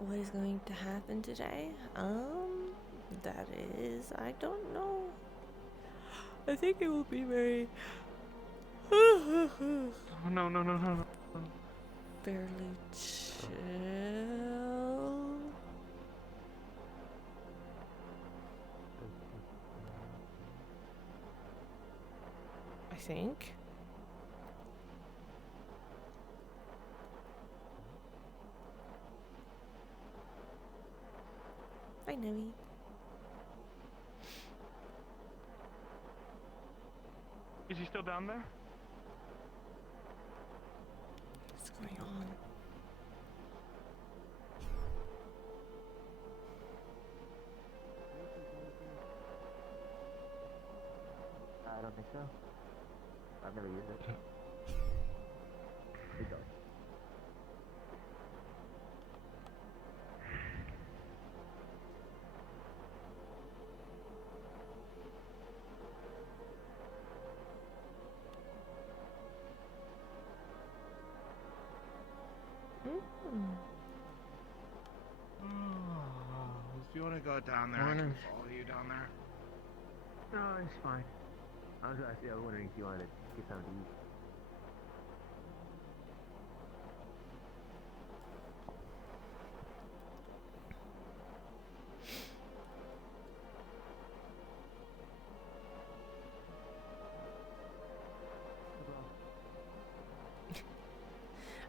what is going to happen today? That is, I don't know. I think it will be very Oh, no. fairly chill. I think. Hi, Nemi. Is he still down there? What's going on? I don't think so. I've never used it. It does. If you want to go down there, I can follow you down there. No, it's fine. I was wondering if you wanted to get something to eat.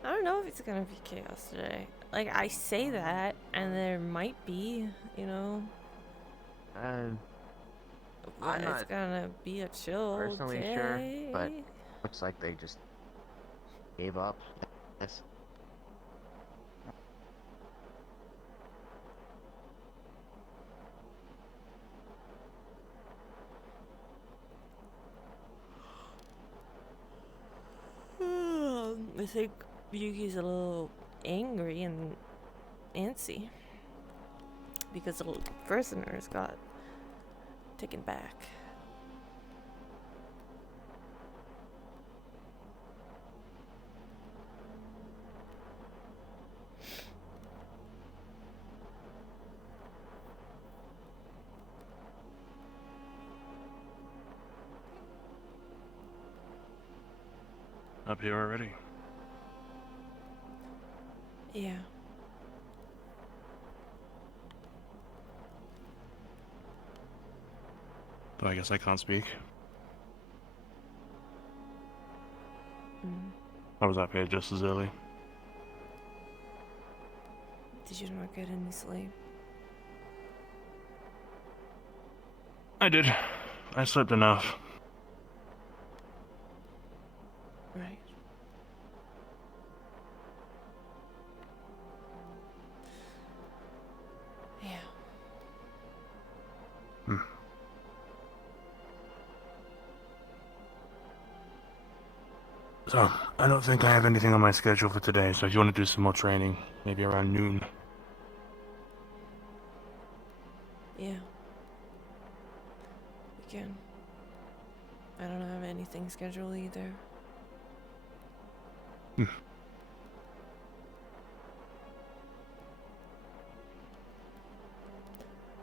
I don't know if it's gonna be chaos today. Like, I say that, and there might be, you know. I'm It's not gonna be a chill personally day. sure, but looks like they just gave up. Yes. I think Yuki's a little angry and antsy because the prisoners got taken back. Up here already. Yeah. So I guess I can't speak. I was up here just as early. Did you not get any sleep? I did. I slept enough. Right. Yeah. So, I don't think I have anything on my schedule for today, so if you want to do some more training, maybe around noon. Yeah. We can. I don't have anything scheduled either.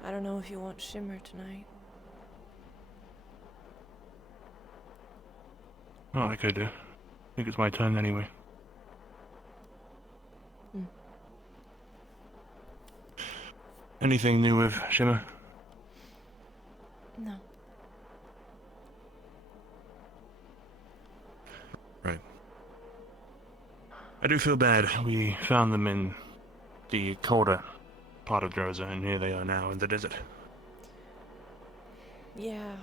I don't know if you want Shimmer tonight. Oh, I could do. I think it's my turn anyway. Anything new with Shimmer? No. Right. I do feel bad. We found them in the colder part of Droza, and here they are now in the desert. Yeah,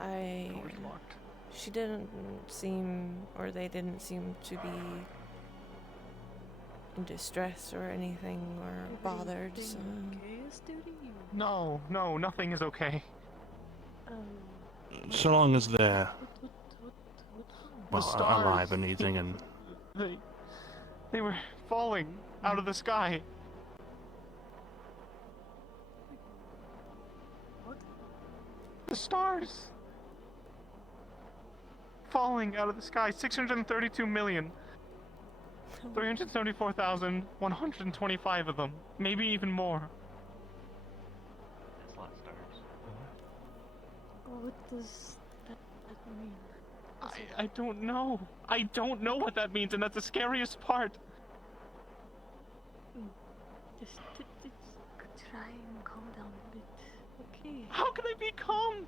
Door's locked. She didn't seem, or they didn't seem to be in distress or anything, or bothered, so... No, nothing is okay. So long as they're, well, stars, alive and eating and... They were falling out of the sky. What? The stars! Falling out of the sky, 632 million. 374,125 of them. Maybe even more. That's a lot of stars. What does that mean? I don't know. I don't know what that means, and that's the scariest part. Just try and calm down a bit. Okay. How can I be calm?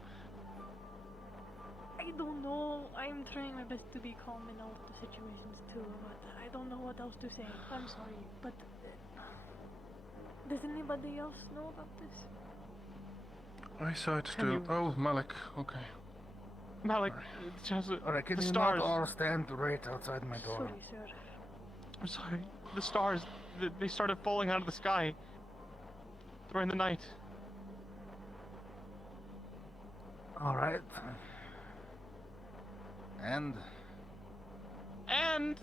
I don't know. I'm trying my best to be calm in all of the situations too, but I don't know what else to say. I'm sorry, but does anybody else know about this? I saw it Can too. you- Oh, Malik. Okay. Malik, just Alright, can the you stars. not all stand right outside my door? Sorry, sir. I'm sorry. The stars, they started falling out of the sky during the night. Alright. And? And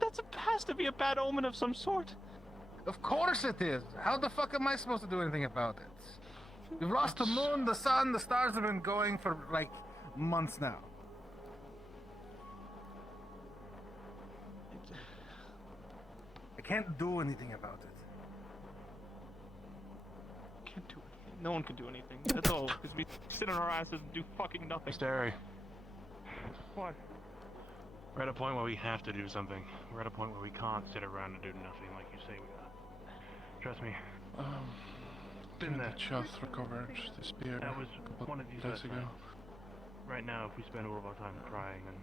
that has to be a bad omen of some sort. Of course it is! How the fuck am I supposed to do anything about it? We've lost the moon, the sun, the stars have been going for like months now. I can't do anything about it. Can't do anything. No one can do anything. That's all. Because we sit on our asses and do fucking nothing. Mr. Harry, What? we're at a point where we have to do something. We're at a point where we can't sit around and do nothing like you say we are. Trust me. Been Didn't there. the Choth recovered the spear That was a couple one of these days last ago? times. Right now, if we spend all of our time crying and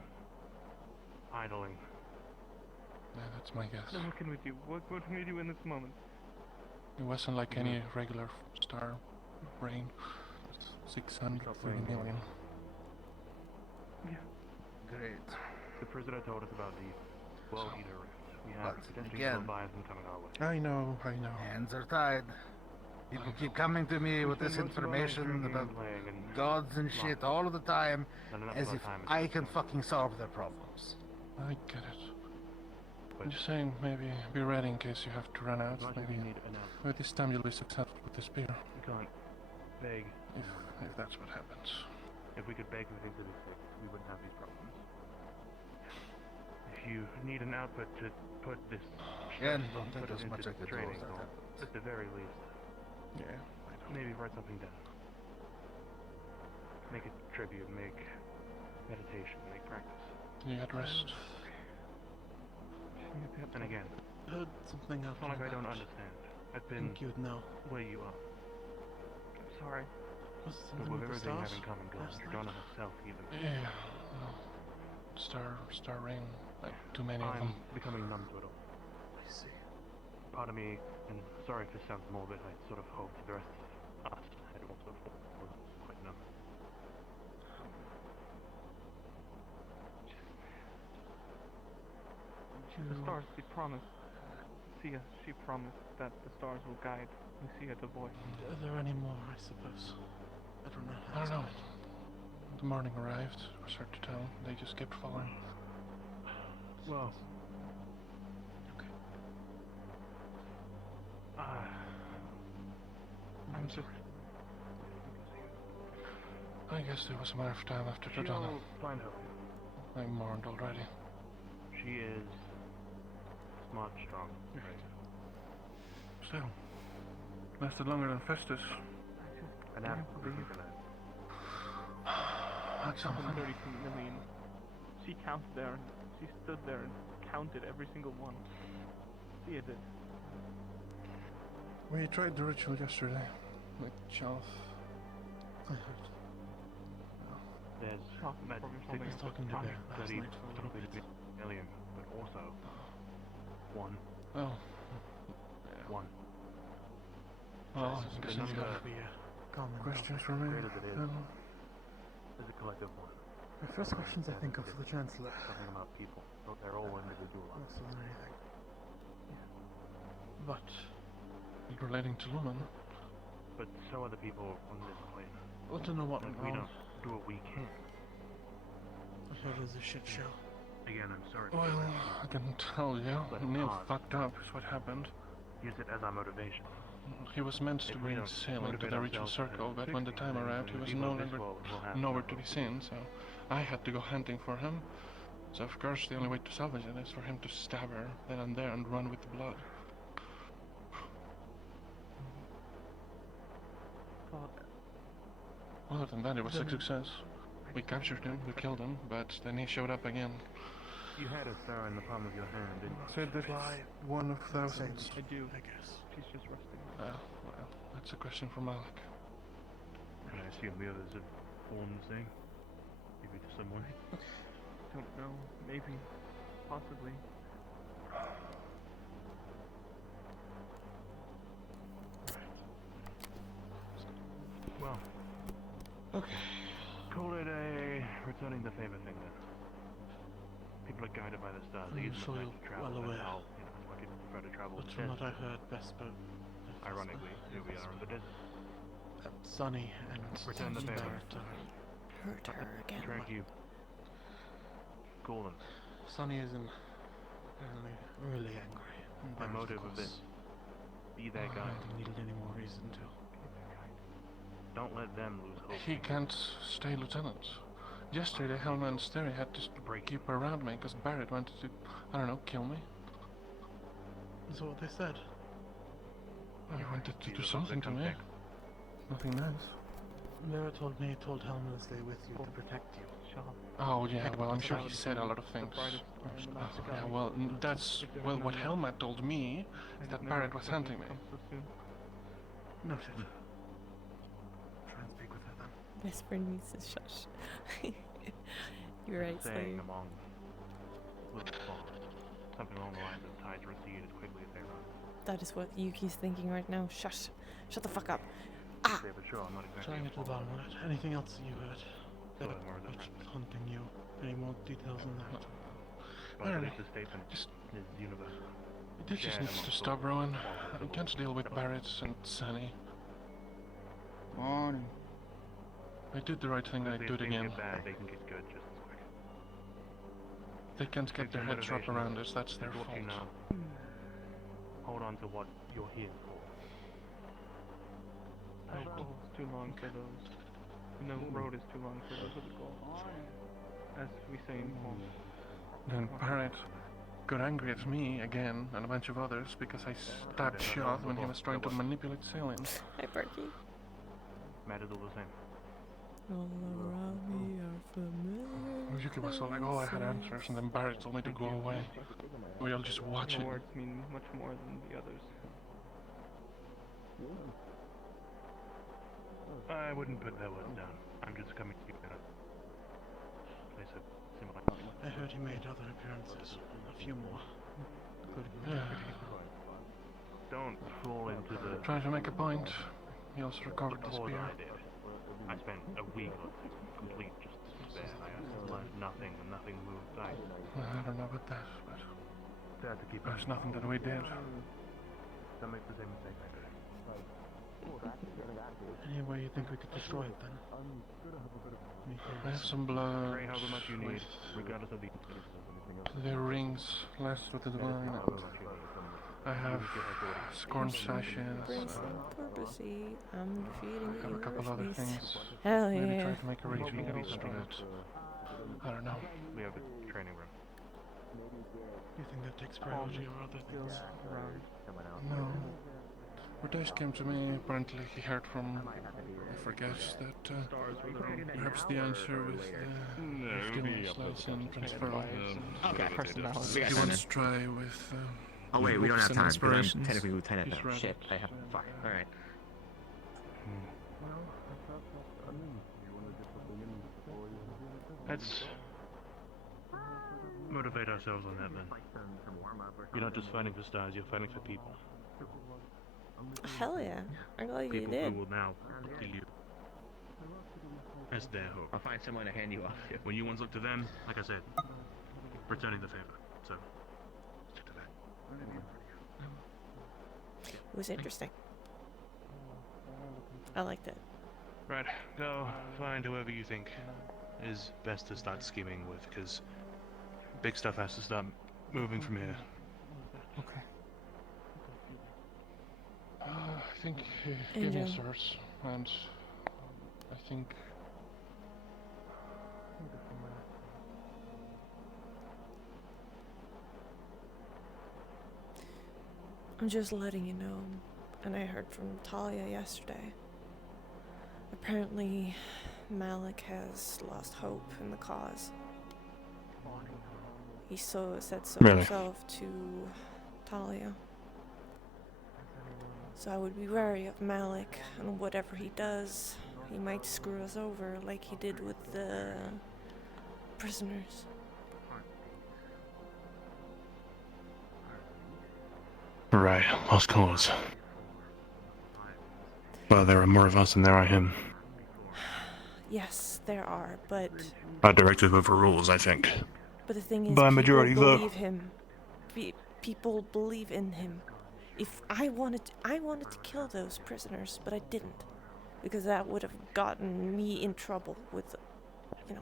idling, Yeah, that's my guess. Then what can we do? What can we do in this moment? It wasn't like any regular star rain. It's 630 million. Yeah. Great. the prisoner told us about the World Eater Rift. We have But potentially again- Leviathan coming our way. I know. Hands are tied. People keep coming to me with this information about gods and shit all of the time, as if I can fucking solve their problems. I get it. I'm just saying, maybe be ready in case you have to run out. Maybe need an out. by this time you'll be successful with the spear. We can't beg. If that's what happens. If we could beg for things to be fixed, we wouldn't have these problems. If you need an output to put this Again, stress, don't think put it there's into much I could do training, if that or happens. at the very least, Yeah, I know. maybe write something down. Make a tribute, make meditation, make practice. You got rest. And again, Heard something it's out not like I about. don't understand. I've been Think you'd know. where you are. I'm sorry. Was But something with with the everything stars? having come and gone, last you night? don't know herself even. Yeah. Star rain. Like too many of I'm them. becoming numb to it all. I see. Part of me, and sorry if this sounds morbid, I sort of hoped the rest of us had also was quite numb. The stars, we promised. Sia, she promised that the stars will guide Lucia the voice. Are there any more, I suppose? I don't know. I don't know. The morning arrived. It was hard to tell. They just kept falling. Well, Okay. I'm just... I guess it was a matter of time after the dawn. she'll find her. I mourned already. She is smart, strong. Still, lasted longer than Festus. And that's the believe reason That's something. 132 million. She counted there, and she stood there and counted every single one. Sia did. We tried the ritual yesterday with Choth. I heard. there's Talking about before we told me. 6 talking to times Bear last 30 night for a little bit. million, but also one. Oh. One. Well, The this is number Common. questions for me. great as it is, Um, is a collective one. The first questions I think of for the Chancellor. Something about people, but they're all individualized. Less than anything. But relating to Lumen. But so are the people on this plane. I want to know what And went we wrong. don't do what we can. I heard it was a shit show. Again, I'm sorry. to Well, say I can tell you. But Neil hard. fucked up is what happened. that. Use it as our motivation. He was meant to If we bring don't sail into motivate the ritual ourselves circle, and but fix when the these time things, arrived, then he the was people no of this longer world will have nowhere no to be hope. seen, so I had to go hunting for him. So of course the only way to salvage it is for him to stab her then and there and run with the blood. Other than that, it was a success. We captured him, we killed him, but then he showed up again. You had a star in the palm of your hand, didn't you? Said that he's one of thousands. I do. I guess. She's just resting. Well, that's a question for Malik. And I assume the others have formed the same. Maybe to someone. Don't know. Maybe. Possibly. Well. Okay. Call it a returning the favor thing then. People are guided by the stars. They I'm use sure them you're to travel. well aware. That's how, I could prefer to travel. But from what I heard, Vesper... Ironically, here we are in the desert. Sunny and Return the favor. Barrett Hurt her again. Track you. Call them. Sunny is apparently really angry. And The Barrett, motive of this. Be their I guide. don't need any more reason to. Don't let them lose hope. He can't stay lieutenant. Yesterday, Helma and Sterry had to keep around me because Barrett wanted to, I don't know, kill me. Is that what they said? He wanted to He's do a something to me. contact. Nothing nice. Barrett told me he told Helma to stay with you to protect you. Oh yeah, well I'm sure he said a lot of things. Yeah, well that's well what Helma told me is that Barrett was hunting me. Noted. Try and speak with her then. Whisper needs to shush. You're right, Saying Slave. among little fall. Something along the lines of tides recede as quickly as they run. That is what Yuki's thinking right now. Shush. Shut the fuck up. Ah! Say for sure, I'm not exactly Trying to get to the bottom of it. Anything else that you heard? So That more than about friends. hunting you? Any more details on that? But Alright. it's a statement. Just- is universal. This just needs to stop, Rowan. I can't deal with Barrett and Sunny. Morning. I did the right thing, I If do it things again. get bad, they can get good just as quick. They can't get their heads wrapped around us, that's their What fault. you know. Hold on to what you're here for. No goal is too long for those. No road is too long for those with a goal. As we say in Paul. Then Barrett got angry at me again and a bunch of others because I stabbed Shot when he was trying to manipulate Salem. Hi, Berkey. Matters all the same. All around me are familiar. Yuki was all like, oh, I had answers, and then Barrett told me to go away. We all just watch Your it. words mean much more than the others. I wouldn't put that words down. I'm just coming to you in a place of similar. I heard he made other appearances. A few more. Yeah. Don't fall into the Trying to make a point. He also recovered the pitfalls spear. I did. I spent a week or two complete just despair. I learned nothing and nothing moved. I don't know about that, but had to keep there's nothing that we did. Don't make the same mistake I did. Any way you think we could destroy it then? I have some blood Pray however much you need, with regardless of the the rings last with the divine. however much you need. I have scorn sashes. Prince and Purposey, I'm defeating I have a couple other things. Hell Maybe yeah. try to make a raging beast of it. I don't know. We have a training room. You think that takes priority or other things? No. Rudaish came to me, apparently he heard from, I forget, that perhaps the answer was the stillness and transfer. Okay. He wants to try with Oh wait, we don't have books and time because I'm inspirations. technically lieutenant He's now. read Shit, it. I have. Fuck. All right. Let's motivate ourselves on that then. You're not just fighting for stars, you're fighting for people. Hell yeah. I'm glad you People did. who will now look to you as their hope. I'll find someone to hand you off to. When you once look to them, like I said, returning the favor. So, stick to that. It was interesting. I liked it. Right, go find whoever you think is best to start scheming with, because big stuff has to start moving from here. Okay. I think he gave me Angel. source, and I think I'm just letting you know, and I heard from Talia yesterday. Apparently, Malik has lost hope in the cause. He said so Really? himself to Talia. So I would be wary of Malik, and whatever he does, he might screw us over like he did with the prisoners. Right, lost cause. Well, there are more of us than there are him. Yes, there are, but Our directive overrules, I think. the thing is, By people majority vote. believe him. People believe in him. If I wanted to kill those prisoners, but I didn't, because that would have gotten me in trouble with, you know,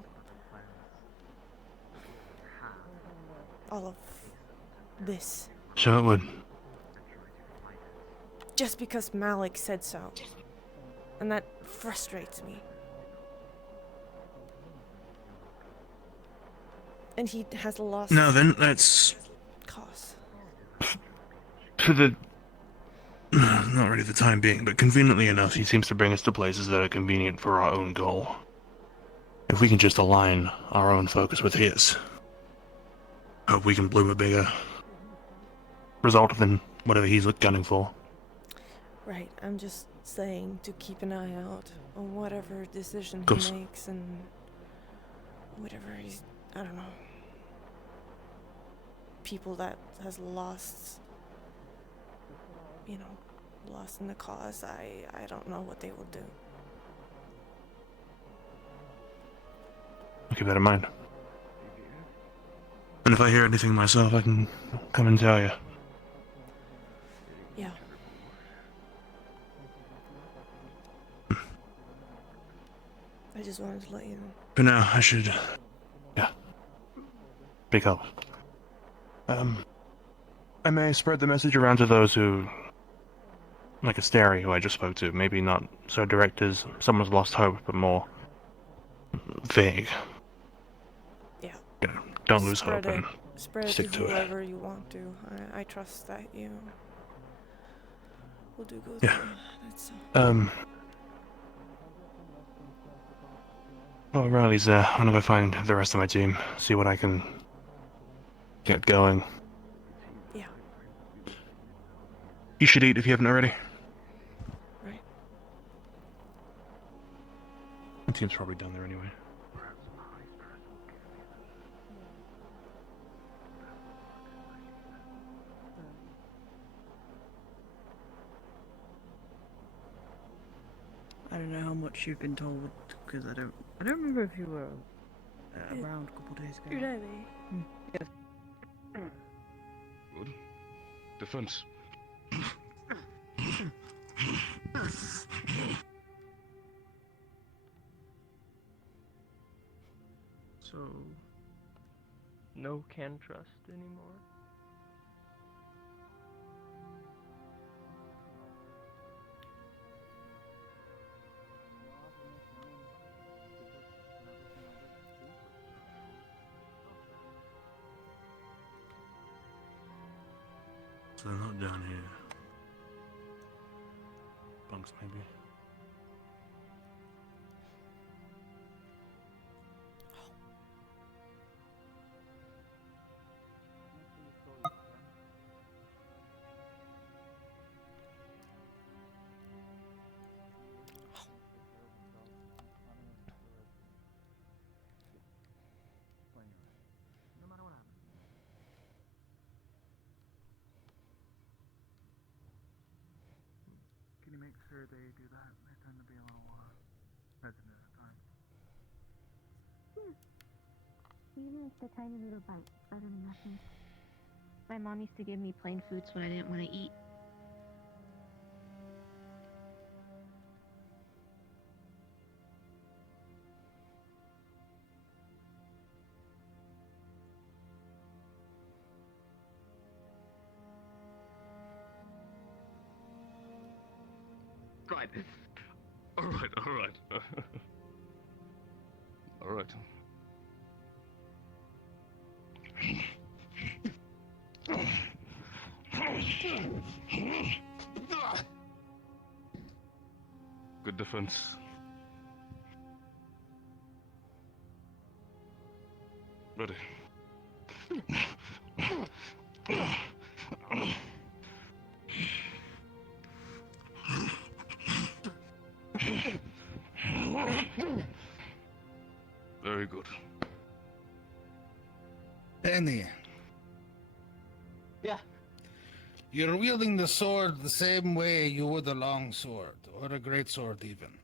all of this. So it would. Just because Malik said so. And that frustrates me. And he has lost No, then that's cause. for the not really the time being, but conveniently enough, he seems to bring us to places that are convenient for our own goal. If we can just align our own focus with his, hope we can bloom a bigger result than whatever he's gunning for. Right, I'm just saying to keep an eye out on whatever decision Course. he makes and whatever he's, I don't know, people that has lost, you know, lost in the cause, I don't know what they will do. I'll keep that in mind. And if I hear anything myself, I can come and tell you. Yeah. I just wanted to let you know. For now, I should... Yeah. Big help. I may spread the message around to those who... Like Asteri, who I just spoke to. Maybe not so direct as someone's lost hope, but more... vague. Yeah. You know, don't lose hope Spread and Spread it stick to to it. whoever you want to. I trust that you will do good. Yeah. That's, Well, Riley's there. I'm gonna go find the rest of my team, see what I can get going. yeah, You should eat if you haven't already. right. My team's probably done there anyway. I don't know how much you've been told because I don't remember if you were around a couple days ago. You know me. Yes. Good. Defense. So, no can trust anymore? So they're not down here. Bunks, maybe. Can you make sure they do that? They tend to be a little hesitant at times. Even if the tiny little bite, better than nothing. My mom used to give me plain foods when I didn't want to eat. Right. Alright, alright. Alright. Good defense. Ready. Very good. Penny. Yeah. You're wielding the sword the same way you would a long sword, or a great sword even.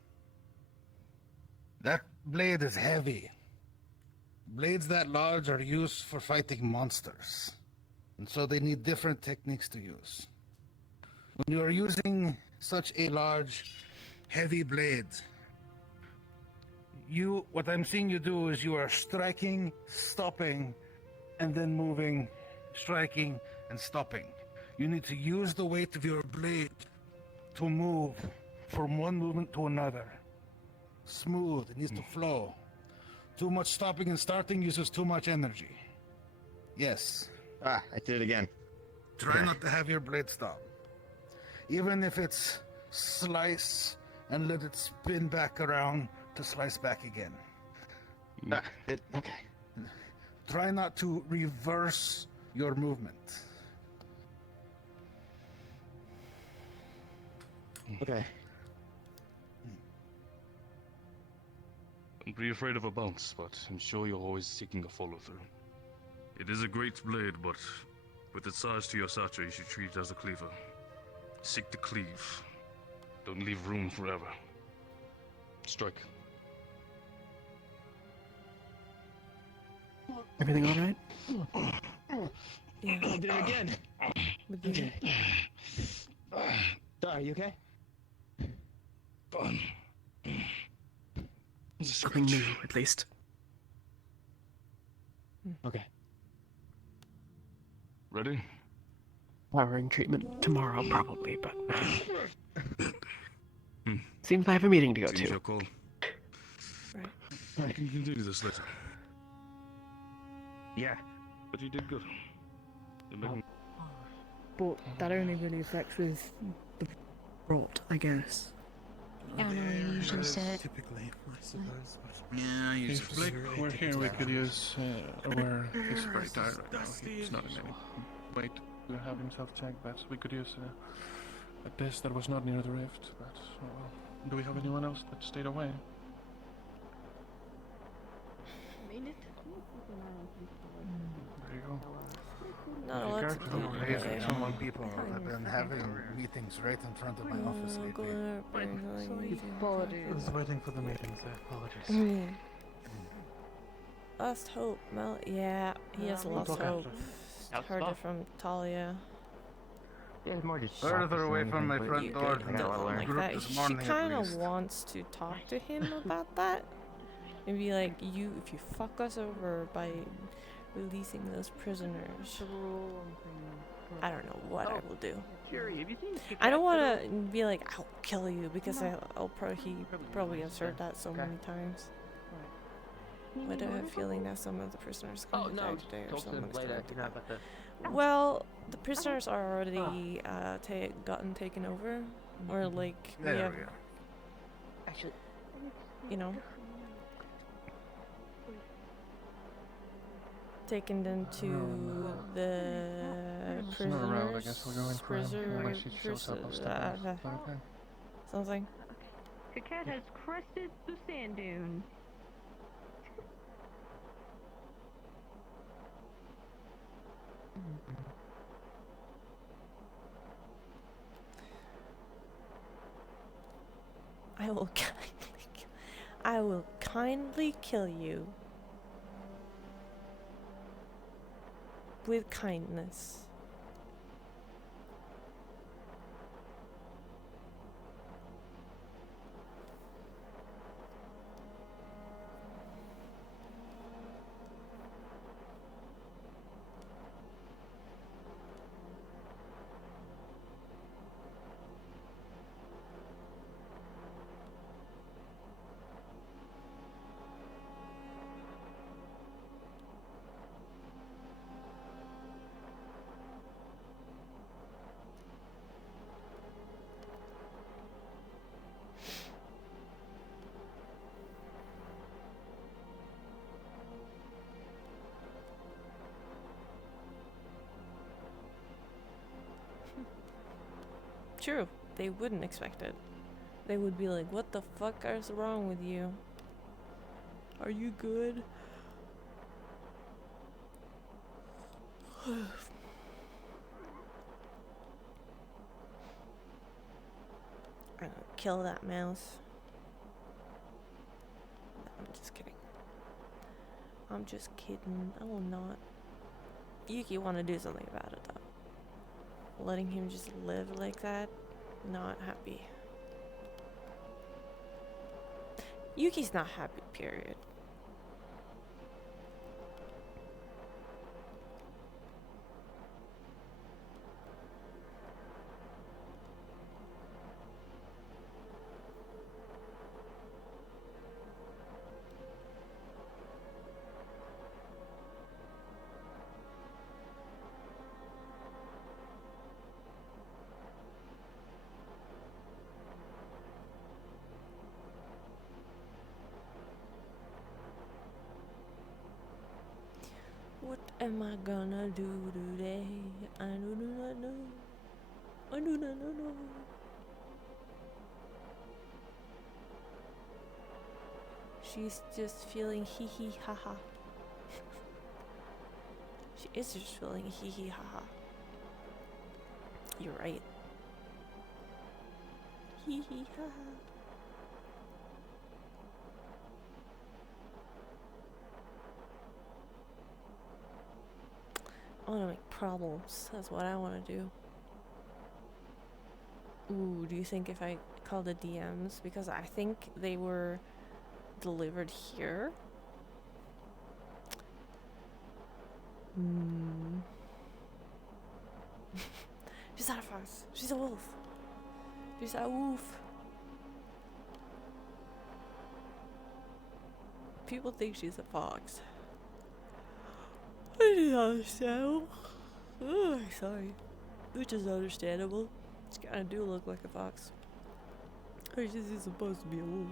That blade is heavy. Blades that large are used for fighting monsters, and so they need different techniques to use. When you are using such a large, heavy blade, what I'm seeing you do is you are striking, stopping, and then moving, striking, and stopping. You need to use the weight of your blade to move from one movement to another. Smooth, it needs to flow. Too much stopping and starting uses too much energy. Yes. Ah, I did it again. Try not to have your blade stop. Even if it's slice and let it spin back around to slice back again. Okay. Try not to reverse your movement. Okay. Don't be afraid of a bounce, but ensure you're always seeking a follow-through. It is a great blade, but with its size to your stature, you should treat it as a cleaver. Seek to cleave. Don't leave room forever. Strike. Everything all right? Yeah. I did it again. Okay. Sorry, you okay? Fun. Something new, at least. Okay. Ready? Powering treatment tomorrow, probably, but... Seems I have a meeting to go Seems to. your call. Right. We can continue this later. Yeah. But you did good. You're making... But that only really affects with the rot, I guess. I don't know, you usually said. Typically, I suppose. Yeah, you If we're here, we could use where he's very tired right now. He's not in any way to have himself checked, but we could use a test that was not near the rift. But do we have anyone else that stayed away? There you go. No, let's Crazy. So many people have been having meetings right in front of my office lately. I was waiting for the meetings, I apologize. Lost hope, Mel. Yeah, he has We'll lost talk hope. after. Heard it from Talia. Yeah, it's more just Further away from my front You door could than doesn't like group that. this She morning, at kind of least. wants to talk to him about that. And be like, if you fuck us over by releasing those prisoners, I don't know what I will do. Curie, have you seen the I don't want to be like, I'll kill you, because I'll probably have heard that so many times. But I have a feeling that some of the prisoners are going to die today, or someone's going to die. Well, the prisoners are already gotten taken over, or like we There have, we go. Actually, you know, taken them to the She's not around. I guess prisoners. we're going for him. Unless she shows up upstairs. Okay. Something. the cat has crested the sand dune. I will kindly kill you with kindness. true. They wouldn't expect it. They would be like, what the fuck is wrong with you? Are you good? I'm gonna kill that mouse. No, I'm just kidding. I'm just kidding. I will not. Yuki want to do something about it though. Letting him just live like that, not happy. Yuki's not happy, period. What am I gonna do today? I do not know. I do not know. She's just feeling hee hee ha ha. She is just feeling hee hee ha ha. You're right. Hee hee ha ha. I want to make problems. That's what I want to do. Ooh, do you think if I call the DMs? Because I think they were delivered here. She's not a fox. She's a wolf. She's a wolf. People think she's a fox. Which is understandable. Oh, sorry. Which is understandable. She kinda do look like a fox. Or she's supposed to be a wolf.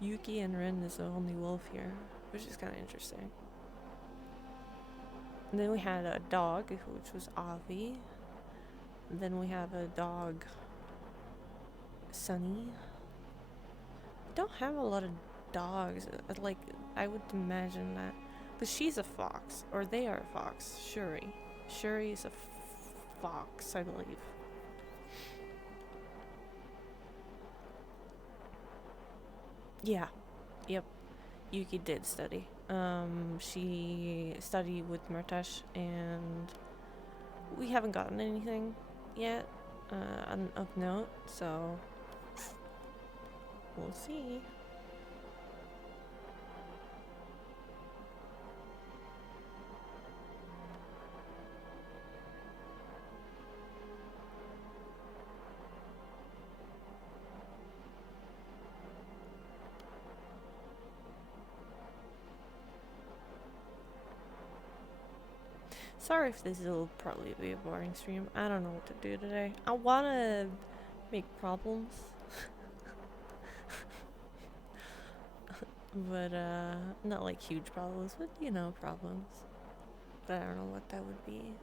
Yuki and Ren is the only wolf here, which is kinda interesting. And then we had a dog, which was Avi. And then we have a dog, Sunny. We don't have a lot of dogs. Like, I would imagine that. Because she's a fox, or they are a fox. Shuri. Shuri is a fox, I believe. Yeah. Yep. Yuki did study. She studied with Murtash, and we haven't gotten anything yet of note, so we'll see. Sorry if this will probably be a boring stream. I don't know what to do today. I want to make problems. But, not like huge problems, but, you know, problems. But I don't know what that would be.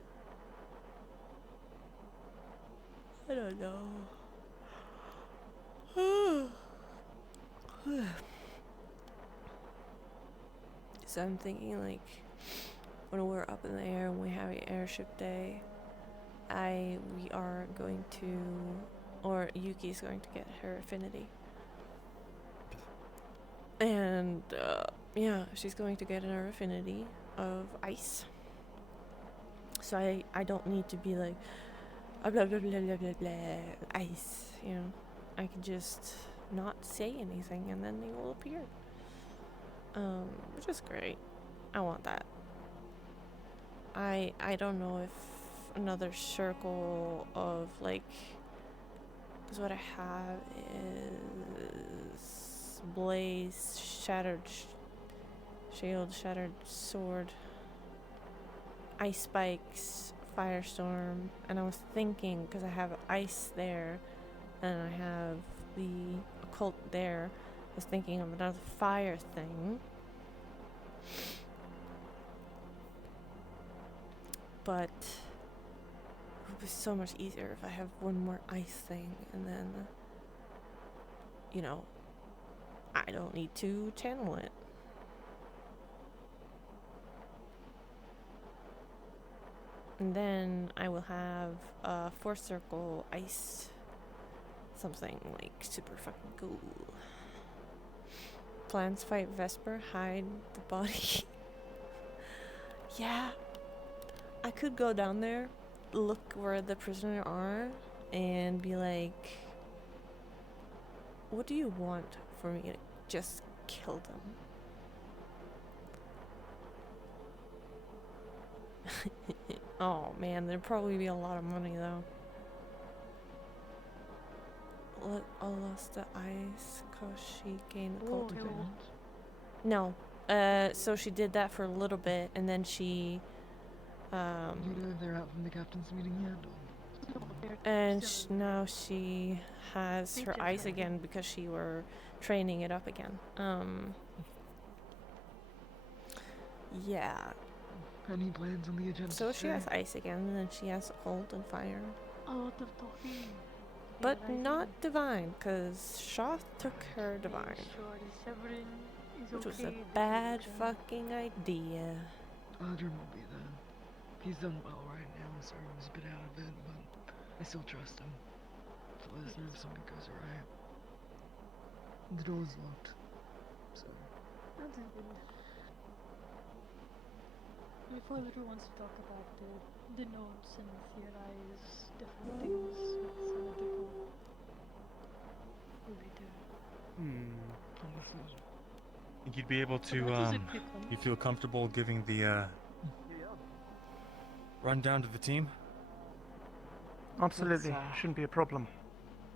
I don't know. So I'm thinking, like, when we're up in the air and we have an airship day, we are going to, or Yuki's going to get her affinity. And, yeah, she's going to get her affinity of ice. So I don't need to be like, blah, blah, blah, blah, blah, blah, blah, ice, you know. I can just not say anything and then they will appear. Which is great. I want that. I don't know if another circle of, like, because what I have is blaze, shattered shield, shattered sword, ice spikes, firestorm, and I was thinking, because I have ice there and I have the occult there, I was thinking of another fire thing. But would be so much easier if I have one more ice thing, and then, you know, I don't need to channel it. And then I will have a 4-circle ice something like super fucking cool. Plans fight Vesper, hide the body. Yeah, I could go down there, look where the prisoners are, and be like, what do you want for me to just kill them? Oh man, there'd probably be a lot of money though. Look, I lost the ice cause she gained the cold. No, so she did that for a little bit, and then she, You know if they're out from the captain's meeting yet? and now she has her ice again because she were training it up again. Yeah. Any plans on the agenda? So she has ice again, and then she has hold and fire. A lot of talking. But not divine, because Shaw took her divine. Which was a bad fucking idea. Audrey will be there. He's done well right now, so he's a bit out of it, but I still trust him. So let us know if something goes awry. The door's locked, so... That's good. If Oliver wants to talk about the notes and theorize different things with some of the people, we'll be there. Think you'd be able to, That was a quick one. you feel comfortable giving the, rundown to the team? Absolutely, shouldn't be a problem.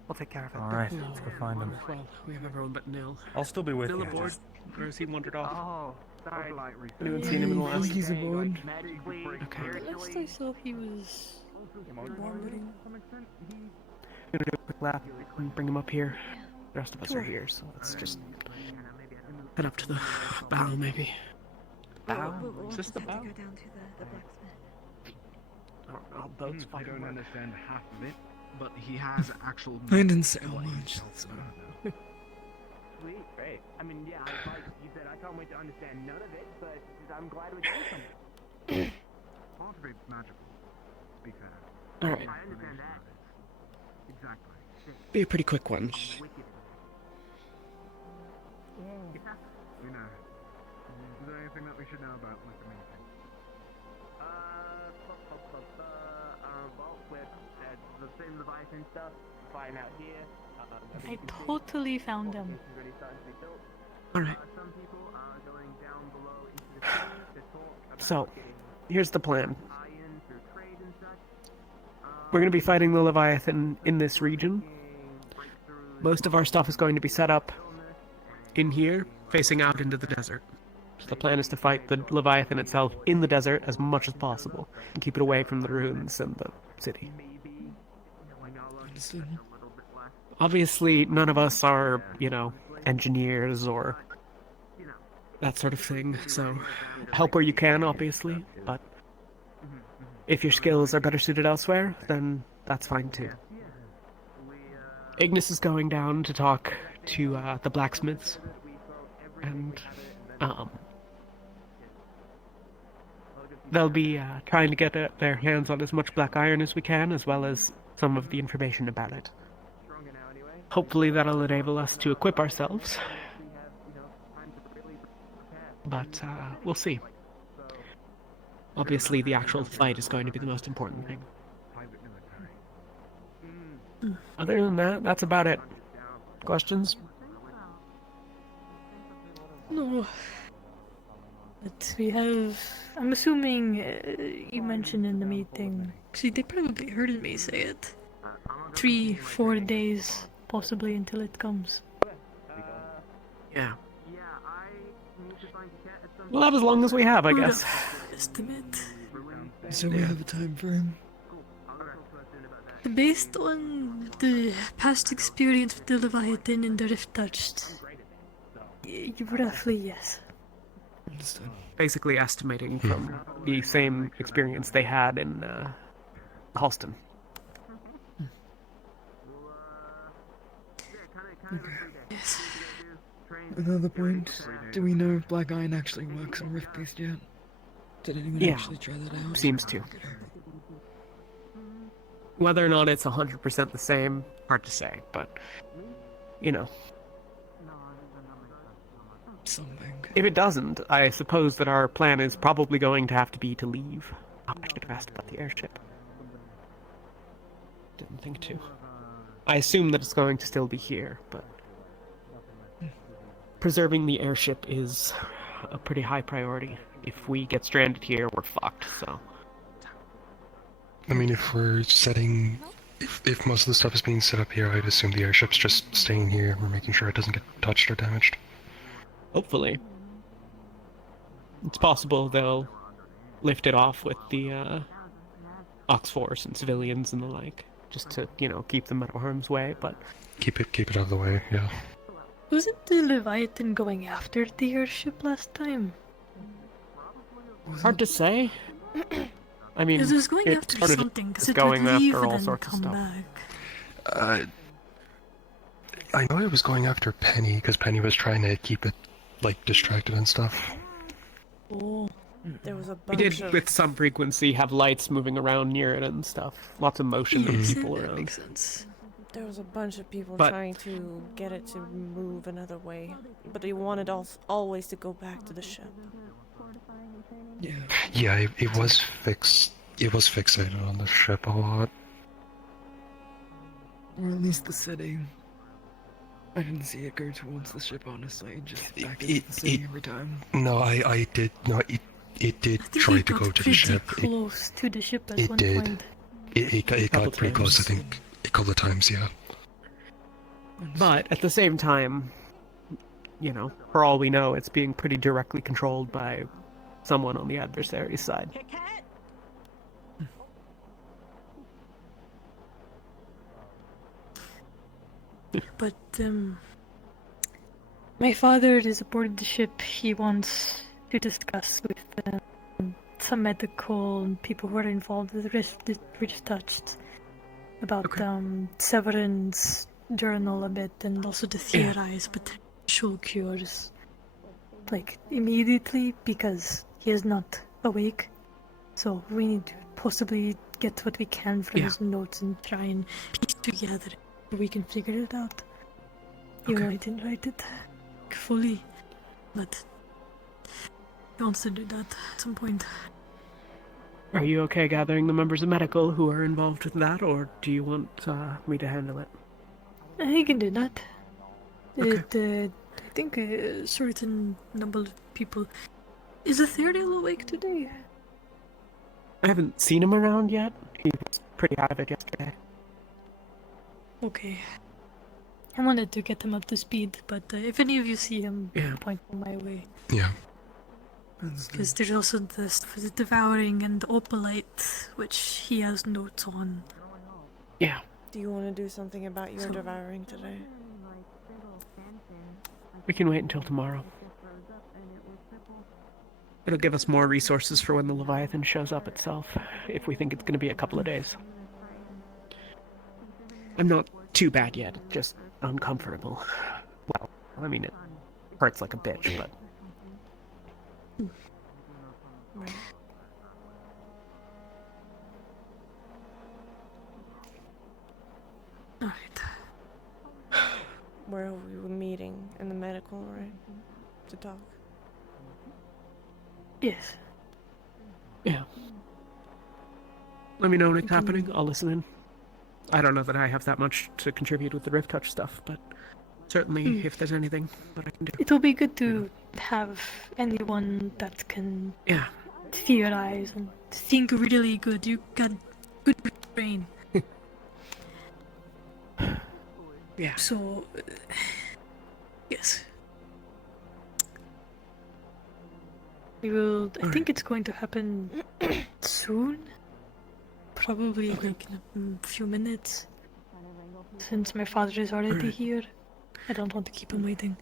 I'll take care of it. Alright, let's go find him. Well, we have everyone but Nil. I'll still be with Nil you. aboard, or has he wandered off? Oh, sorry. Anyone seen him in the last? He's aboard. Okay. Last I saw, he was wandering. I'm gonna do a quick lap and bring him up here. The rest of us are here, so let's just head up to the bow, maybe. Bow? Is this the bow? Go down to the blacksmith. Our boat's I don't fucking understand half of it, but he has actual. I didn't say much, so... Sweet, great. I mean, yeah, like you said, I can't wait to understand none of it, but I'm glad we got something. Cultivate's magical, to be fair. Alright. I understand that. Exactly. Be a pretty quick one. You know. Is there anything that we should know about like the meeting? Well, with the same Leviathan stuff, flying out here. I totally found them. Alright. Some people are going down below into the sea to talk about So, here's the plan. iron through trade and such. We're going to be fighting the Leviathan in this region. Most of our stuff is going to be set up in here, facing out into the desert. So the plan is to fight the Leviathan itself in the desert as much as possible, and keep it away from the ruins and the city. Obviously, none of us are, you know, engineers or that sort of thing, so help where you can, obviously, but if your skills are better suited elsewhere, then that's fine too. Ignis is going down to talk to the blacksmiths, and they'll be trying to get their hands on as much black iron as we can, as well as some of the information about it. Hopefully that'll enable us to equip ourselves, but we'll see. Obviously the actual fight is going to be the most important thing. Other than that, that's about it. Questions? No. But we have... I'm assuming you mentioned in the meeting... See, they probably heard me say it. 3-4 days, possibly, until it comes. Yeah. We'll have as long as we have, I guess. Estimate. So we have a time frame. Based on the past experience with the Leviathan and the Rift Touched, roughly yes. Understood. Basically estimating from the same experience they had in Halston. Yes. Another point. Do we know if Black Iron actually works on Rift Beast yet? Did anyone Yeah, actually try that out? seems to. Whether or not it's 100% the same, hard to say, but, you know. Something. If it doesn't, I suppose that our plan is probably going to have to be to leave. Oh, I should have asked about the airship. Didn't think to. I assume that it's going to still be here, but preserving the airship is a pretty high priority. If we get stranded here, we're fucked, so... I mean, if we're setting... If most of the stuff is being set up here, I'd assume the airship's just staying here. We're making sure it doesn't get touched or damaged. Hopefully. It's possible they'll lift it off with the Ox Force and civilians and the like, just to, you know, keep them out of harm's way, but... Keep it out of the way, yeah. Wasn't the Leviathan going after the airship last time? Hard to say. I mean, Because it was going after started something, because just it would going leave after all and then sorts of come stuff. back. I know it was going after Penny, because Penny was trying to keep it, like, distracted and stuff. Oh, there was a We bunch did, of... with some frequency, have lights moving around near it and stuff. Lots of motion and people around. Makes sense. There was a bunch of people But- trying to get it to move another way, but they wanted always to go back to the ship. Yeah. Yeah, it was fixated on the ship a lot. Or at least the city. I didn't see it go towards the ship, honestly. Just back into the city every time. No, I did not. It did I think try it to got go to the pretty ship. close to the ship at It one did. point. It Couple got pretty close, I times. think. A couple of times, yeah. But at the same time, you know, for all we know, it's being pretty directly controlled by someone on the adversary's side. But, my father is aboard the ship. He wants to discuss with some medical and people who are involved with Rift touched about Severin's journal a bit, and also to theorize potential cures, like immediately, because he is not awake. So we need to possibly get what we can from his notes and try and piece together so we can figure it out. Even though I didn't write it fully, but he wants to do that at some point. Are you okay gathering the members of medical who are involved with that, or do you want me to handle it? I can do that. Okay. I think a certain number of people. Is Ethereal awake today? I haven't seen him around yet. He was pretty out of it yesterday. Okay. I wanted to get him up to speed, but if any of you see him, Yeah. point him my way. Yeah. Because there's also the Devouring and the Opalite, which he has notes on. Yeah. Do you want to do something about your devouring today? We can wait until tomorrow. It'll give us more resources for when the Leviathan shows up itself, if we think it's going to be a couple of days. I'm not too bad yet, just uncomfortable. Well, I mean, it hurts like a bitch, but... Right. Alright. Where we were meeting in the medical, right? To talk. Yes. Yeah. Let me know when it's happening. I'll listen in. I don't know that I have that much to contribute with the Rift Touch stuff, but certainly if there's anything that I can do. It'll be good to have anyone that can theorize and think really good. You got good brain. Yeah. So, yes. We will. I think it's going to happen soon. Probably like in a few minutes. Since my father is already here, I don't want to keep him waiting.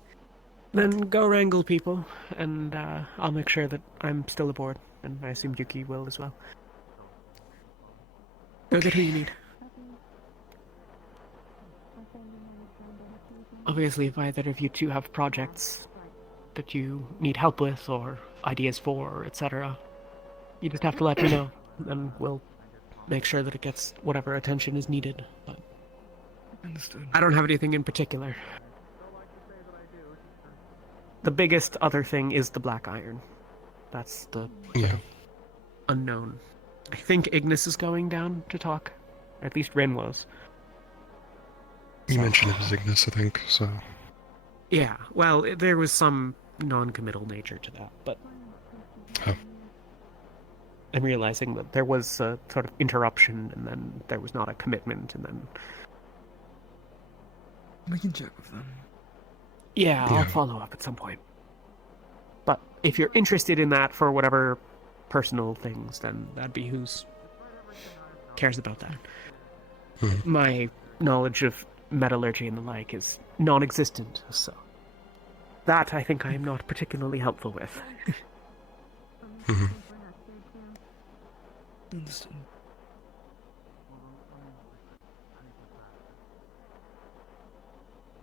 Then go wrangle people, and I'll make sure that I'm still aboard, and I assume Yuki will as well. Go get who you need. Obviously, if either of you two have projects that you need help with, or ideas for, etc., you just have to let me know, and we'll make sure that it gets whatever attention is needed. But Understood. I don't have anything in particular. The biggest other thing is the black iron. That's the unknown. I think Ignis is going down to talk. At least Rin was. You mentioned it was Ignis, I think, so... Yeah, well, there was some non-committal nature to that, but... Oh. I'm realizing that there was a sort of interruption, and then there was not a commitment, and then... We can check with them. Yeah, I'll follow up at some point. But if you're interested in that for whatever personal things, then that'd be who's cares about that. My knowledge of metallurgy and the like is non-existent, so that I think I am not particularly helpful with. Understand.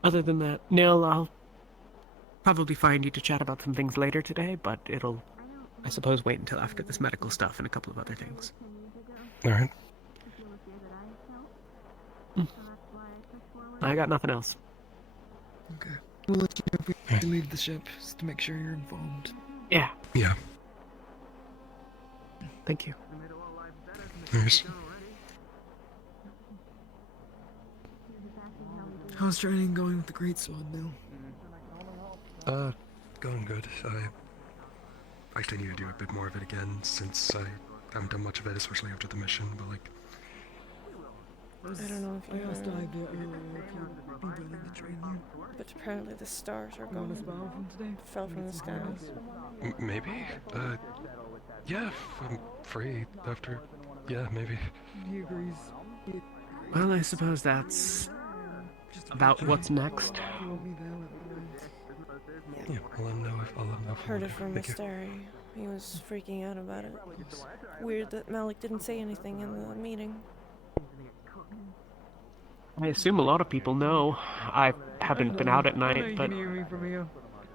Other than that, Nil, I'll probably find you to chat about some things later today, but it'll, I suppose, wait until after this medical stuff and a couple of other things. Alright. I got nothing else. Okay. We'll let you know if we leave the ship, just to make sure you're informed. Yeah. Yeah. Thank you. Nice. How's training going with the Great Sword now? Going good. I actually need to do a bit more of it again, since I haven't done much of it, especially after the mission, but like... I don't know if you I asked heard, Ivy earlier if you'd be willing to train you. but apparently the stars are You want gone. us borrow from today? Fell from the skies. Maybe? Yeah, if I'm free after... Yeah, maybe. He agrees. Well, I suppose that's about what's next. You want me there, let me know. Yeah, I'll let him know if I'll let him know. Heard it from Thank you. Mysteri. He was freaking out about it. It's weird that Malik didn't say anything in the meeting. I assume a lot of people know. I haven't been out at night, but...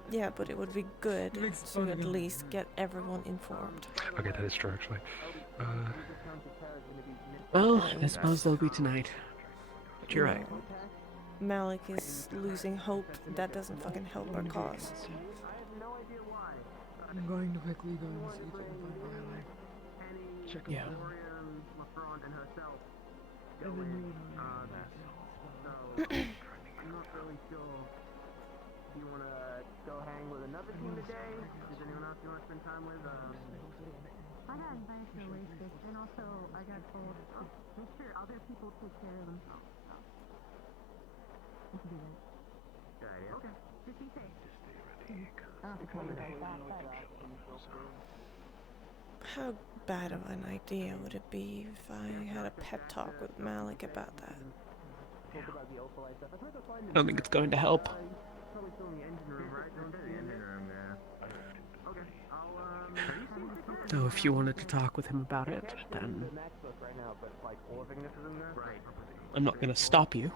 Yeah, but it would be good to at least get everyone informed. Okay, that is true, actually. Well, I suppose they'll be tonight. But you're right. Malik is losing hope. That doesn't fucking help our cause. I'm going to quickly go and see if I can find Riley. Check Yeah. with them. And then you and I... I'm not really sure. Do you want to go hang with another team today? Is anyone else you want to spend time with? I got invited to a race this, and also I got told, make sure other people take care of themselves. So. We can do that. Good idea. Okay. Just be safe. How bad of an idea would it be if I had a pep talk with Malik about that? I don't think it's going to help. So if you wanted to talk with him about it, then I'm not going to stop you,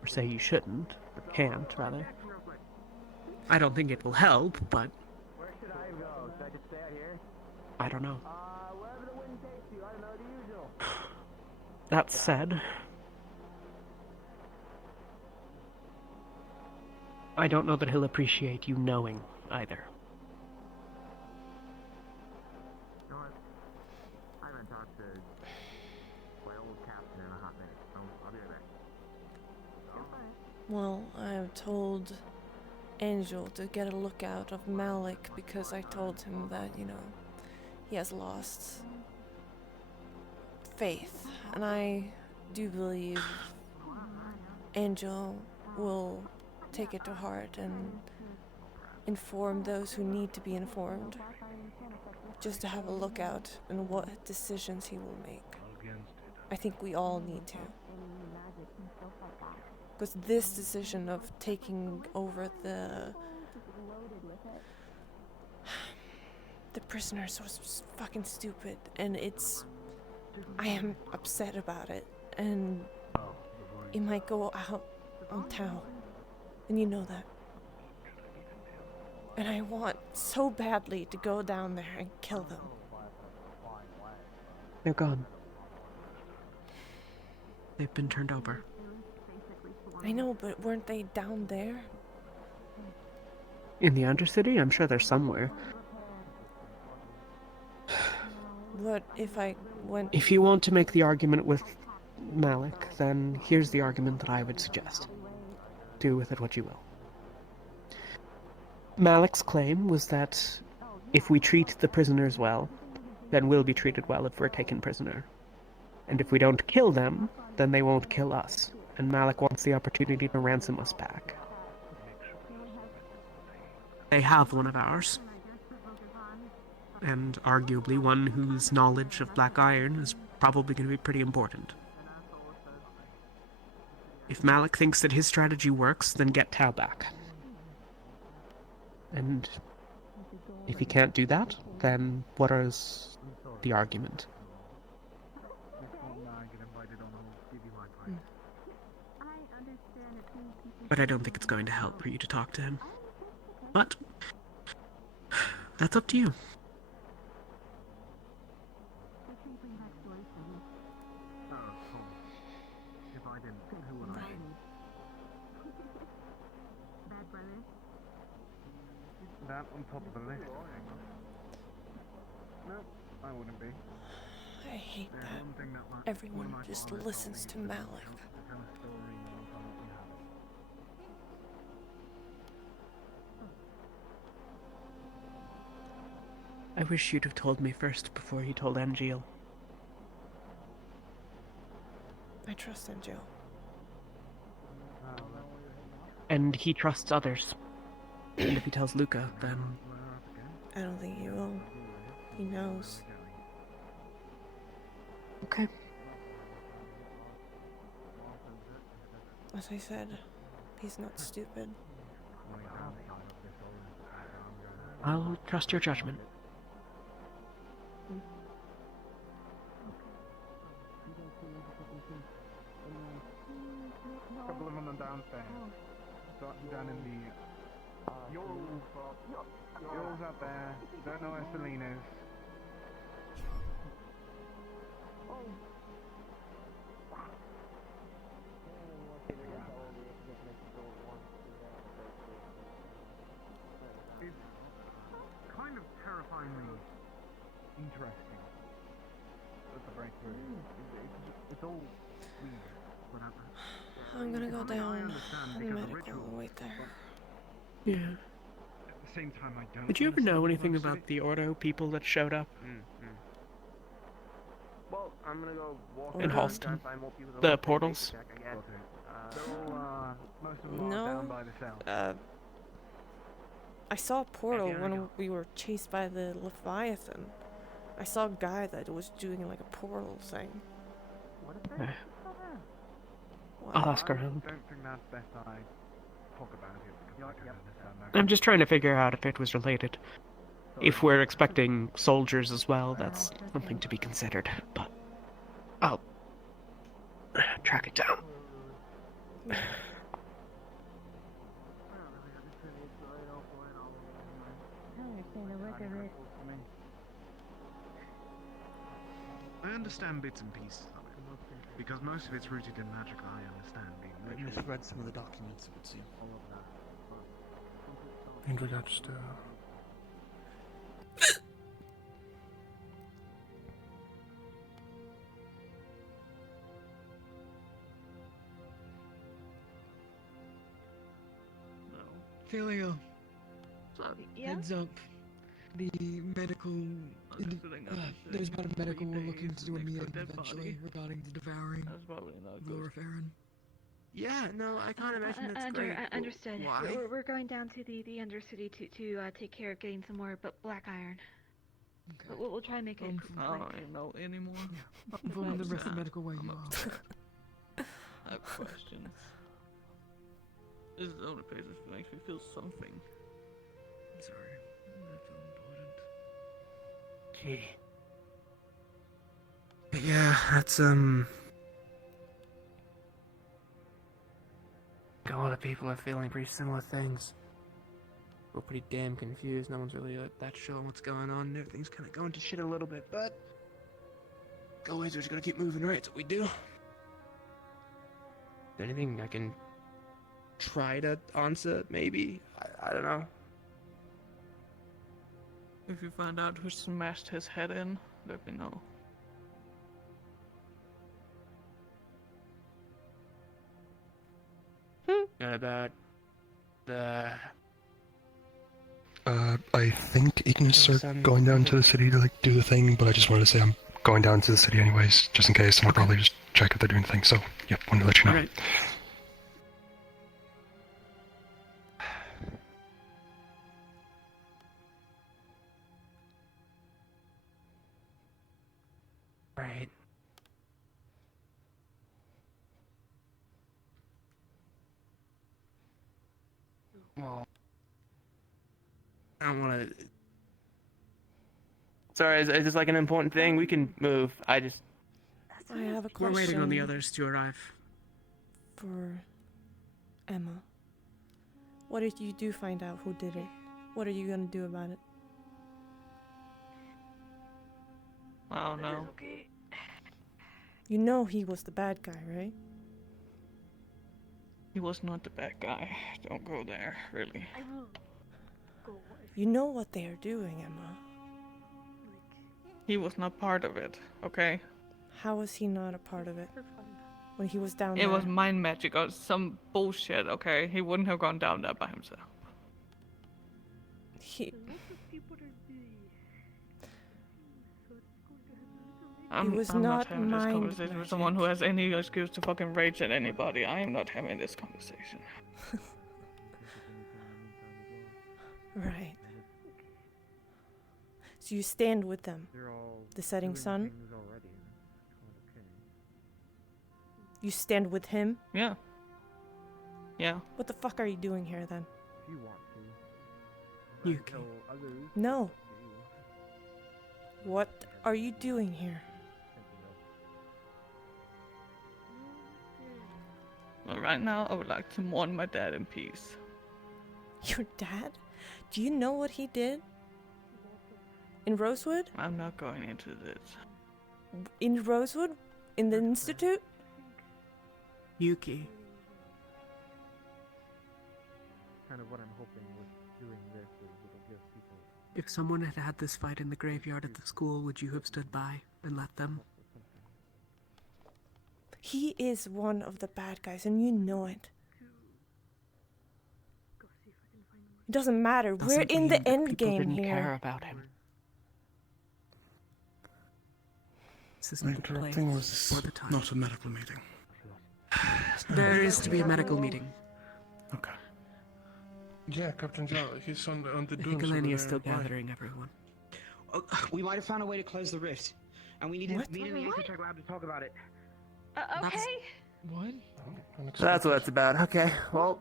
or say you shouldn't, or can't, rather. I don't think it will help, but Where should I go? Should I just stay out here? I don't know. Wherever the wind takes you. I don't know, the usual. That said, I don't know that he'll appreciate you knowing, either. You know what? I haven't talked to my old captain in a hot minute. I'll be right back. Well, I've told Angel to get a lookout of Malik because I told him that, you know, he has lost faith. And I do believe Angel will take it to heart and inform those who need to be informed. Just to have a lookout in what decisions he will make. I think we all need to. Because this decision of taking over the prisoners was fucking stupid, and I am upset about it, and it might go out on town. And you know that. And I want so badly to go down there and kill them. They're gone. They've been turned over. I know, but weren't they down there? In the Undercity? I'm sure they're somewhere. What if I went... If you want to make the argument with Malik, then here's the argument that I would suggest. Do with it what you will. Malik's claim was that if we treat the prisoners well, then we'll be treated well if we're taken prisoner. And if we don't kill them, then they won't kill us. And Malik wants the opportunity to ransom us back. They have one of ours. And arguably one whose knowledge of black iron is probably going to be pretty important. If Malik thinks that his strategy works, then get Tau back. And if he can't do that, then what is the argument? But I don't think it's going to help for you to talk to him. But that's up to you. That on top of the list. No, I wouldn't be. I hate that. Everyone just listens to Malik. I wish you'd have told me first before you told Angeal. I trust Angel. And he trusts others. And if he tells Luca, then... I don't think he will. He knows. Okay. As I said, he's not stupid. I'll trust your judgment. Couple of them downstairs. Down in the... You're all up there. Don't know where Celine is. It's kind of terrifyingly interesting at the breakthrough. It's all weird. I'm gonna go down to the medical and wait there. Yeah. At the same time, I don't. Did you ever know anything about the Ordo people that showed up? Well, I'm gonna go walk In around, Halston? try and find more people that The want to take portals? a check, I guess. Most of them are down by the cell. I saw a portal when we were chased by the Leviathan. I saw a guy that was doing like a portal thing. What is that? I'll ask around. I don't think that's best I talk about it. Because I don't understand that. I'm just trying to figure out if it was related. If we're expecting soldiers as well, that's something to be considered. But I'll track it down. I understand bits and pieces of it, because most of it's rooted in magic. I understand being I ritual. misread some of the documents, it would seem. In regards to... Philia, Yeah? heads up. The medical... there's about a medical we're looking to do a meeting eventually regarding the devouring of Laura Farron. Yeah, no, I can't imagine that's great. Understood. Why? We're going down to the Undercity to take care of getting some more black iron. Okay. We'll try and make it. I don't know anymore. Inform the rest of the medical where you are. I have questions. This is the only place that makes me feel something. I'm sorry. That felt important. Gee. Yeah, that's, God, of people are feeling pretty similar things. We're pretty damn confused. No one's really that sure what's going on. Everything's kind of going to shit a little bit, but always we just gotta keep moving, right? That's what we do. Anything I can try to answer? Maybe. I don't know. If you find out who smashed his head in, let me know. What about the... I think Ignis are going down to the city to do the thing, but I just wanted to say I'm going down to the city anyways, just in case, and I'll probably just check if they're doing the thing, so, yep, wanted to let you know. Alright. Right. Well, I don't want to... Sorry, is this like an important thing? We can move. I have a question. We're waiting on the others to arrive. For Emma. What if you do find out who did it? What are you gonna do about it? I don't know. You know he was the bad guy, right? He was not the bad guy. Don't go there, really. You know what they are doing, Emma. He was not part of it, okay? How was he not a part of it? When he was down there? It was mind magic or some bullshit, okay? He wouldn't have gone down there by himself. He was I'm not having this mind conversation magic. with someone who has any excuse to fucking rage at anybody. I am not having this conversation. Right. So you stand with them. The setting sun? You stand with him? Yeah. Yeah. What the fuck are you doing here then? If you want to. Yuki. No. What are you doing here? Well, right now, I would like to mourn my dad in peace. Your dad? Do you know what he did? In Rosewood? I'm not going into this. In Rosewood? In the institute? Yuki. Kind of what I'm hoping with doing this is it'll give people. If someone had had this fight in the graveyard at the school, would you have stood by and let them? He is one of the bad guys, and you know it. It doesn't matter. We're in the end game didn't here. Care about him. This is not the place Interrupting was or the time. not a medical meeting. There is to be a medical meeting. Okay. Yeah, Captain Joe, he's on the I dunes. think over Eleni is there. still Why? gathering everyone. Oh, we might have found a way to close the rift, and we need What? to meet in the Infotech lab to talk about it. Okay. What? So that's what it's about. Okay, well.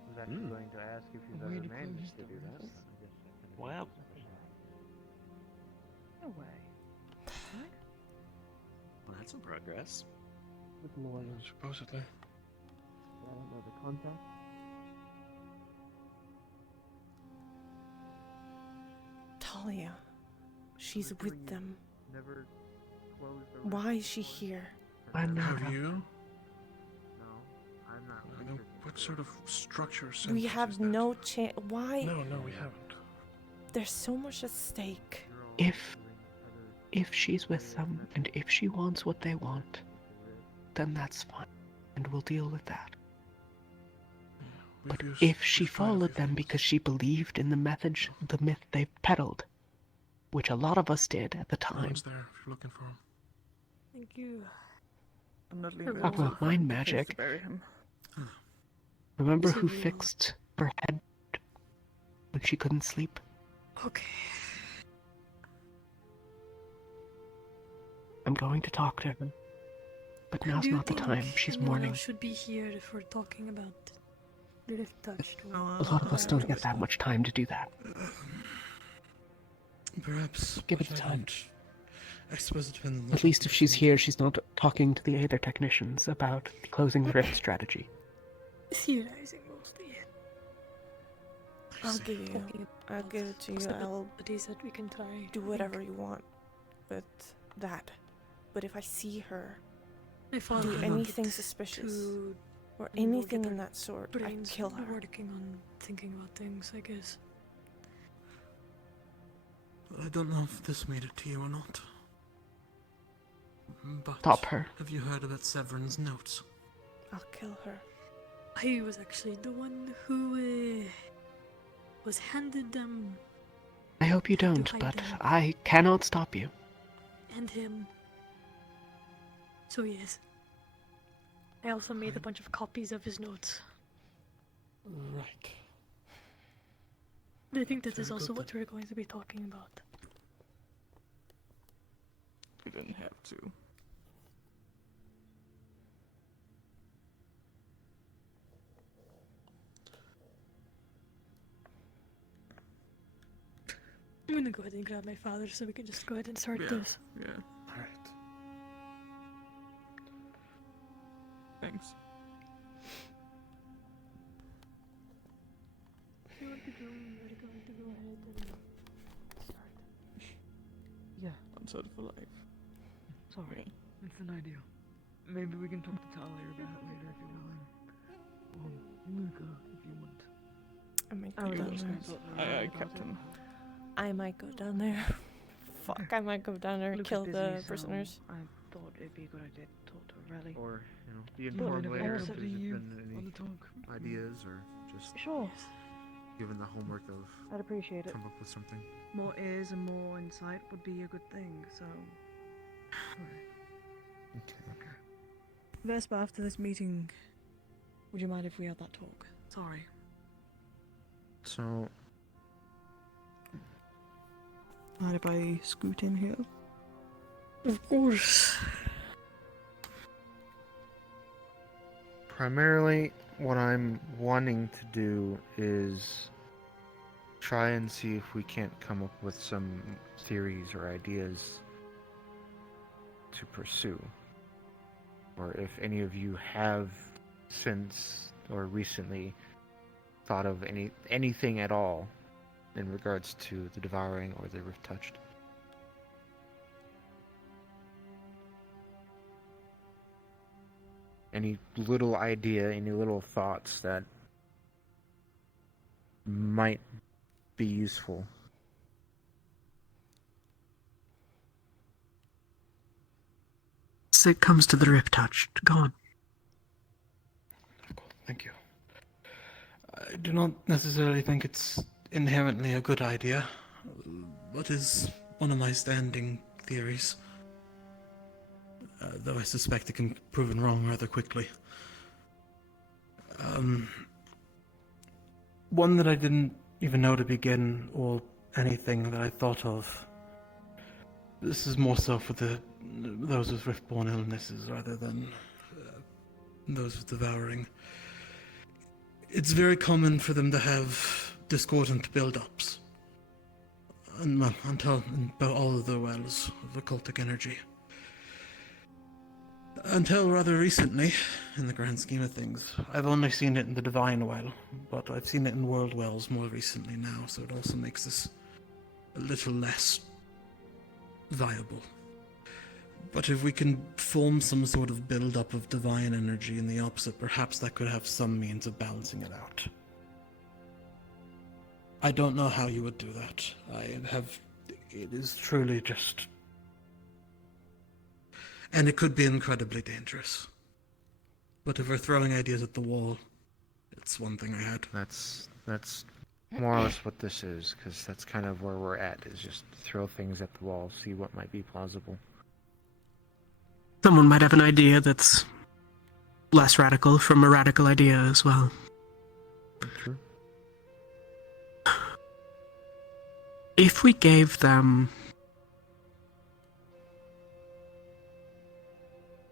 I was actually going to ask if you've ever managed to do that. Well. No way. Well, that's some progress. Supposedly. I don't know the contact. Talia. She's with them. Never closed the Why is she here? I'm not. Have you? No, I'm not. What sort of structure? We have no chance. Why? No, we haven't. There's so much at stake. If she's with them, and if she wants what they want, then that's fine, and we'll deal with that. But if she followed them because she believed in the myth they peddled, which a lot of us did at the time. One's there if you're looking for him. Thank you. I'm not leaving. Talk about mind I refuse magic. to bury him. Remember who fixed her head when she couldn't sleep? Okay. I'm going to talk to her. But now's Do you not the think time. She's anyone mourning. else should be here if we're talking about the rift touched. A lot of us don't get that much time to do that. Perhaps. Give it time. I suppose it depends on At least if she's here, she's not talking to the Aether technicians about the closing the rift strategy. theorizing mostly. I'll give it to you. I'll that we can try. do whatever you want with that. But if I see her My father do anything suspicious or anything in that sort, I kill her. Working on thinking about things, I guess. I don't know if this made it to you or not. But Stop her. Have you heard about Severin's notes? I'll kill her. I was actually the one who was handed them I hope you don't, hide but them. I cannot stop you. and him. So yes. I also made a bunch of copies of his notes. Right. I think that is Very also good what we're going to be talking about. You didn't have to. I'm gonna go ahead and grab my father so we can just go ahead and start this. Yeah. Alright. Thanks. If you want to go, we're going to go ahead and start. Yeah. I'm set for life. Sorry. It's an idea. Maybe we can talk to Talia about it later if you're willing. Luca, if you want. I might I go was down just there. gonna talk Aye, about Captain. I might go down there. Fuck, I might go down there and Luca's kill busy, the so prisoners. I thought it'd be a good idea to talk to Raleigh. Or, be But informed if later also if there's you been any ideas or just Sure. given the homework of I'd appreciate it. come up with something. More ears and more insight would be a good thing, so. Okay. Vespa, after this meeting, would you mind if we had that talk? Sorry. So, Mind if I scoot in here? Of course. Primarily, what I'm wanting to do is try and see if we can't come up with some theories or ideas to pursue. Or if any of you have since or recently thought of anything at all in regards to the devouring or the rift touched. Any little idea, any little thoughts that might be useful. As it comes to the rift touched, go on. Thank you. I do not necessarily think it's inherently a good idea. What is one of my standing theories? Though I suspect it can be proven wrong rather quickly. One that I didn't even know to begin, or anything that I thought of. This is more so for those with rift-borne illnesses rather than those with devouring. It's very common for them to have discordant build-ups. And well, until about all of the wells of occultic energy. Until rather recently, in the grand scheme of things. I've only seen it in the Divine Well, but I've seen it in World Wells more recently now, so it also makes this a little less viable. But if we can form some sort of build-up of divine energy in the opposite, perhaps that could have some means of balancing it out. I don't know how you would do that. It is truly just... And it could be incredibly dangerous. But if we're throwing ideas at the wall, it's one thing I had. That's more or less what this is, because that's kind of where we're at, is just throw things at the wall, see what might be plausible. Someone might have an idea that's less radical from a radical idea as well. True. If we gave them...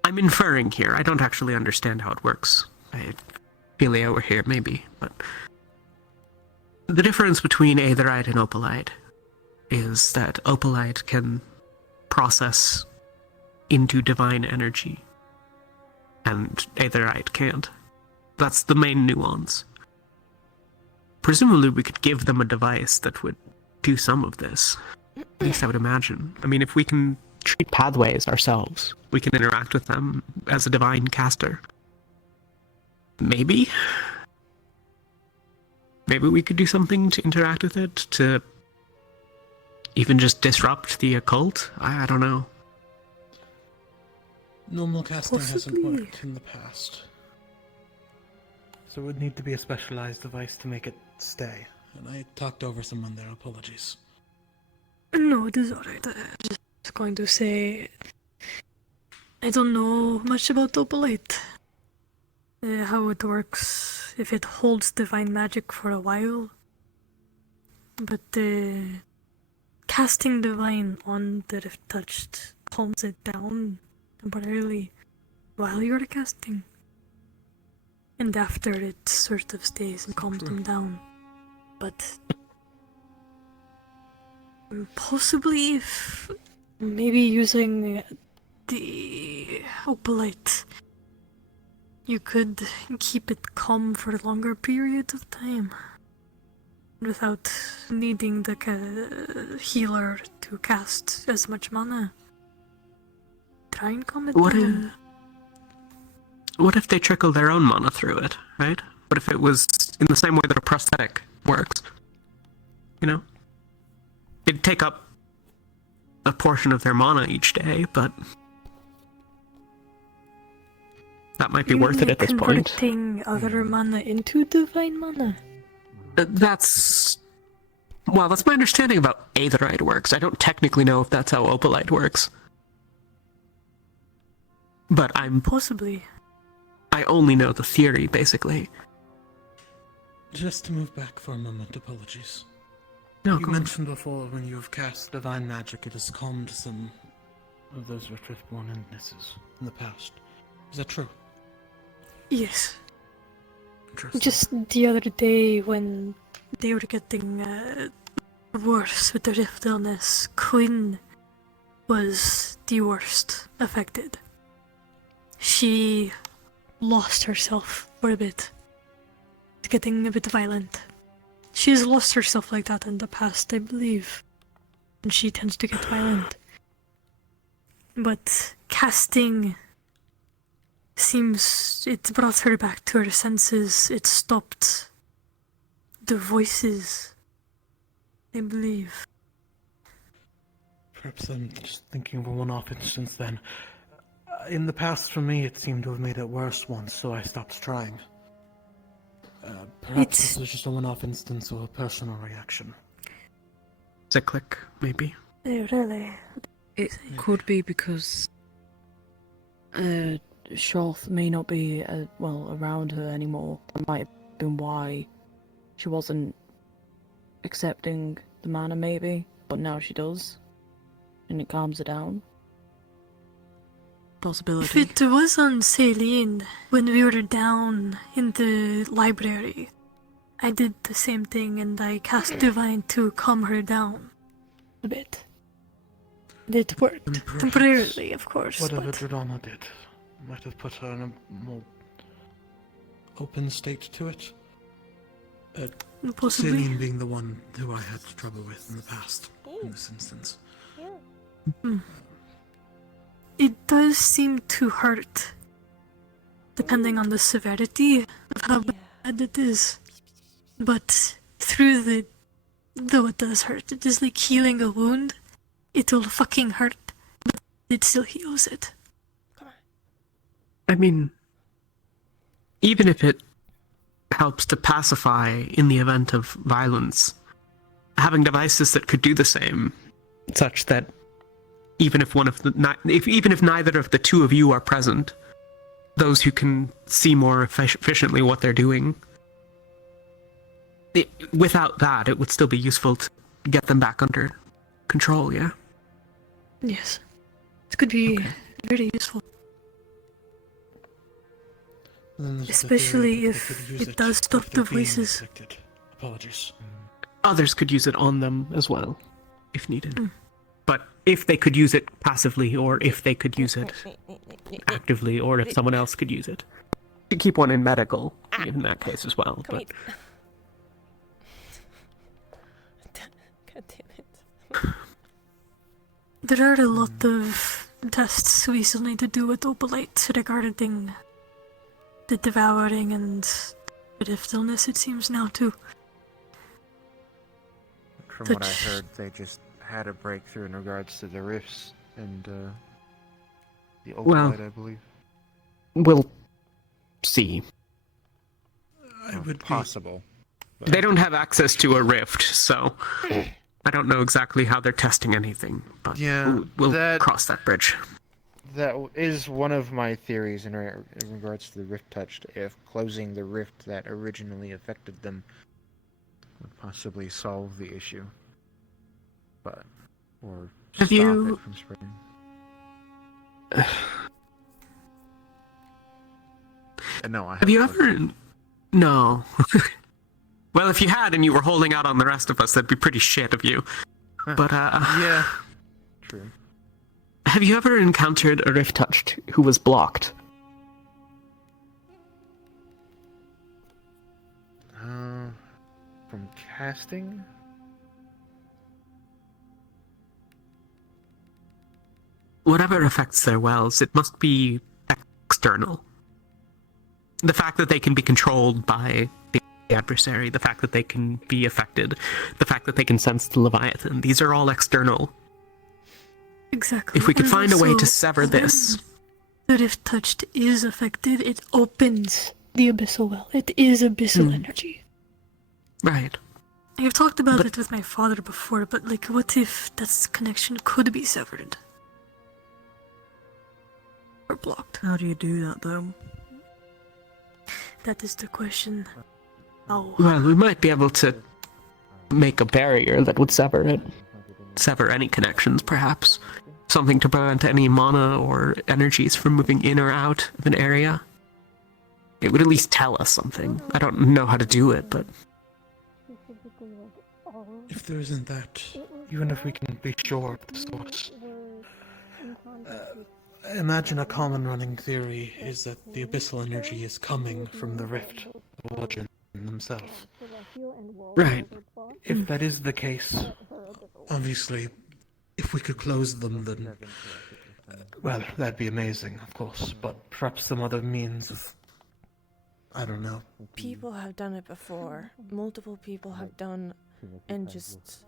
I'm inferring here. I don't actually understand how it works. Philia were here, maybe, but... The difference between Aetherite and Opalite is that Opalite can process into divine energy, and Aetherite can't. That's the main nuance. Presumably we could give them a device that would do some of this. At least I would imagine. I mean, if we can treat pathways ourselves, we can interact with them as a divine caster. Maybe? Maybe we could do something to interact with it, to even just disrupt the occult? I don't know. Normal casting hasn't Possibly. worked in the past. So it would need to be a specialized device to make it stay. And I talked over someone there, apologies. No, it is alright. I'm just going to say I don't know much about Opalite. How it works, if it holds divine magic for a while. But casting divine on the Rift Touched calms it down temporarily while you're casting. And after it sort of stays and calms them down. But possibly if maybe using the Opalite, you could keep it calm for a longer period of time without needing the healer to cast as much mana. Try and calm it down. What if they trickle their own mana through it, right? What if it was in the same way that a prosthetic works? You know? It'd take up a portion of their mana each day, but that might be worth it at this point. Converting other mana into divine mana? That's my understanding about Aetherite works. I don't technically know if that's how Opalite works. But Possibly. I only know the theory, basically. Just to move back for a moment, apologies. No, You mentioned before when you have cast divine magic, it has calmed some of those Riftborn illnesses in the past. Is that true? Yes. Interesting. Just the other day when they were getting worse with the Rift illness, Quinn was the worst affected. She lost herself for a bit. Getting a bit violent. She has lost herself like that in the past, I believe. And she tends to get violent. But casting seems it brought her back to her senses. It stopped the voices, I believe. Perhaps I'm just thinking of a one-off instance then. In the past, for me, it seemed to have made it worse once, so I stopped trying. Perhaps this was just a one-off instance of a personal reaction. Cyclic, maybe? Really? It could be because Shoth may not be around her anymore. That might have been why she wasn't accepting the mana, maybe. But now she does, and it calms her down. If it was on Celine, when we were down in the library, I did the same thing and I cast Divine to calm her down a bit. It worked. Temporarily, of course. Whatever But Dradana did might have put her in a more open state to it. Possibly. Celine being the one who I had trouble with in the past, in this instance. It does seem to hurt, depending on the severity of how bad it is. But though it does hurt, it is like healing a wound. It will fucking hurt, but it still heals it. I mean, even if it helps to pacify in the event of violence, having devices that could do the same, such that even if even if neither of the two of you are present, those who can see more efficiently what they're doing, without that, it would still be useful to get them back under control. Yeah. Yes, it could be very useful. Especially if it does stop the voices. Apologies. Others could use it on them as well, if needed. But if they could use it passively, or if they could use it actively, or if someone else could use it. You keep one in medical in that case as well. Come But God damn it. There are a lot of tests we still need to do with Opalite regarding the devouring and rift illness, it seems now too. From what I heard, they just had a breakthrough in regards to the rifts and the Opalite, I believe. We'll see. I would possible. They don't have access to a rift, so I don't know exactly how they're testing anything. But Yeah, we'll cross that bridge. That is one of my theories in regards to the rift touched. If closing the rift that originally affected them would possibly solve the issue, or Have stop you- it from spreading. No, I Have you haven't. ever? No. Well, if you had and you were holding out on the rest of us, that'd be pretty shit of you. But yeah, true. Have you ever encountered a rift touched who was blocked? From casting? Whatever affects their wells, it must be external. The fact that they can be controlled by the adversary, the fact that they can be affected, the fact that they can sense the Leviathan, these are all external. Exactly. If we could And find a way to also, sever this. The rift touched is affected, it opens the abyssal well. It is abyssal energy. Right. I've talked about it with my father before, but like, what if that connection could be severed? Or blocked? How do you do that, though? That is the question. Oh. Well, we might be able to make a barrier that would sever it. Sever any connections, perhaps. Something to prevent any mana or energies from moving in or out of an area. It would at least tell us something. I don't know how to do it, but... If there isn't that, even if we can be sure of the source. Imagine a common running theory is that the abyssal energy is coming from the rift of Legend themselves. Right. If that is the case, obviously, if we could close them, then... well, that'd be amazing, of course, but perhaps some other means of... I don't know. People have done it before. Multiple people have done and just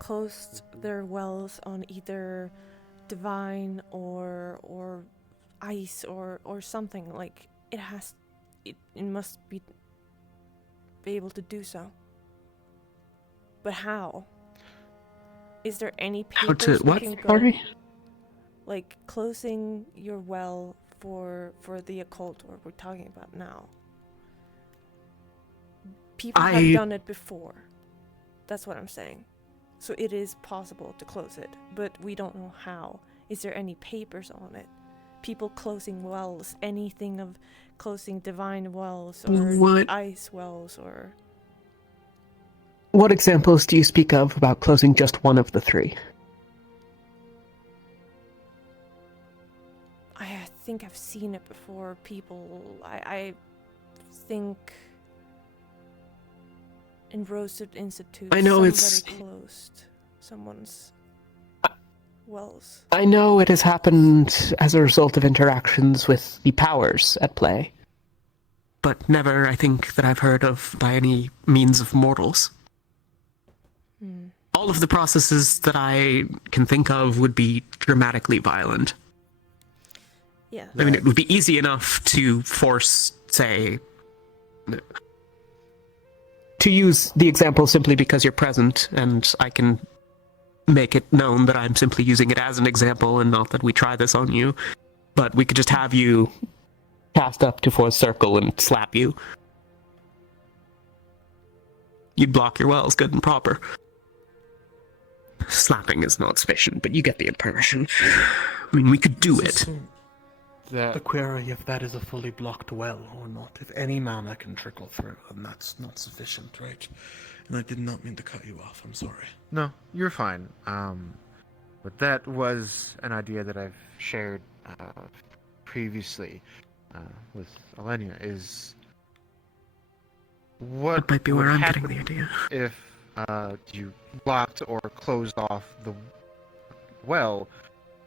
closed their wells on either divine or ice or something. Like, it must be able to do so. But how? Is there any How papers to we what? can go? Sorry? Like closing your well for the occult, or we're talking about now. People have done it before. That's what I'm saying. So it is possible to close it, but we don't know how. Is there any papers on it? People closing wells, anything of closing divine wells or What? ice wells or... What examples do you speak of about closing just one of the three? I think I've seen it before. People, I think in Rosewood Institute, I know somebody closed someone's wells. I know it has happened as a result of interactions with the powers at play. But never, I think, that I've heard of by any means of mortals. All of the processes that I can think of would be dramatically violent. Yeah. I mean, it would be easy enough to force, say... to use the example simply because you're present, and I can make it known that I'm simply using it as an example and not that we try this on you. But we could just have you cast up to force circle and slap you. You'd block your wells good and proper. Slapping is not sufficient, but you get the impression. I mean, we could do it. The query if that is a fully blocked well or not. If any mana can trickle through, and that's not sufficient, right? And I did not mean to cut you off, I'm sorry. No, you're fine. But that was an idea that I've shared previously. with Alenia is what That might be would where I'm happen getting the idea. if you blocked or closed off the well,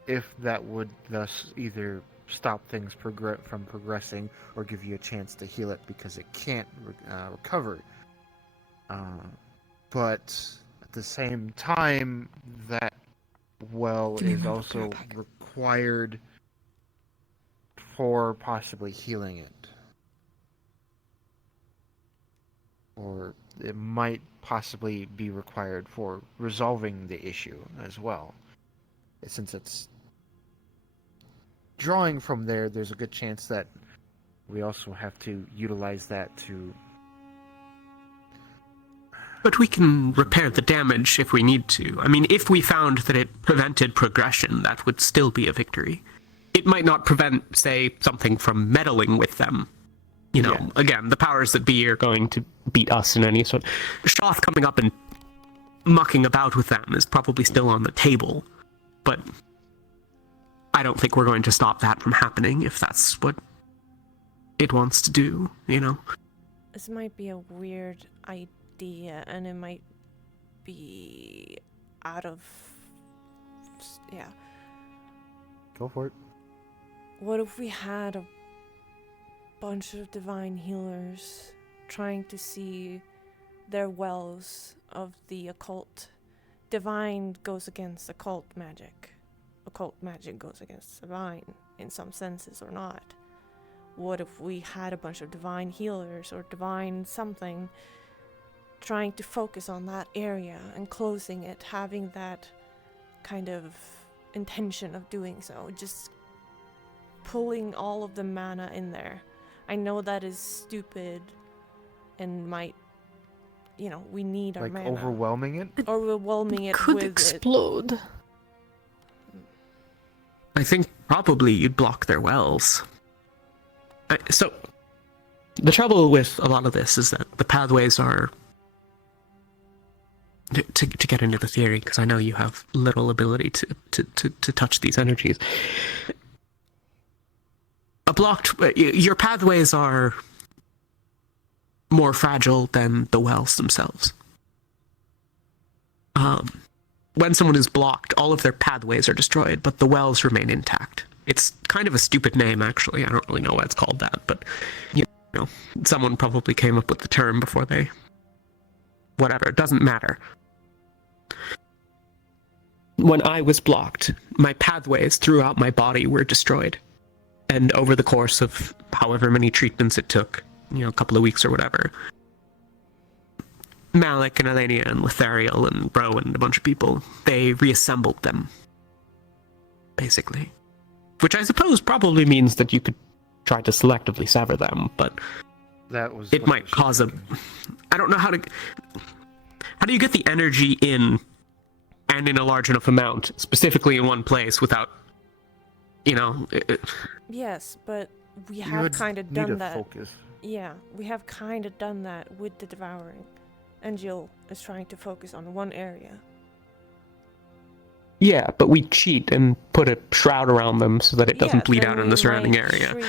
if that would thus either stop things from progressing or give you a chance to heal it because it can't recover. But at the same time, that well is also required for possibly healing it. Or it might possibly be required for resolving the issue as well. Since it's drawing from there, there's a good chance that we also have to utilize that to... But we can repair the damage if we need to. I mean, if we found that it prevented progression, that would still be a victory. It might not prevent, say, something from meddling with them. You know, again, the powers that be are going to beat us in any sort. Shoth coming up and mucking about with them is probably still on the table. But I don't think we're going to stop that from happening if that's what it wants to do, you know? This might be a weird idea, and it might be out of... yeah. Go for it. What if we had a bunch of divine healers trying to see their wells of the occult? Divine goes against occult magic. Occult magic goes against divine, in some senses or not. What if we had a bunch of divine healers or divine something trying to focus on that area and closing it, having that kind of intention of doing so, just pulling all of the mana in there. I know that is stupid and might, you know, we need our mana. Like overwhelming it? Overwhelming it could with explode. it. I think probably you'd block their wells. So, the trouble with a lot of this is that the pathways are... To get into the theory, because I know you have little ability to touch these energies. Your pathways are more fragile than the wells themselves. When someone is blocked, all of their pathways are destroyed, but the wells remain intact. It's kind of a stupid name, actually. I don't really know why it's called that, but, you know, someone probably came up with the term before they... Whatever, it doesn't matter. When I was blocked, my pathways throughout my body were destroyed. And over the course of however many treatments it took, you know, a couple of weeks or whatever, Malik and Elenia and Lethariel and Bro and a bunch of people, they reassembled them. Basically. Which I suppose probably means that you could try to selectively sever them, but it might cause a... I don't know how to... How do you get the energy in, and in a large enough amount, specifically in one place, without, you know... Yes, but we have kind of done that. Focus. Yeah, we have kind of done that with the devouring. And Jill is trying to focus on one area. Yeah, but we cheat and put a shroud around them so that it doesn't bleed out in the surrounding area.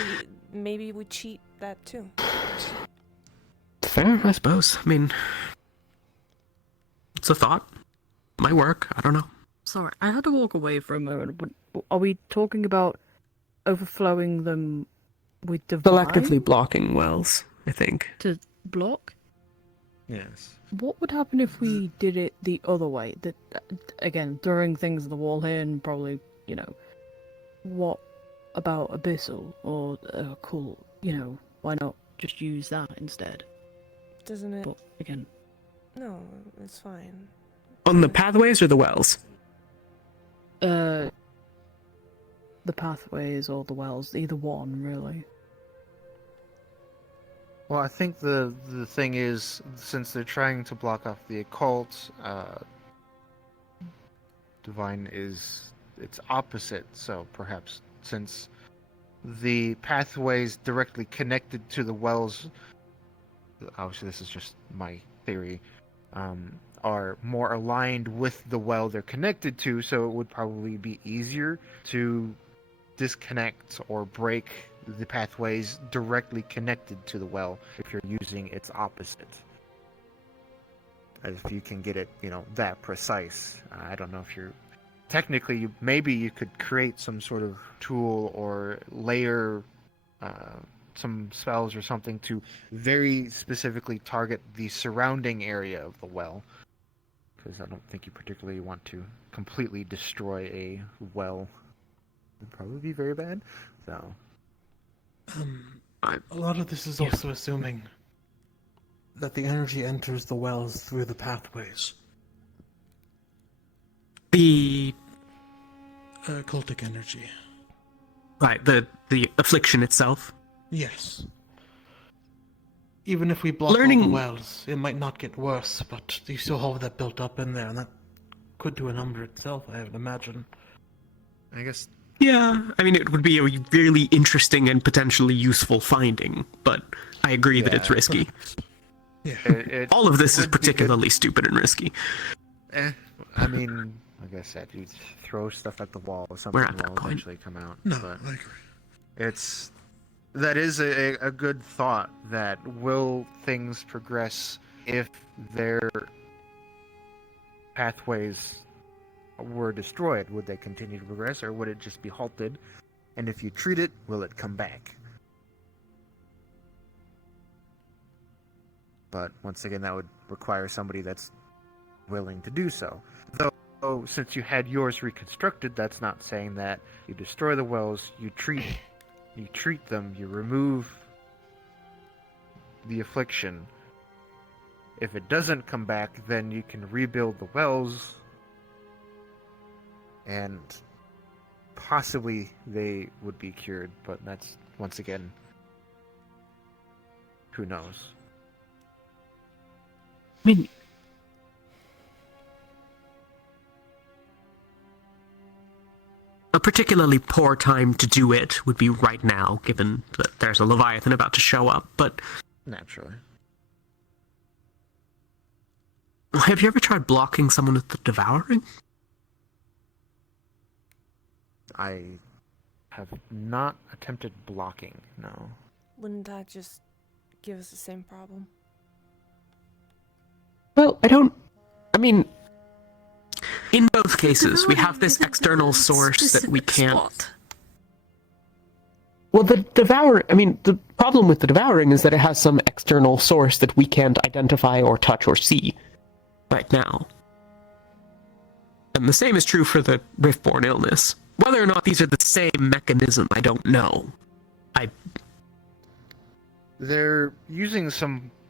Maybe we cheat that too. Fair, I suppose. I mean, it's a thought. Might work. I don't know. Sorry, I had to walk away for a moment. Are we talking about overflowing them with divine? Selectively blocking wells, I think. To block? Yes. What would happen if we did it the other way? That again, throwing things at the wall here and probably, you know, what about Abyssal or Cool? You know, why not just use that instead? Doesn't it? But again, no, it's fine. On the pathways or the wells? The pathways or the wells, either one, really. Well, I think the thing is, since they're trying to block off the occult, divine is its opposite. So perhaps since the pathways directly connected to the wells, obviously this is just my theory, are more aligned with the well they're connected to, so it would probably be easier to disconnect or break the pathways directly connected to the well if you're using its opposite. If you can get it, that precise. I don't know if you're... Technically, maybe you could create some sort of tool or layer some spells or something to very specifically target the surrounding area of the well. Because I don't think you particularly want to completely destroy a well. It would probably be very bad. So... a lot of this is also assuming that the energy enters the wells through the pathways. The cultic energy. Right, the affliction itself. Yes. Even if we block all the wells, it might not get worse, but you still have that built up in there, and that could do a number itself, I would imagine. I guess... Yeah, I mean, it would be a really interesting and potentially useful finding, but I agree that it's risky. Yeah. All of this is particularly stupid and risky. I mean, like I said, you throw stuff at the wall, something will eventually come out. No, but I agree. That is a good thought, that will things progress if their pathways were destroyed? Would they continue to progress, or would it just be halted? And if you treat it, will it come back? But once again, that would require somebody that's willing to do so. Though, since you had yours reconstructed, that's not saying that you destroy the wells, you treat them, you remove the affliction. If it doesn't come back, then you can rebuild the wells, and possibly they would be cured, but that's, once again, who knows? I mean, a particularly poor time to do it would be right now, given that there's a Leviathan about to show up, but... Naturally. Have you ever tried blocking someone with the Devouring? I have not attempted blocking, no. Wouldn't that just give us the same problem? Well, I mean, in both cases, we have this external source that we can't... Well, the problem with the Devouring is that it has some external source that we can't identify or touch or see right now. And the same is true for the Riftborn illness. Whether or not these are the same mechanism, I don't know. They're using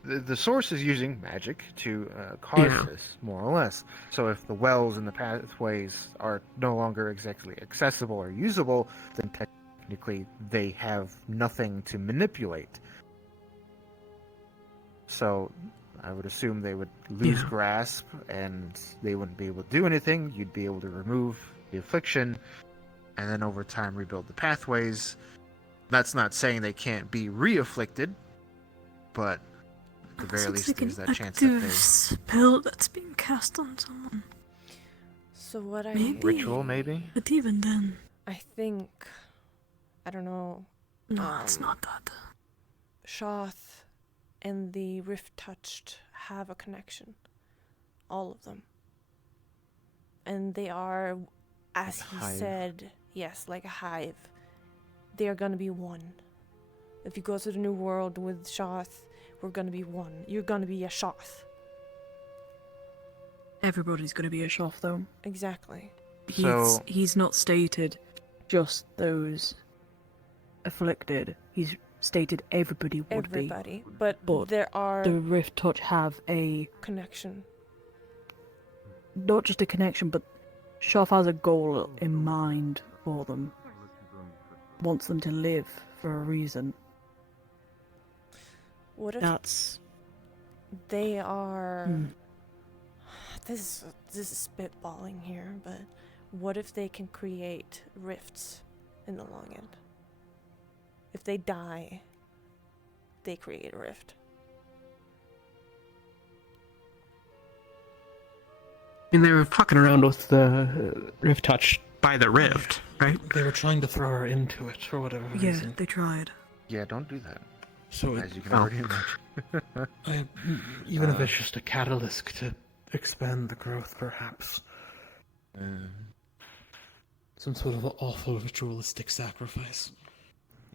the source is using magic to cause this, more or less. So if the wells and the pathways are no longer exactly accessible or usable, then technically they have nothing to manipulate. So I would assume they would lose grasp, and they wouldn't be able to do anything. You'd be able to remove the affliction, and then over time rebuild the pathways. That's not saying they can't be re-afflicted, but at the very least there's that chance that they... spell that's being cast on someone. So what Ritual, maybe? But even then... I think... I don't know... No, it's not that. Shoth and the Rift Touched have a connection. All of them. And they are, as he said, yes, like a hive. They are gonna be one. If you go to the New World with Shoth, we're gonna be one. You're gonna be a Shoth. Everybody's gonna be a Shoth, though. Exactly. He's not stated just those afflicted. He's stated everybody would be. Everybody. But there are... The Rift Touch have a... connection. Not just a connection, but Shoth has a goal in mind for them. Wants them to live for a reason. What if that's... They are... This is spitballing here, but what if they can create rifts in the long end? If they die, they create a rift. I mean, they were fucking around with the Rift Touch by the rift, right? They were trying to throw her into it for whatever Yeah, reason. they tried. Yeah, don't do that. So as you can already imagine. Even if it's just a catalyst to expand the growth, perhaps. Some sort of awful ritualistic sacrifice.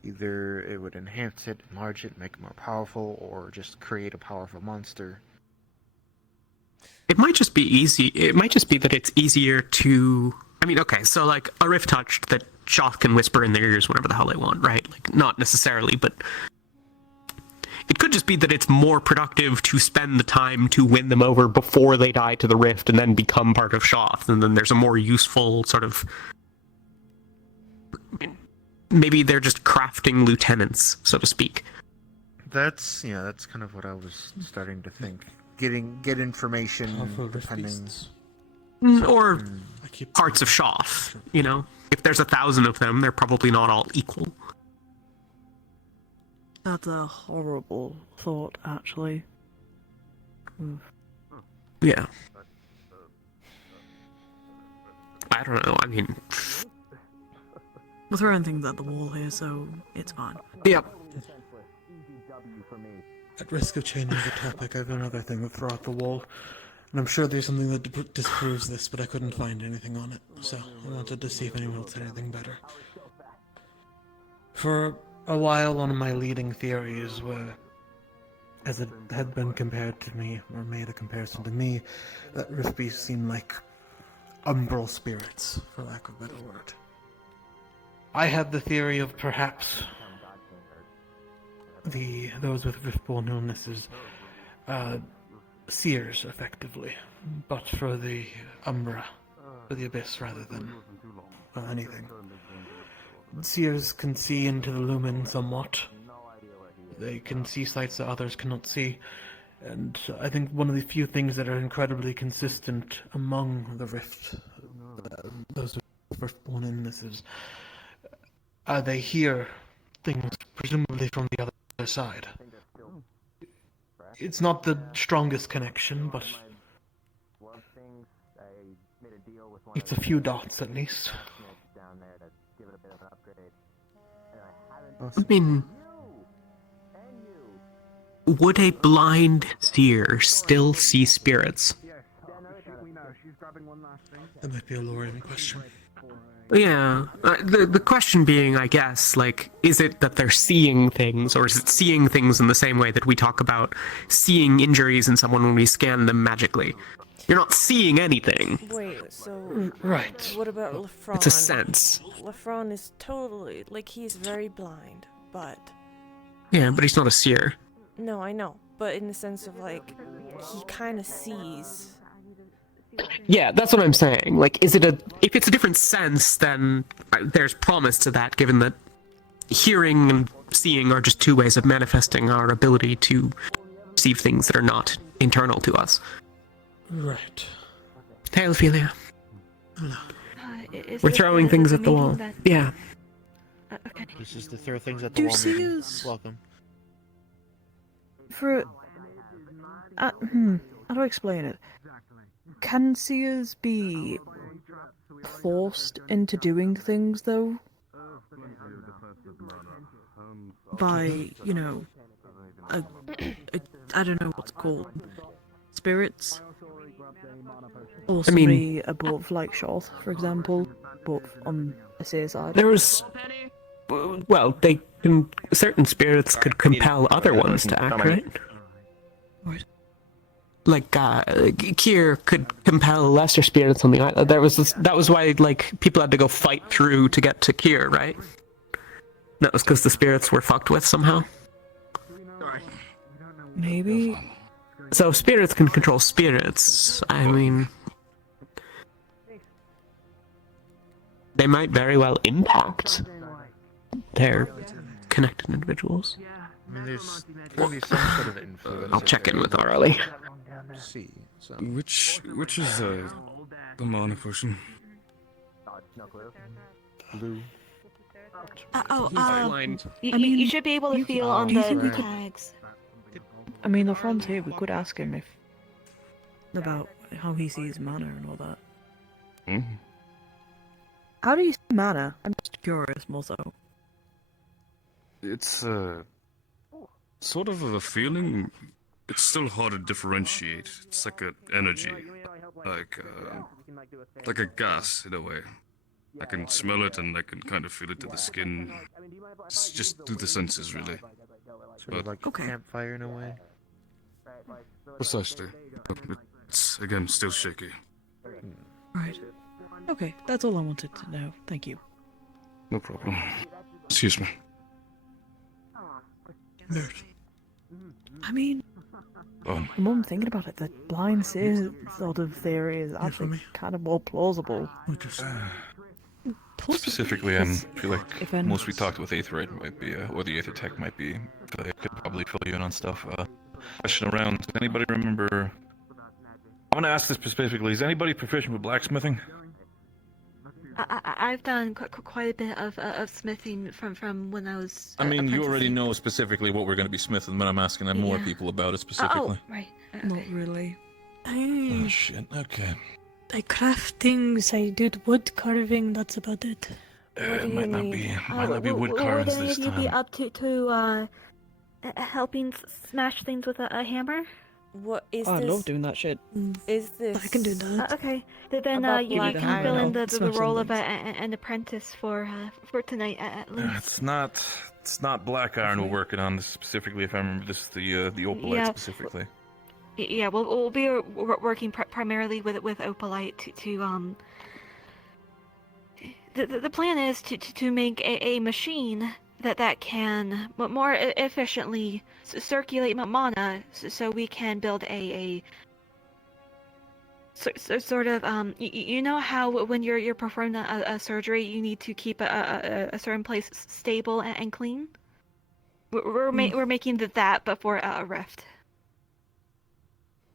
Either it would enhance it, enlarge it, make it more powerful, or just create a powerful monster. It might just be easy. It might just be that it's easier to. I mean, okay, so like a rift touched that Shoth can whisper in their ears whenever the hell they want, right? Like, not necessarily, but it could just be that it's more productive to spend the time to win them over before they die to the rift and then become part of Shoth, and then there's a more useful sort of. Maybe they're just crafting lieutenants, so to speak. That's kind of what I was starting to think. Get information, depending. Or parts of Shoth, you know? If there's 1,000 of them, they're probably not all equal. That's a horrible thought, actually. Yeah. I don't know, I mean... We're throwing things at the wall here, so it's fine. Yep. At risk of changing the topic, I have another thing to throw out the wall. And I'm sure there's something that disproves this, but I couldn't find anything on it. So I wanted to see if anyone else had anything better. For a while, one of my leading theories were, as it had been compared to me, or made a comparison to me, that rift beasts seemed like umbral spirits, for lack of a better word. I had the theory of perhaps those with riftborn illnesses, seers, effectively, but for the Umbra, for the Abyss rather than anything. Seers can see into the lumen somewhat. They can see sights that others cannot see, and I think one of the few things that are incredibly consistent among the rift, those with riftborn illnesses, they hear things presumably from the other side. It's not the strongest connection, but it's a few dots at least. I mean, would a blind seer still see spirits? That might be a Lorian question. Yeah, the question being, I guess, like, is it that they're seeing things, or is it seeing things in the same way that we talk about seeing injuries in someone when we scan them magically? You're not seeing anything. Wait, so... Right. What about Lefron? It's a sense. Lefron is totally... Like, he's very blind, but... Yeah, but he's not a seer. No, I know. But in the sense of, like, he kind of sees... Yeah, that's what I'm saying. Like, if it's a different sense, then there's promise to that, given that hearing and seeing are just two ways of manifesting our ability to perceive things that are not internal to us. Right. Hey, Ophelia. We're throwing things at the wall. Yeah. Okay. This is to throw things at the Do wall. meeting. seers... Welcome. For... how do I explain it? Can seers be forced into doing things, though? By, you know, I don't know what's called, spirits? Or somebody above, like Shoth, for example, but on a seer side? There was... Well, certain spirits could compel other ones to act, right? Right. Like, Kier could compel lesser spirits on the island. That was why, like, people had to go fight through to get to Kier, right? That was because the spirits were fucked with somehow. Maybe. So spirits can control spirits. I mean... They might very well impact their connected individuals. I mean, there's clearly some sort of influence. I'll check in with Arlie. See, so. Which is the mana potion? Blue. You should be able to feel on do you think we the could- tags. I mean, the Franz here, we could ask him about how he sees mana and all that. How do you see mana? I'm just curious, more so. It's sort of a feeling. It's still hard to differentiate. It's like an energy, like a gas in a way. I can smell it and I can kind of feel it to the skin. It's just through the senses, really. Sort of like a campfire in a way. Precisely. But it's, again, still shaky. Right. Okay, that's all I wanted to know. Thank you. No problem. Excuse me. I mean, Oh. the more I'm thinking about it, the blind seer sort of theory is actually kind of more plausible. Specifically, I feel like if most we talked with Aetherite might be, or the Aether Tech might be, I could probably fill you in on stuff. Question around, does anybody remember... I'm gonna ask this specifically, is anybody proficient with blacksmithing? I've done quite a bit of smithing from when I was. I mean, you already know specifically what we're gonna be smithing, but I'm asking more people about it specifically. Oh, right. Not really. Oh shit, okay. I craft things, I do the wood carving, that's about it. It might not be wood carvings this Would you be time. up to helping smash things with a hammer? What is I this? love doing that shit. Is this? I can do that. Okay, then About you black can fill iron. in the Smash role some of an apprentice for tonight at least. It's not black iron we're working on this specifically. If I remember, this is the opalite Yeah. specifically. Yeah, we'll be working primarily with opalite to The plan is to make a machine that can more efficiently circulate mana, so we can build a sort of you know how when you're performing a surgery you need to keep a certain place stable and clean. We're making that but for a rift.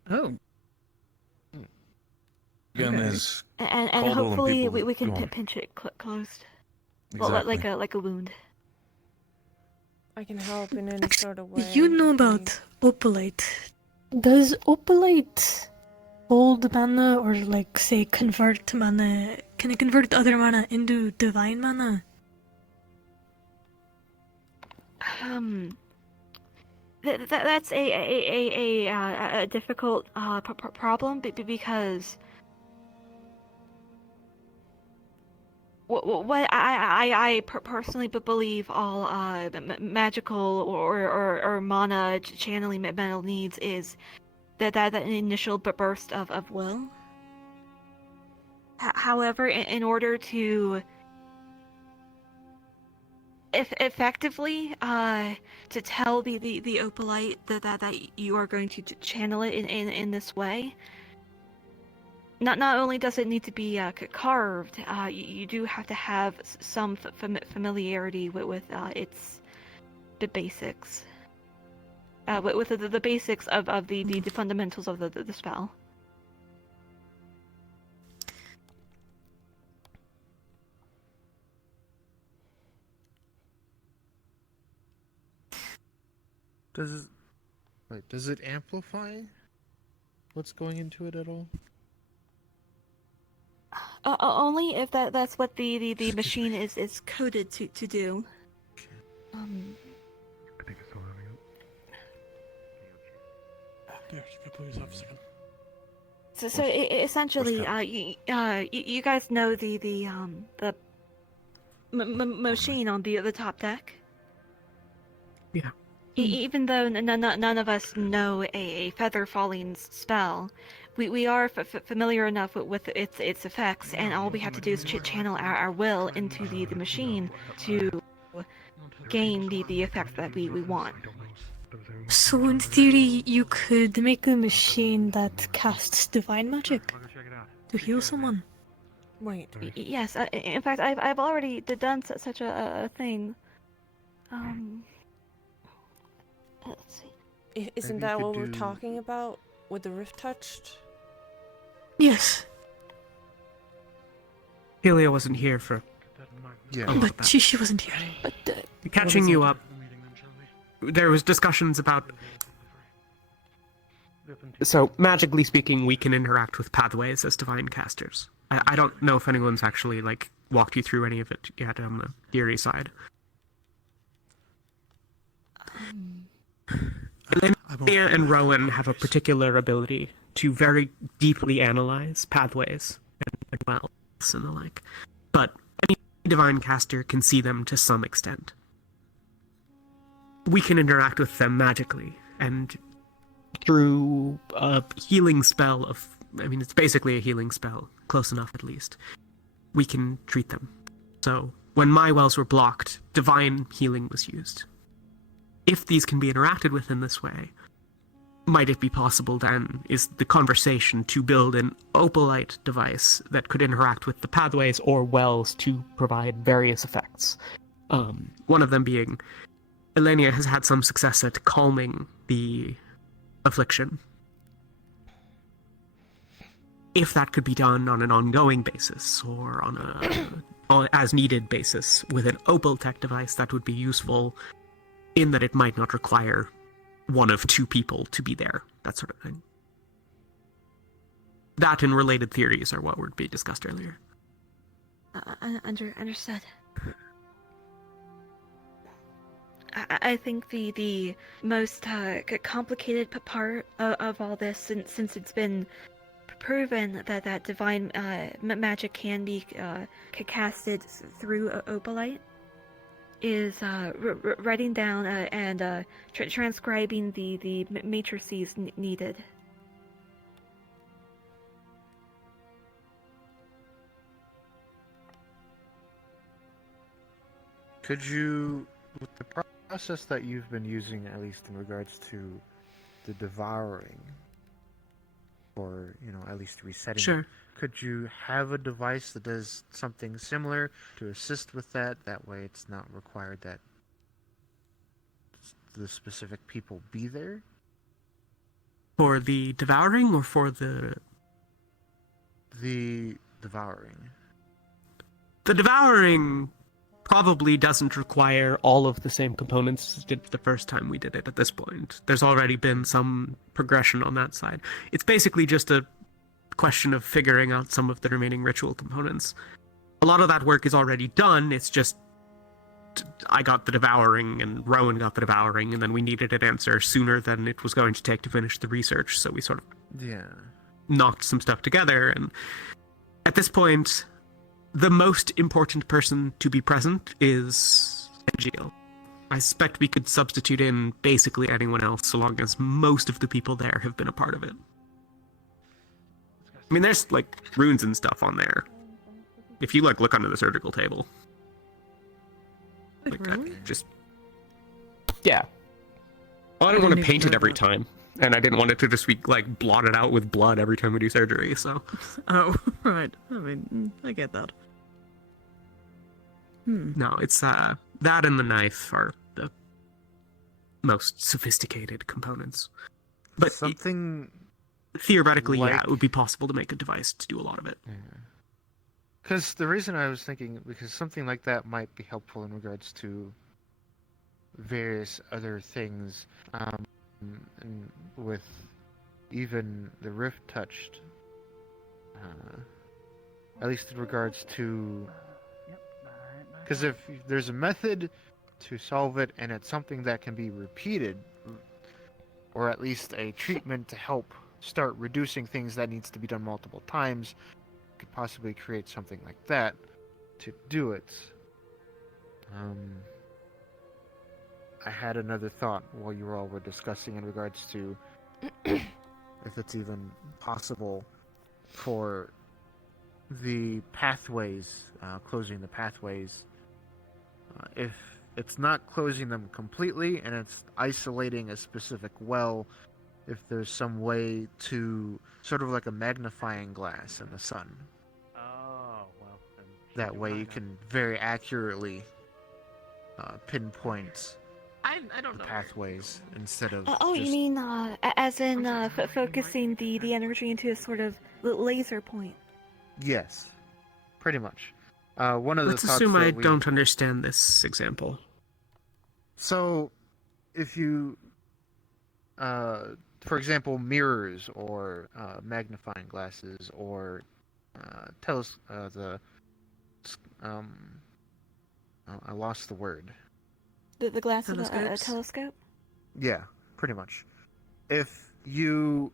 Oh. Again, there's and Caldwell and hopefully people we can go on. pinch it closed. Exactly. Well, like a wound. I can help in any sort of way. You know about opalite. Does opalite hold mana or like say convert mana? Can it convert other mana into divine mana? That's a difficult problem because what I personally believe all magical or mana channeling metal needs is that initial burst of will. However, in order to effectively to tell the opalite that you are going to channel it in this way, not only does it need to be carved, you do have to have some familiarity with its the basics, with the basics of the fundamentals of the spell. Does it amplify what's going into it at all? Only if that's what the machine is coded to do. I think it's all running up. There, you can put yourself a second. So essentially, you guys know the machine on the top deck. Yeah. Even though none of us know a feather falling spell, we are familiar enough with its effects, and all we have to do is channel our will into the machine to gain the effect that we want. So in theory, you could make a machine that casts divine magic to heal someone. Wait. Yes, in fact, I've already done such a thing. Let's see. Isn't that what we're talking about with the rift touched? Yes. Helia wasn't here for. Yeah. Oh, But she wasn't here. But catching you up, there was discussions about. So magically speaking, we can interact with pathways as divine casters. I don't know if anyone's actually like walked you through any of it yet on the theory side. Elena and Rowan have a particular ability to very deeply analyze pathways and wells and the like, but any divine caster can see them to some extent. We can interact with them magically, and through a healing spell of, I mean, it's basically a healing spell, close enough at least, we can treat them. So, when my wells were blocked, divine healing was used. If these can be interacted with in this way, might it be possible then, is the conversation to build an opalite device that could interact with the pathways or wells to provide various effects. One of them being, Elenia has had some success at calming the affliction. If that could be done on an ongoing basis or on a as needed basis with an opal tech device, that would be useful in that it might not require one of two people to be there, that sort of thing. That and related theories are what would be discussed earlier. Understood. I think the most complicated part of all this, since it's been proven that divine magic can be casted through opalite, is writing down and transcribing the matrices needed. Could you, with the process that you've been using, at least in regards to the devouring, or, you know, at least resetting, sure, could you have a device that does something similar to assist with that? That way it's not required that the specific people be there? For the devouring or for the... The devouring. The devouring probably doesn't require all of the same components as did the first time we did it at this point. There's already been some progression on that side. It's basically just a question of figuring out some of the remaining ritual components. A lot of that work is already done, it's just I got the devouring and Rowan got the devouring, and then we needed an answer sooner than it was going to take to finish the research, so we sort of knocked some stuff together, and at this point the most important person to be present is NGL. I suspect we could substitute in basically anyone else so long as most of the people there have been a part of it. I mean, there's like runes and stuff on there. If you like look under the surgical table. Like really? Just yeah. Well, I didn't want to paint it every time. And I didn't want it to just be like blotted out with blood every time we do surgery, so. Oh, right. I mean, I get that. No, it's that and the knife are the most sophisticated components. But something theoretically, like... yeah, it would be possible to make a device to do a lot of it. Because the reason I was thinking, because something like that might be helpful in regards to various other things, and with even the rift touched, at least in regards to, because if there's a method to solve it and it's something that can be repeated, or at least a treatment to help start reducing things that needs to be done multiple times, could possibly create something like that to do it. I had another thought while you all were discussing in regards to if it's even possible for the pathways, closing the pathways. If it's not closing them completely and it's isolating a specific well, if there's some way to, sort of like a magnifying glass in the sun. Oh, well. That way you can very accurately pinpoint I don't the know. pathways instead of You mean as in focusing the energy into a sort of laser point? Yes, pretty much. One of Let's the thoughts assume I that don't understand this example. So, if you, for example, mirrors or magnifying glasses or the I lost the word. The glass of a Telescopes? telescope? Yeah, pretty much. If you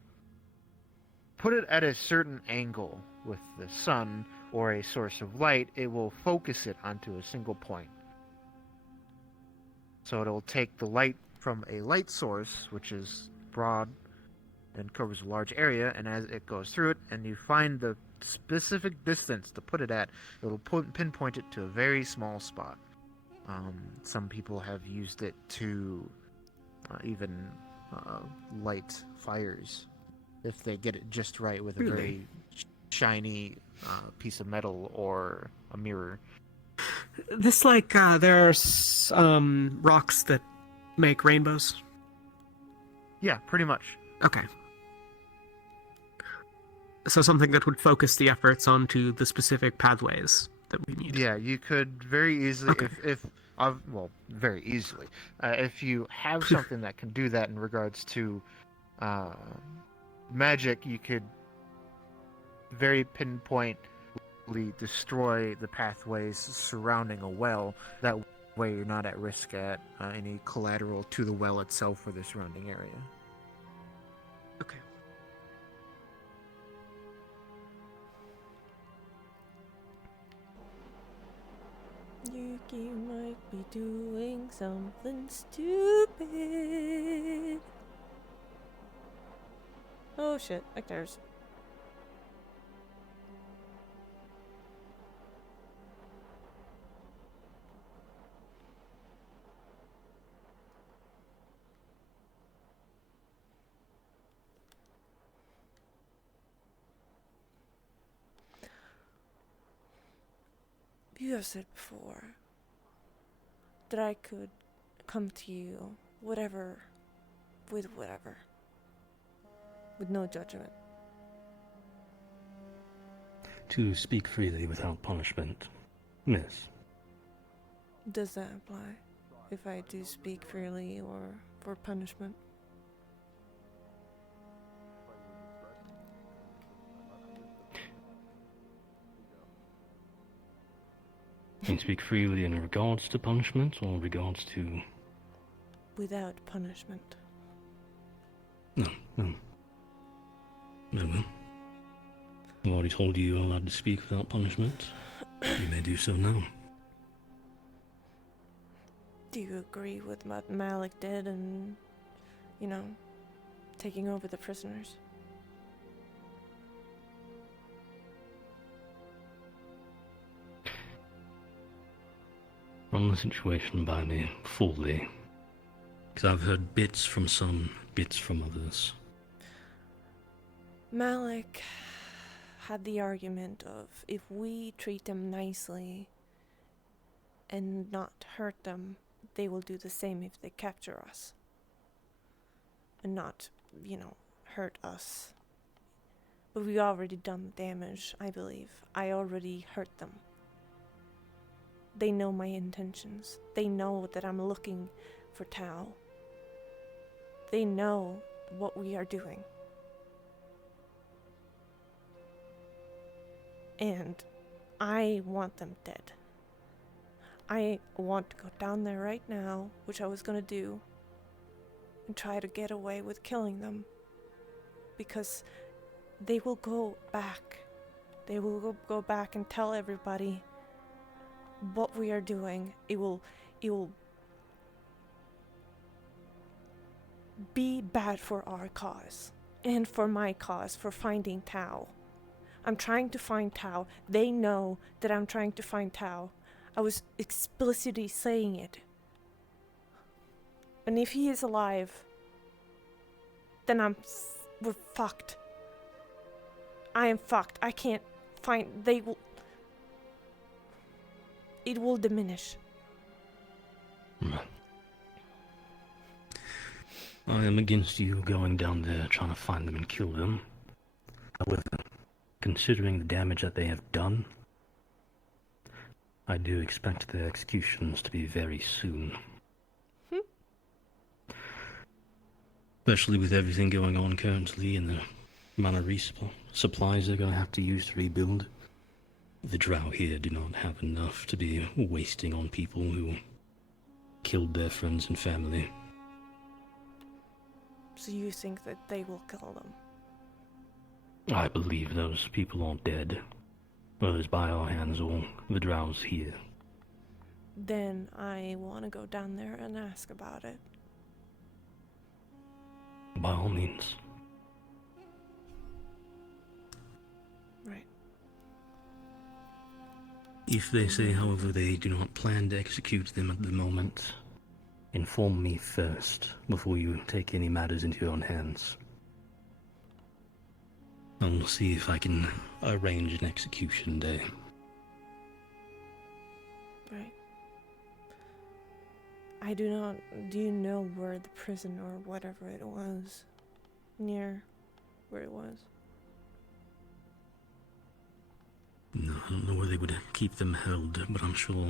put it at a certain angle with the sun or a source of light, it will focus it onto a single point. So it'll take the light from a light source, which is broad and covers a large area, and as it goes through it, and you find the specific distance to put it at, it'll pinpoint it to a very small spot. Some people have used it to even light fires if they get it just right with a very shiny piece of metal or a mirror. This there's rocks that make rainbows. Yeah, pretty much. Okay. So something that would focus the efforts onto the specific pathways that we need. Yeah, you could very easily, very easily, if you have something that can do that in regards to magic, you could very pinpointly destroy the pathways surrounding a well. That way you're not at risk at any collateral to the well itself or the surrounding area. Okay. Yuki might be doing something stupid. Oh shit, like there's. You have said before that I could come to you, with whatever, with no judgment. To speak freely without punishment, miss. Does that apply if I do speak freely or for punishment? You speak freely in regards to punishment or regards to... Without punishment. No. I've already told you you're allowed to speak without punishment. You may do so now. Do you agree with what Malik did and, taking over the prisoners? Run the situation by me fully, because I've heard bits from some, bits from others. Malik had the argument of if we treat them nicely and not hurt them, they will do the same if they capture us. And not, hurt us. But we already done the damage, I believe. I already hurt them. They know my intentions. They know that I'm looking for Tao. They know what we are doing. And I want them dead. I want to go down there right now, which I was gonna do, and try to get away with killing them. Because they will go back. They will go back and tell everybody what we are doing. It will be bad for our cause and for my cause for finding Tao. I'm trying to find Tao. They know that I'm trying to find Tao. I was explicitly saying it. And if he is alive, then we're fucked. I am fucked. I can't find. It will diminish. I am against you going down there trying to find them and kill them. However, considering the damage that they have done, I do expect their executions to be very soon. Especially with everything going on currently and the amount of supplies they're going to have to use to rebuild. The drow here do not have enough to be wasting on people who killed their friends and family. So you think that they will kill them? I believe those people are dead, whether it's by our hands or the drows here. Then I want to go down there and ask about it. By all means. Right. If they say, however, they do not plan to execute them at the moment, inform me first before you take any matters into your own hands. I'll see if I can arrange an execution day. Right. I do not... Do you know where the prison or whatever it was? Near where it was? No, I don't know where they would keep them held, but I'm sure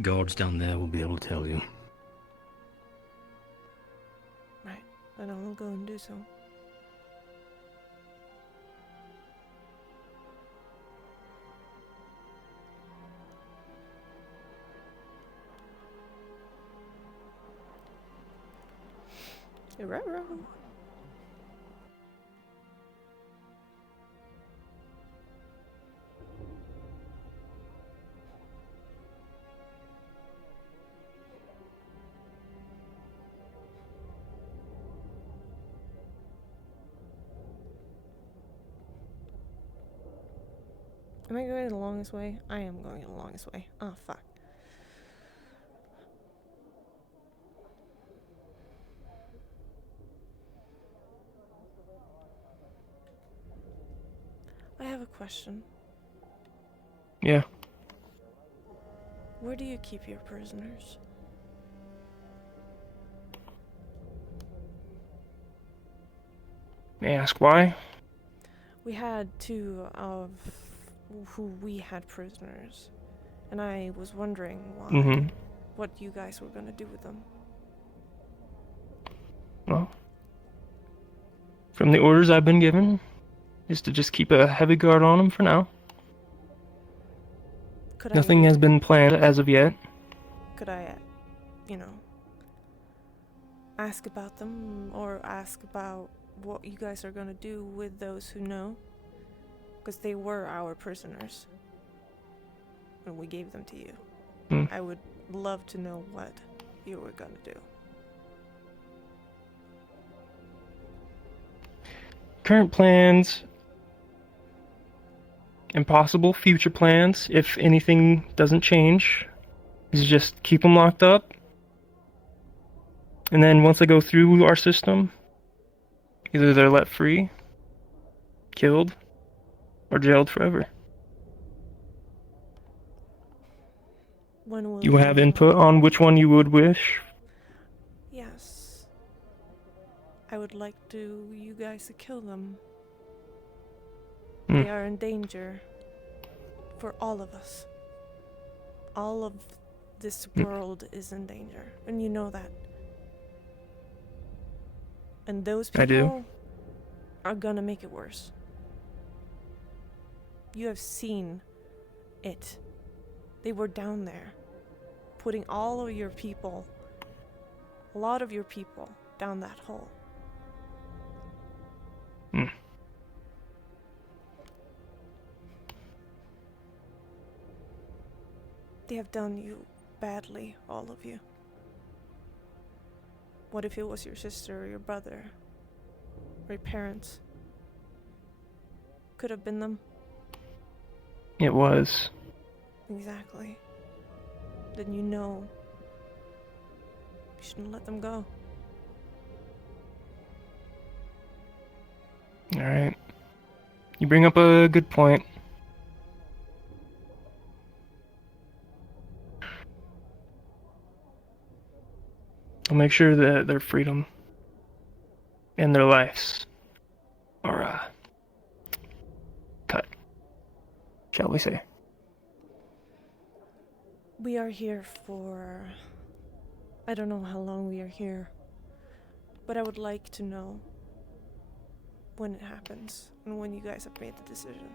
guards down there will be able to tell you. Right. Then I will go and do so. Ruh-roh. Am I going the longest way? I am going the longest way. Oh, fuck. I have a question. Yeah. Where do you keep your prisoners? May I ask why? We had two of who we had prisoners, and I was wondering why, what you guys were gonna do with them. Well, from the orders I've been given, is to just keep a heavy guard on them for now. Nothing has been planned as of yet. Could I, ask about them, or ask about what you guys are gonna do with those who know? Because they were our prisoners when we gave them to you. I would love to know what you were gonna do. Current plans and possible future plans, if anything doesn't change, is just keep them locked up. And then once they go through our system, either they're let free, killed, or jailed forever. When will You have input on which one you would wish? Yes. I would like you guys to kill them. They are in danger for all of us. All of this world is in danger, and you know that. And those people are gonna make it worse. You have seen it. They were down there, putting all of your people, a lot of your people, down that hole. They have done you badly, all of you. What if it was your sister or your brother? Or your parents? Could have been them. It was. Exactly. Then you know you shouldn't let them go. Alright. You bring up a good point. I'll make sure that their freedom and their lives are cut, shall we say. We are here for... I don't know how long we are here, but I would like to know when it happens and when you guys have made the decision.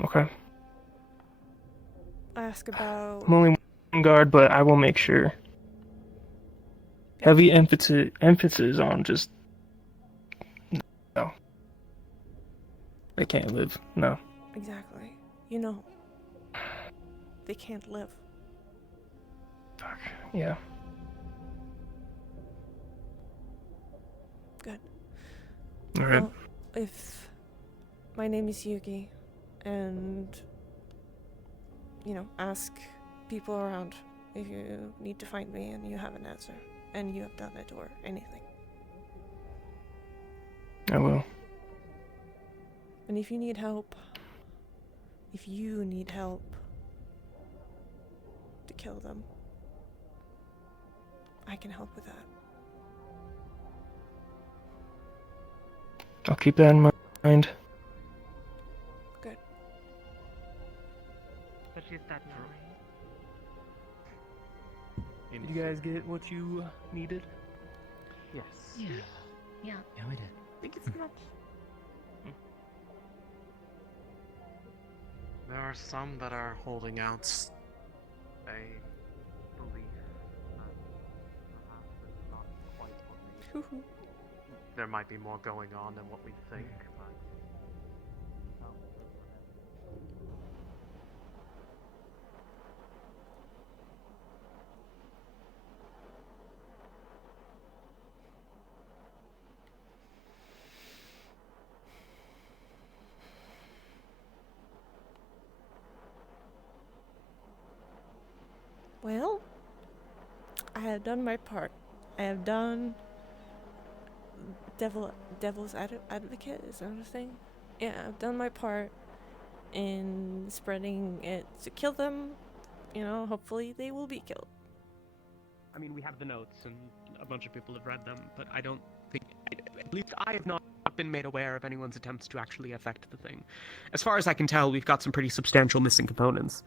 Okay. Ask about. I'm only one guard, but I will make sure. Heavy emphasis on just no. They can't live. No. Exactly. You know. They can't live. Fuck. Yeah. Good. All right. Well, if my name is Yugi, and ask people around if you need to find me and you have an answer, and you have done it or anything. I will. And if you need help, to kill them, I can help with that. I'll keep that in mind. Good. But she's that Did you guys get what you needed? Yes. Yeah. Yeah, we did. Thank you so much. There are some that are holding out a belief that perhaps it's not quite what we... There might be more going on than what we think, but... Well, I have done my part. I have done devil's advocate, is that a thing? Yeah, I've done my part in spreading it to kill them. Hopefully they will be killed. I mean, we have the notes, and a bunch of people have read them, but I don't think... At least I have not been made aware of anyone's attempts to actually affect the thing. As far as I can tell, we've got some pretty substantial missing components.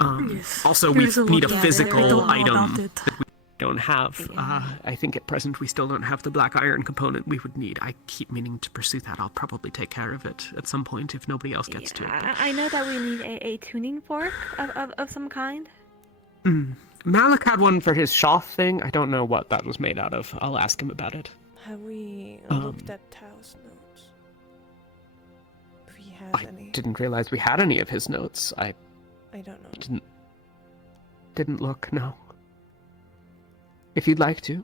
Yes. Also, we need a physical item that we don't have. I think at present we still don't have the black iron component we would need. I keep meaning to pursue that. I'll probably take care of it at some point if nobody else gets to it. But... I know that we need a tuning fork of some kind. Malik had one for his Shoth thing. I don't know what that was made out of. I'll ask him about it. Have we looked at Tao's notes? If he has any. I didn't realize we had any of his notes. I don't know. Didn't look, no. If you'd like to,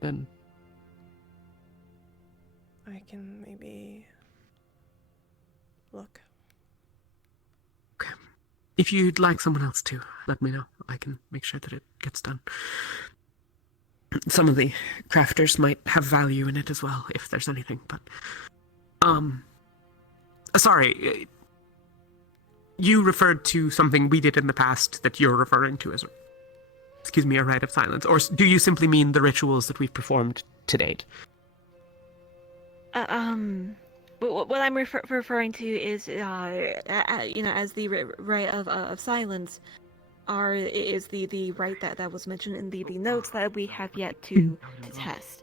then... I can maybe... look. Okay. If you'd like someone else to, let me know. I can make sure that it gets done. Some of the crafters might have value in it as well, if there's anything, but... Sorry, you referred to something we did in the past that you're referring to as, a rite of silence. Or do you simply mean the rituals that we've performed to date? What I'm referring to is, as the rite of silence, is the rite that was mentioned in the notes that we have yet to test.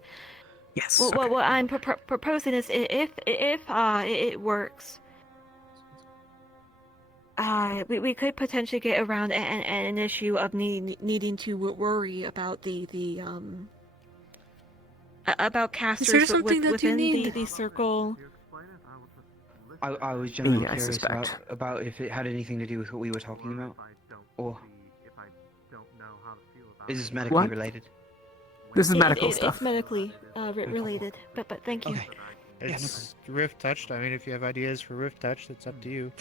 Yes. What I'm proposing is if it works. We could potentially get around an issue of needing to worry about about casters within the circle. I was generally curious about if it had anything to do with what we were talking about, or is this medically related? This is medical stuff. It's medically related, but thank you. Okay. It's Rift Touched. I mean, if you have ideas for Rift Touch, that's up to you.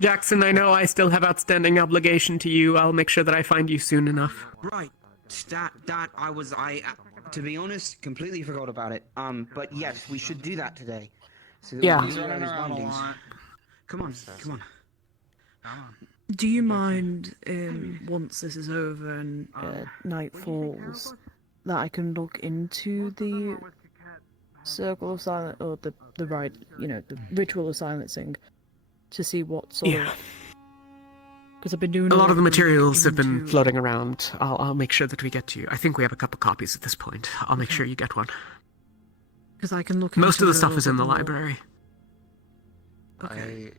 Jackson, I know I still have outstanding obligation to you. I'll make sure that I find you soon enough. Right. That I to be honest, completely forgot about it. But yes, we should do that today. So yeah. Come on. Do you mind, once this is over and night falls, that I can look into the circle of silence, or the ritual of silencing, to see what sort of... Because I've been doing a lot of the materials have been floating around. I'll make sure that we get to you. I think we have a couple copies at this point. I'll make sure you get one. Because I can look Most into of the stuff is in the library. Okay.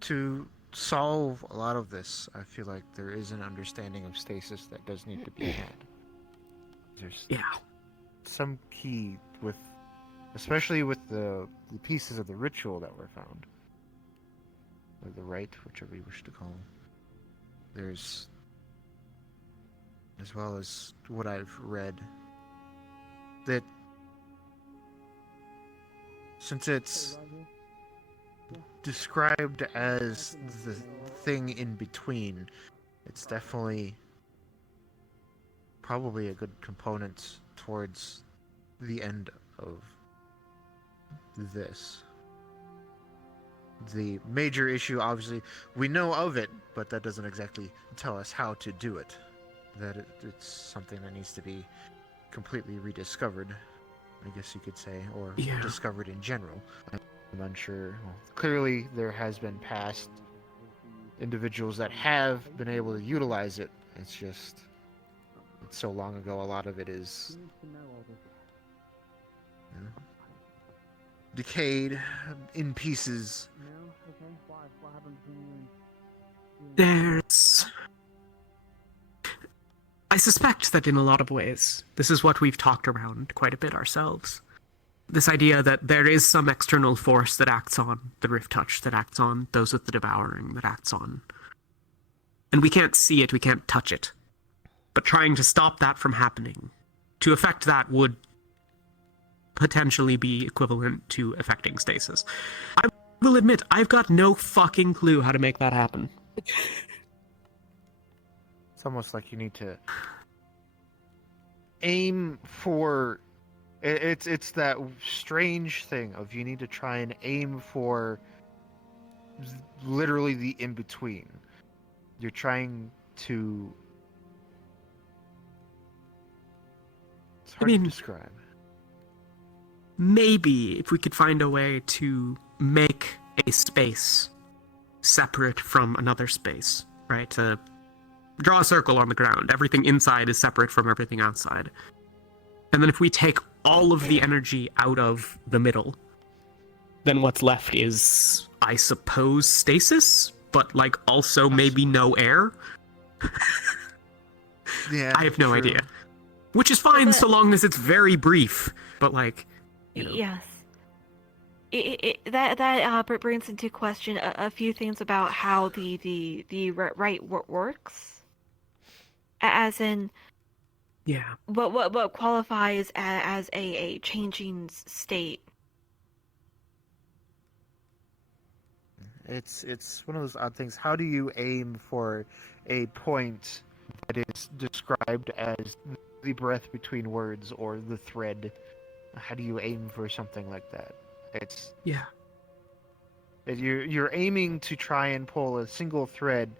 To solve a lot of this, I feel like there is an understanding of stasis that does need to be had. There's some key with, especially with the pieces of the ritual that were found, or the rite, whichever you wish to call them. There's, as well as what I've read, that since it's described as the thing in between, it's definitely probably a good component towards the end of this. The major issue, obviously, we know of it, but that doesn't exactly tell us how to do it. That it's something that needs to be completely rediscovered, I guess you could say, or discovered in general. I'm unsure. Well, clearly, there has been past individuals that have been able to utilize it. It's just, it's so long ago, a lot of it is decayed, in pieces. I suspect that in a lot of ways, this is what we've talked around quite a bit ourselves. This idea that there is some external force that acts on the Rift Touch, that acts on those with the Devouring, that acts on. And we can't see it, we can't touch it. But trying to stop that from happening, to affect that would potentially be equivalent to affecting stasis. I will admit, I've got no fucking clue how to make that happen. It's almost like you need to aim for... It's that strange thing of you need to try and aim for literally the in-between. You're trying to... It's hard to describe. Maybe if we could find a way to make a space separate from another space, right? To draw a circle on the ground. Everything inside is separate from everything outside. And then if we take all of the energy out of the middle, then what's left is, I suppose, stasis, but like also maybe no air. Yeah, I have no idea. Which is fine so long as it's very brief, but like, you know. Yes. That brings into question a few things about how the rite works. As in, yeah, what qualifies as a changing state? It's one of those odd things. How do you aim for a point that is described as the breath between words or the thread? How do you aim for something like that? It's you're aiming to try and pull a single thread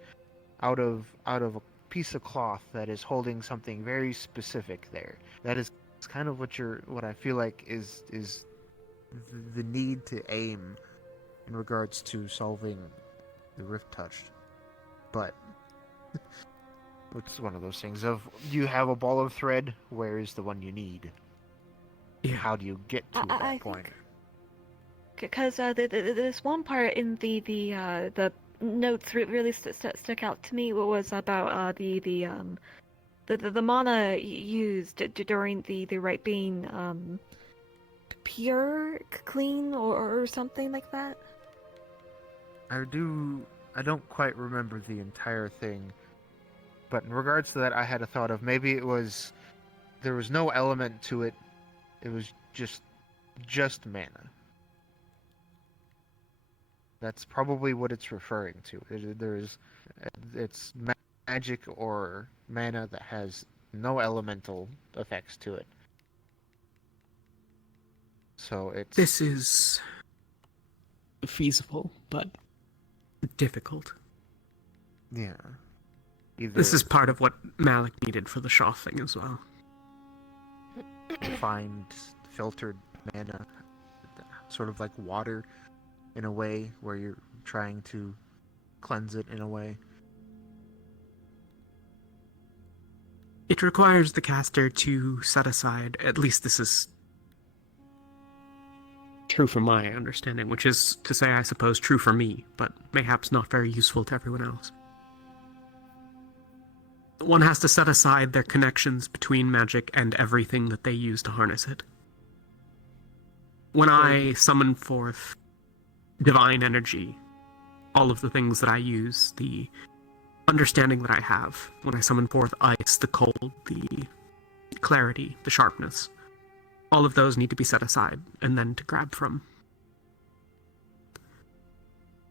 out of a piece of cloth that is holding something very specific there. That is kind of what I feel like is the need to aim in regards to solving the Rift Touch. But it's one of those things of, you have a ball of thread, where is the one you need? Yeah. How do you get to that point? Because this one part in the notes really stuck out to me. What was about the mana used during the rite being pure, clean, or something like that. I don't quite remember the entire thing, but in regards to that, I had a thought of maybe there was no element to it. It was just mana. That's probably what it's referring to. It's magic or mana that has no elemental effects to it. So This is feasible, but difficult. Yeah. This is part of what Malik needed for the Shaw thing as well. Find filtered mana, sort of like water in a way, where you're trying to cleanse it in a way. It requires the caster to set aside, at least this is true from my understanding, which is to say, I suppose, true for me, but mayhaps not very useful to everyone else. One has to set aside their connections between magic and everything that they use to harness it. When I summon forth divine energy, all of the things that I use, the understanding that I have, when I summon forth ice, the cold, the clarity, the sharpness, all of those need to be set aside and then to grab from.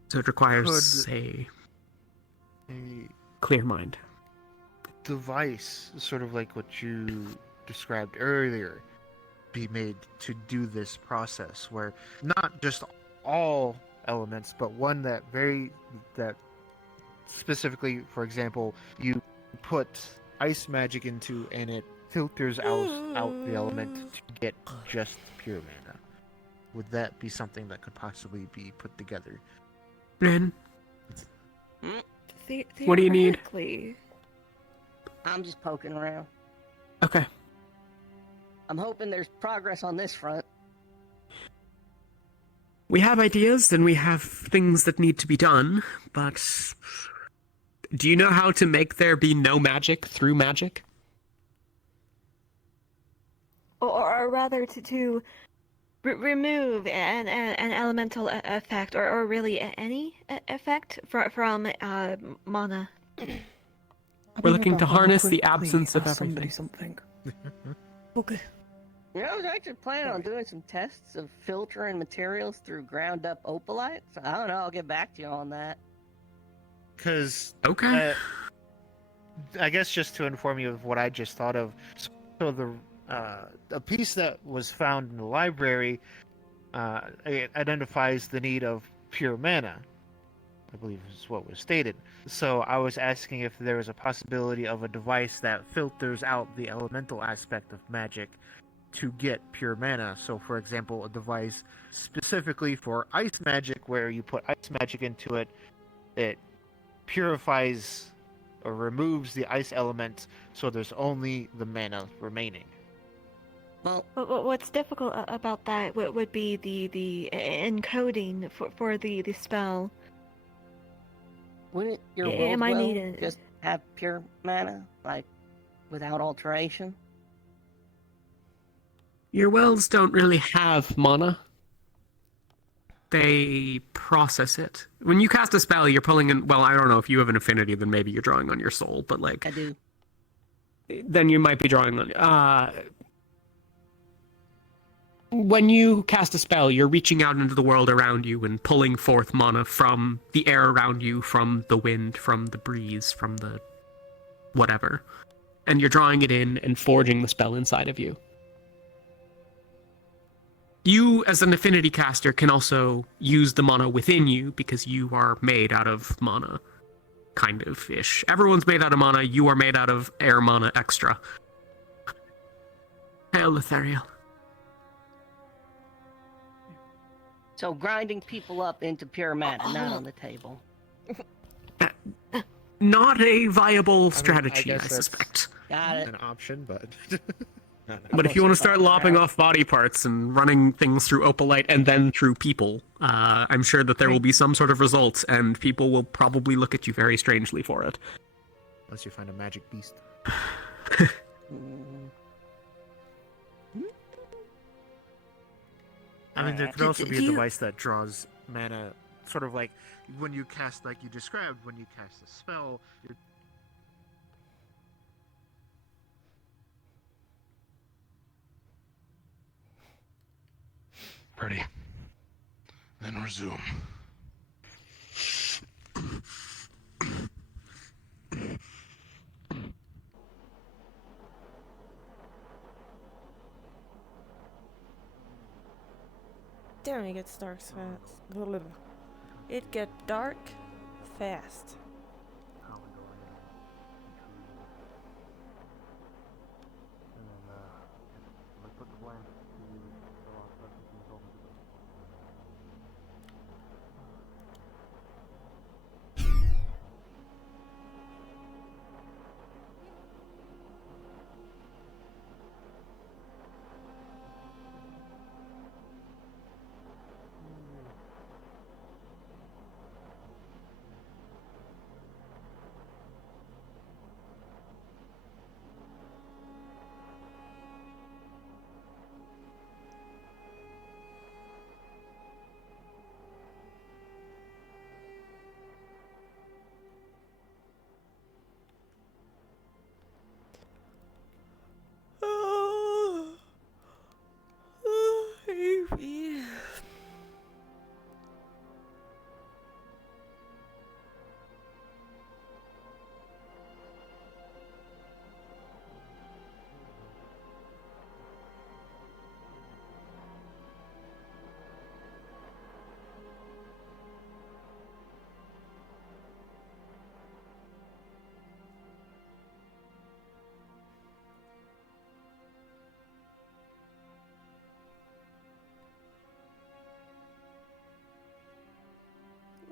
So it requires a clear mind. Device, sort of like what you described earlier, be made to do this process, where not just all elements, but one that specifically, for example, you put ice magic into and it filters out the element to get just pure mana. Would that be something that could possibly be put together? Ren? What do you need? I'm just poking around. Okay. I'm hoping there's progress on this front. We have ideas and we have things that need to be done, but do you know how to make there be no magic through magic? Or rather to remove an elemental effect, or really any effect from mana. We're looking to harness the absence of everything. Something. Okay. You know, I was actually planning on doing some tests of filtering materials through ground up opalite. So I don't know, I'll get back to you on that. Because okay, I guess just to inform you of what I just thought of. So a piece that was found in the library it identifies the need of pure mana, I believe is what was stated. So I was asking if there was a possibility of a device that filters out the elemental aspect of magic to get pure mana. So for example, a device specifically for ice magic, where you put ice magic into it, it purifies or removes the ice element, so there's only the mana remaining. Well, what's difficult about that would be the encoding for the spell. Wouldn't your world just have pure mana, like without alteration? Your wells don't really have mana. They process it. When you cast a spell, you're pulling in... Well, I don't know, if you have an affinity, then maybe you're drawing on your soul, but like... I do. Then you might be drawing on... when you cast a spell, you're reaching out into the world around you and pulling forth mana from the air around you, from the wind, from the breeze, from the... whatever. And you're drawing it in and forging the spell inside of you. You, as an affinity caster, can also use the mana within you, because you are made out of mana. Kind of-ish. Everyone's made out of mana, you are made out of air mana extra. Hail, Lethariel. So grinding people up into pure mana, not on the table. Not a viable strategy, I suspect. Got it. An option, but... But if you want to start lopping off body parts and running things through opalite and then through people, I'm sure that there will be some sort of results, and people will probably look at you very strangely for it. Unless you find a magic beast. I mean, there could also be a device that draws mana, sort of like when you cast, like you described, when you cast a spell, you're... Ready. Then resume. Damn, it gets dark fast. It get dark fast.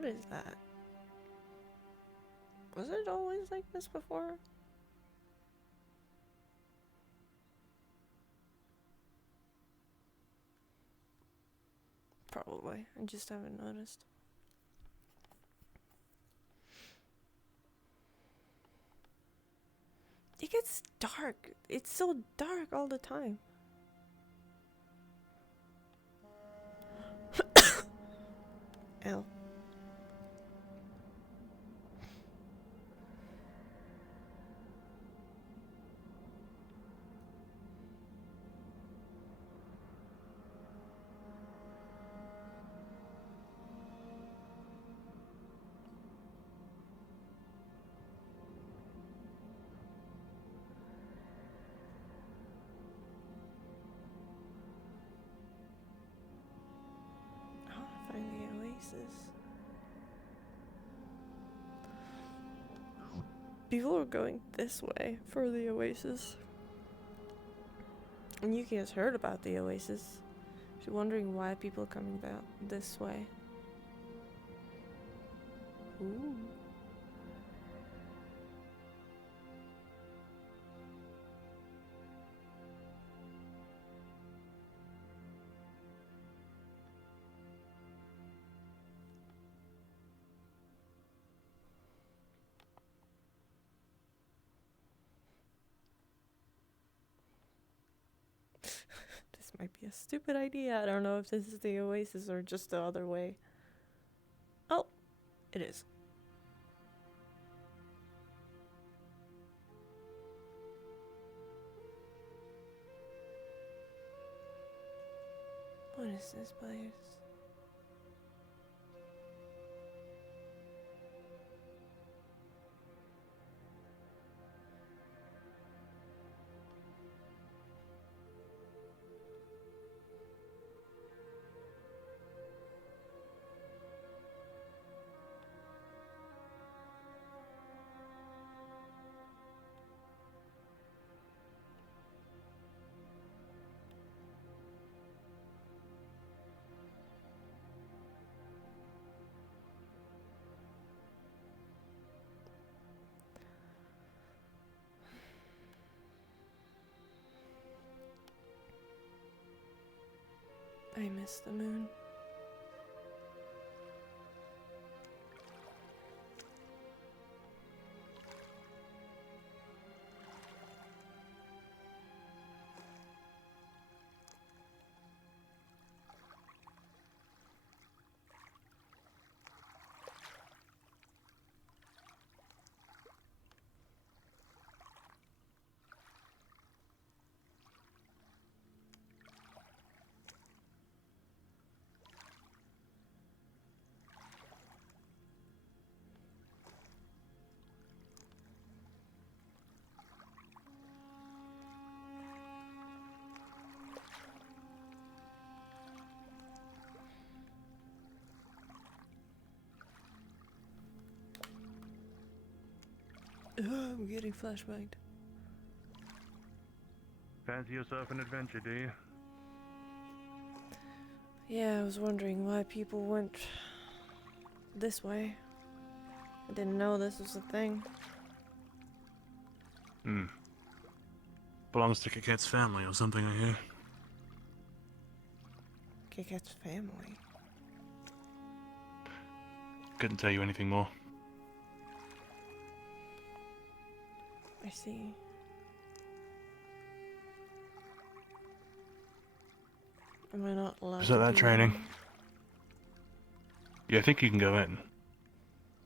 is that? Was it always like this before? Probably. I just haven't noticed. It gets dark. It's so dark all the time. Ow. Find the oasis. People are going this way for the oasis. And you guys heard about the oasis. If you're wondering why people are coming down this way. Ooh. This might be a stupid idea. I don't know if this is the oasis or just the other way. Oh, it is. What is this place? I miss the moon. I'm getting flashbanged. Fancy yourself an adventure, do you? Yeah, I was wondering why people went this way. I didn't know this was a thing. Belongs to Kiket's family or something, I hear. Kiket's family? Couldn't tell you anything more. I see. Am I not allowed Is to that do training? that? Yeah, I think you can go in.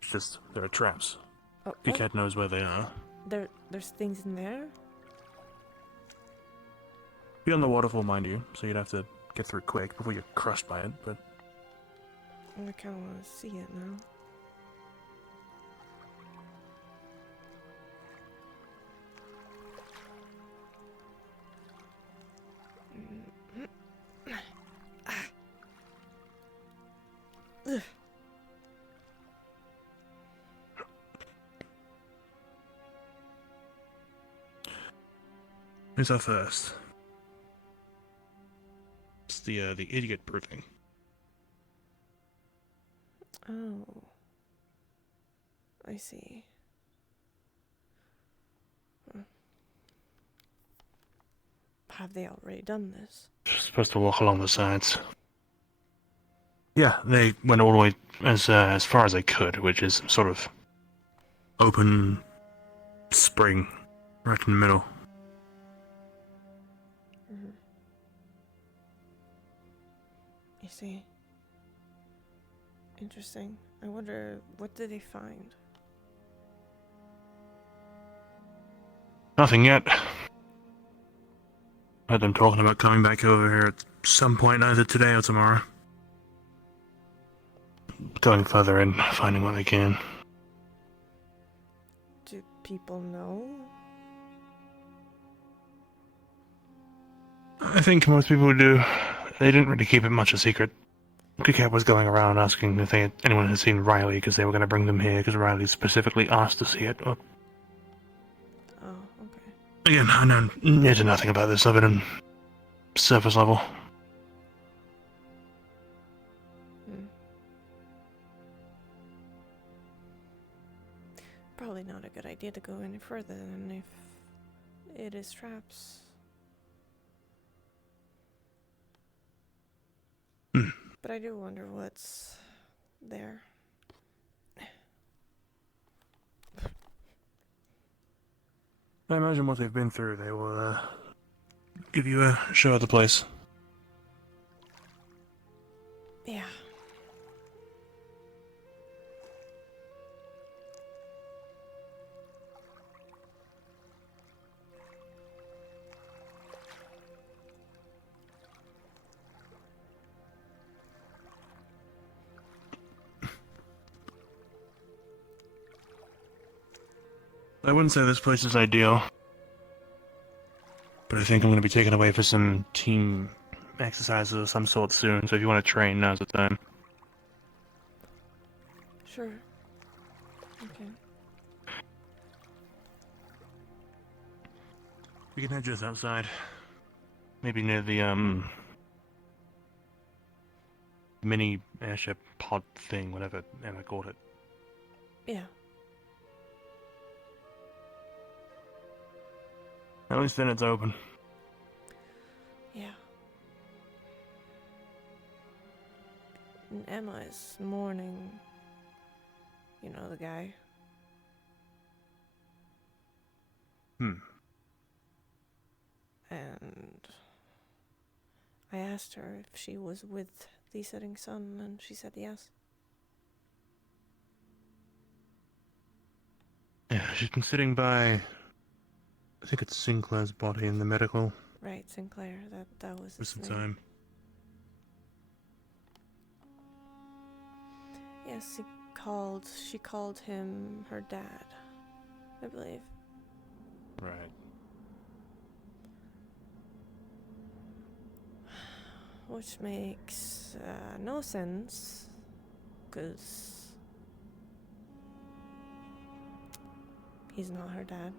It's just, there are traps. Oh, what? Kiket knows where they are. There's things in there? Be on the waterfall, mind you, so you'd have to get through quick before you're crushed by it, but... I kinda wanna see it now. Ugh. Who's our first? It's the idiot proving. Oh. I see. Hmm. Have they already done this? Just supposed to walk along the sides. Yeah, they went all the way as far as they could, which is sort of open spring, right in the middle. Mm-hmm. I see. Interesting. I wonder, what did they find? Nothing yet. Had them talking about coming back over here at some point, either today or tomorrow. Going further in, finding what they can. Do people know? I think most people do. They didn't really keep it much a secret. Kicap was going around asking if anyone had seen Riley, because they were going to bring them here, because Riley specifically asked to see it. Oh, okay. Again, I know near to nothing about this other than surface level. Probably not a good idea to go any further than if it is traps. But I do wonder what's there. I imagine what they've been through, they will give you a show of the place. Yeah. I wouldn't say this place is ideal, but I think I'm going to be taken away for some team exercises of some sort soon, so if you want to train, now's the time. Sure. Okay. We can head just outside. Maybe near the, mini airship pod thing, whatever Emma called it. Yeah. At least then it's open. Yeah. And Emma is mourning. You know, the guy. And I asked her if she was with the setting sun, and she said yes. Yeah, she's been sitting by, I think it's Sinclair's body in the medical. Right, Sinclair. That was For his some name. time. Yes, she called him her dad, I believe. Right. Which makes no sense, because he's not her dad.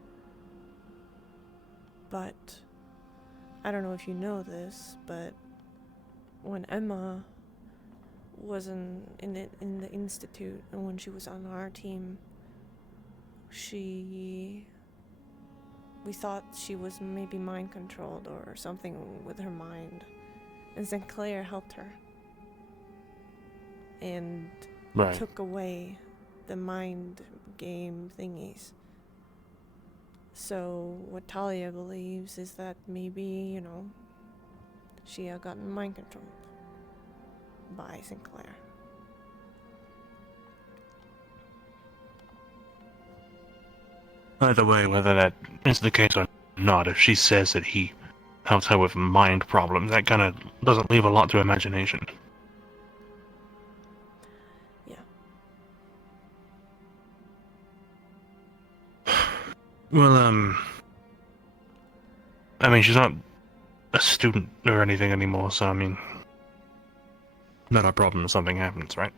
But I don't know if you know this, but when Emma was in the institute and when she was on our team, we thought she was maybe mind controlled or something with her mind, and Sinclair helped her and Right. took away the mind game thingies. So what Talia believes is that maybe, she had gotten mind controlled by Sinclair. Either way, whether that is the case or not, if she says that he helps her with mind problems, that kind of doesn't leave a lot to imagination. Yeah. Well, I mean, she's not a student or anything anymore, so I mean, not our problem if something happens, right?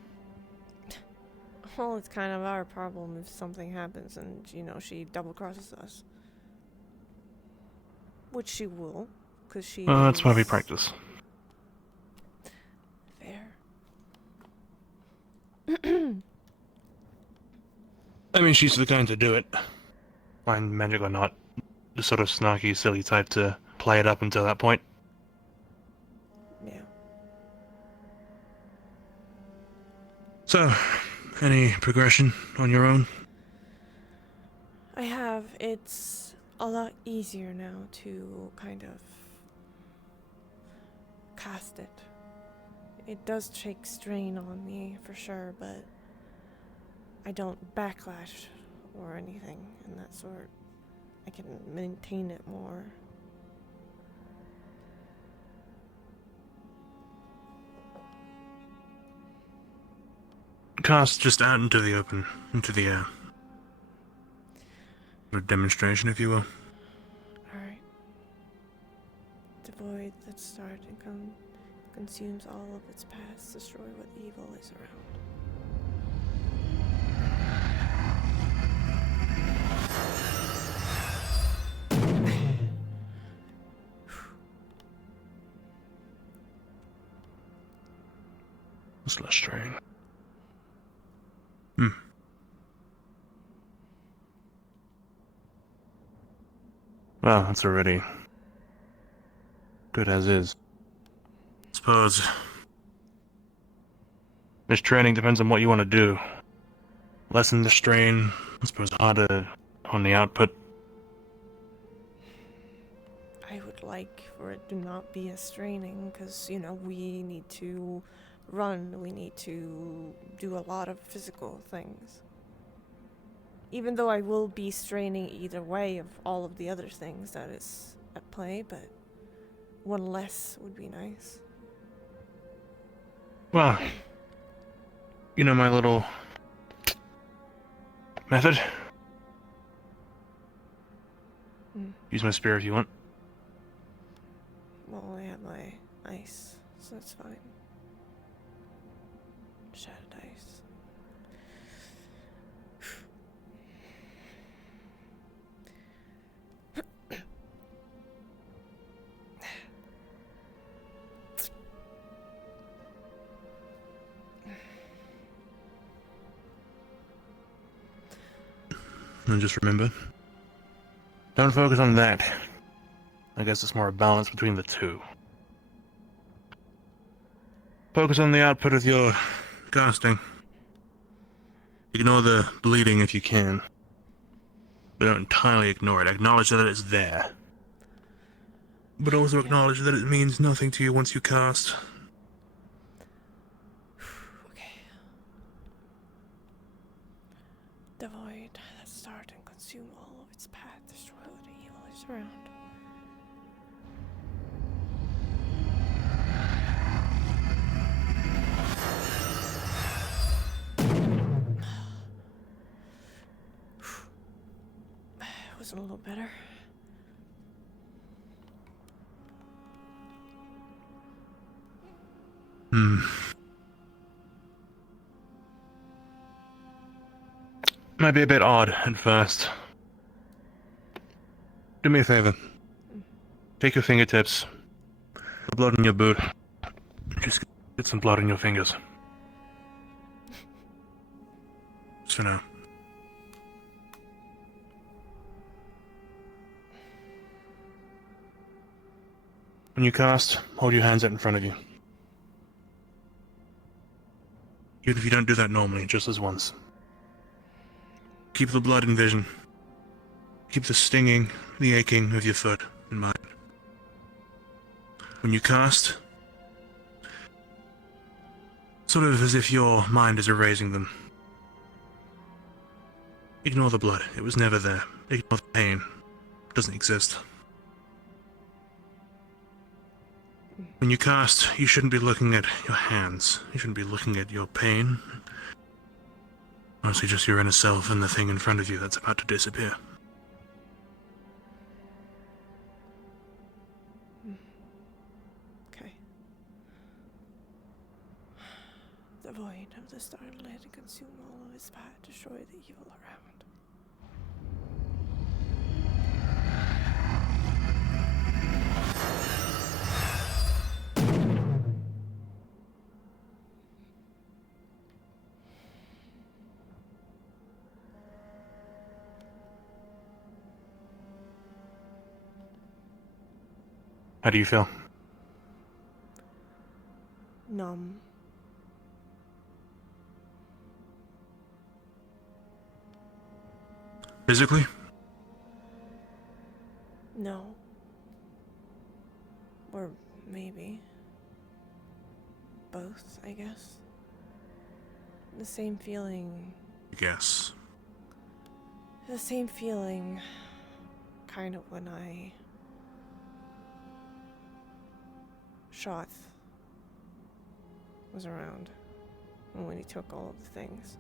Well, it's kind of our problem if something happens and, she double-crosses us. Which she will, because she That's why we is- practice. Fair. I mean, she's the kind to do it. Mind magic or not, the sort of snarky, silly type to play it up until that point. Yeah. So, any progression on your own? I have. It's a lot easier now to kind of cast it. It does take strain on me, for sure, but I don't backlash or anything in that sort. I can maintain it more. Cast just out into the open, into the air. For a demonstration, if you will. Alright. The void that started and consumes all of its past, destroy what evil is around. It's less strain. Well, that's already good as is. Suppose this training depends on what you want to do. Lessen the strain, I suppose harder on the output. I would like for it to not be as straining, because, you know, we need to run, we need to do a lot of physical things. Even though I will be straining either way of all of the other things that is at play, but one less would be nice. Well, you know my little method? Use my spear if you want. Well, I have my ice, so that's fine. Shattered ice. And just remember, don't focus on that. I guess it's more a balance between the two. Focus on the output of your casting. Ignore the bleeding if you can. But don't entirely ignore it. Acknowledge that it's there. But also acknowledge that it means nothing to you once you cast. The void that start and consume all of its path, destroy what the evil is around. Wasn't a little better. Might be a bit odd at first. Do me a favor. Take your fingertips. The blood in your boot. Just get some blood in your fingers. Just for now. When you cast, hold your hands out in front of you. Even if you don't do that normally, just as once. Keep the blood in vision. Keep the stinging, the aching of your foot in mind. When you cast, sort of as if your mind is erasing them. Ignore the blood. It was never there. Ignore the pain. It doesn't exist. When you cast, you shouldn't be looking at your hands. You shouldn't be looking at your pain. Mostly just your inner self and the thing in front of you that's about to disappear. Okay. The void of the start let it consume all of its path, destroy the evil around. How do you feel? Numb. Physically? No. Or maybe both, I guess. The same feeling. Yes. The same feeling, kind of, when I Shoth was around, and when he took all of the things.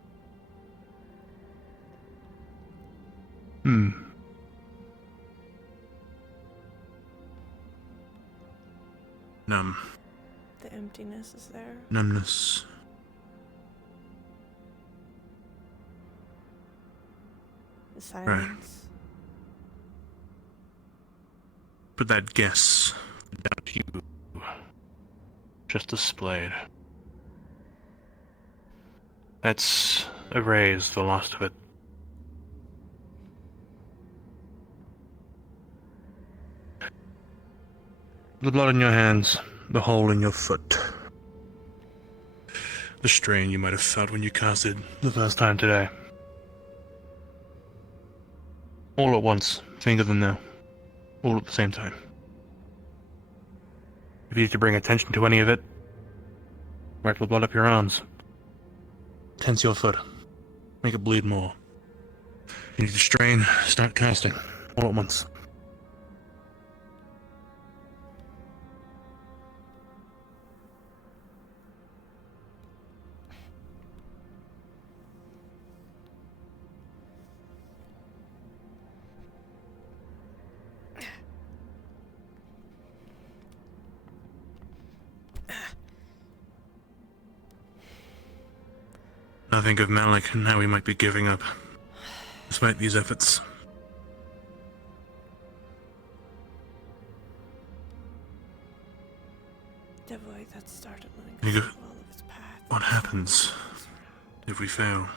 Numb. The emptiness is there. Numbness. The silence. Put that guess down to you. Just displayed. Let's erase the last of it. The blood in your hands, the hole in your foot. The strain you might have felt when you cast it the first time today. All at once, finger them now. All at the same time. If you need to bring attention to any of it, wipe the blood up your arms. Tense your foot. Make it bleed more. You need to strain, start casting. All at once. I think of Malik and how he might be giving up, despite these efforts. The void that started letting You go go, all of its path. what happens if we fail?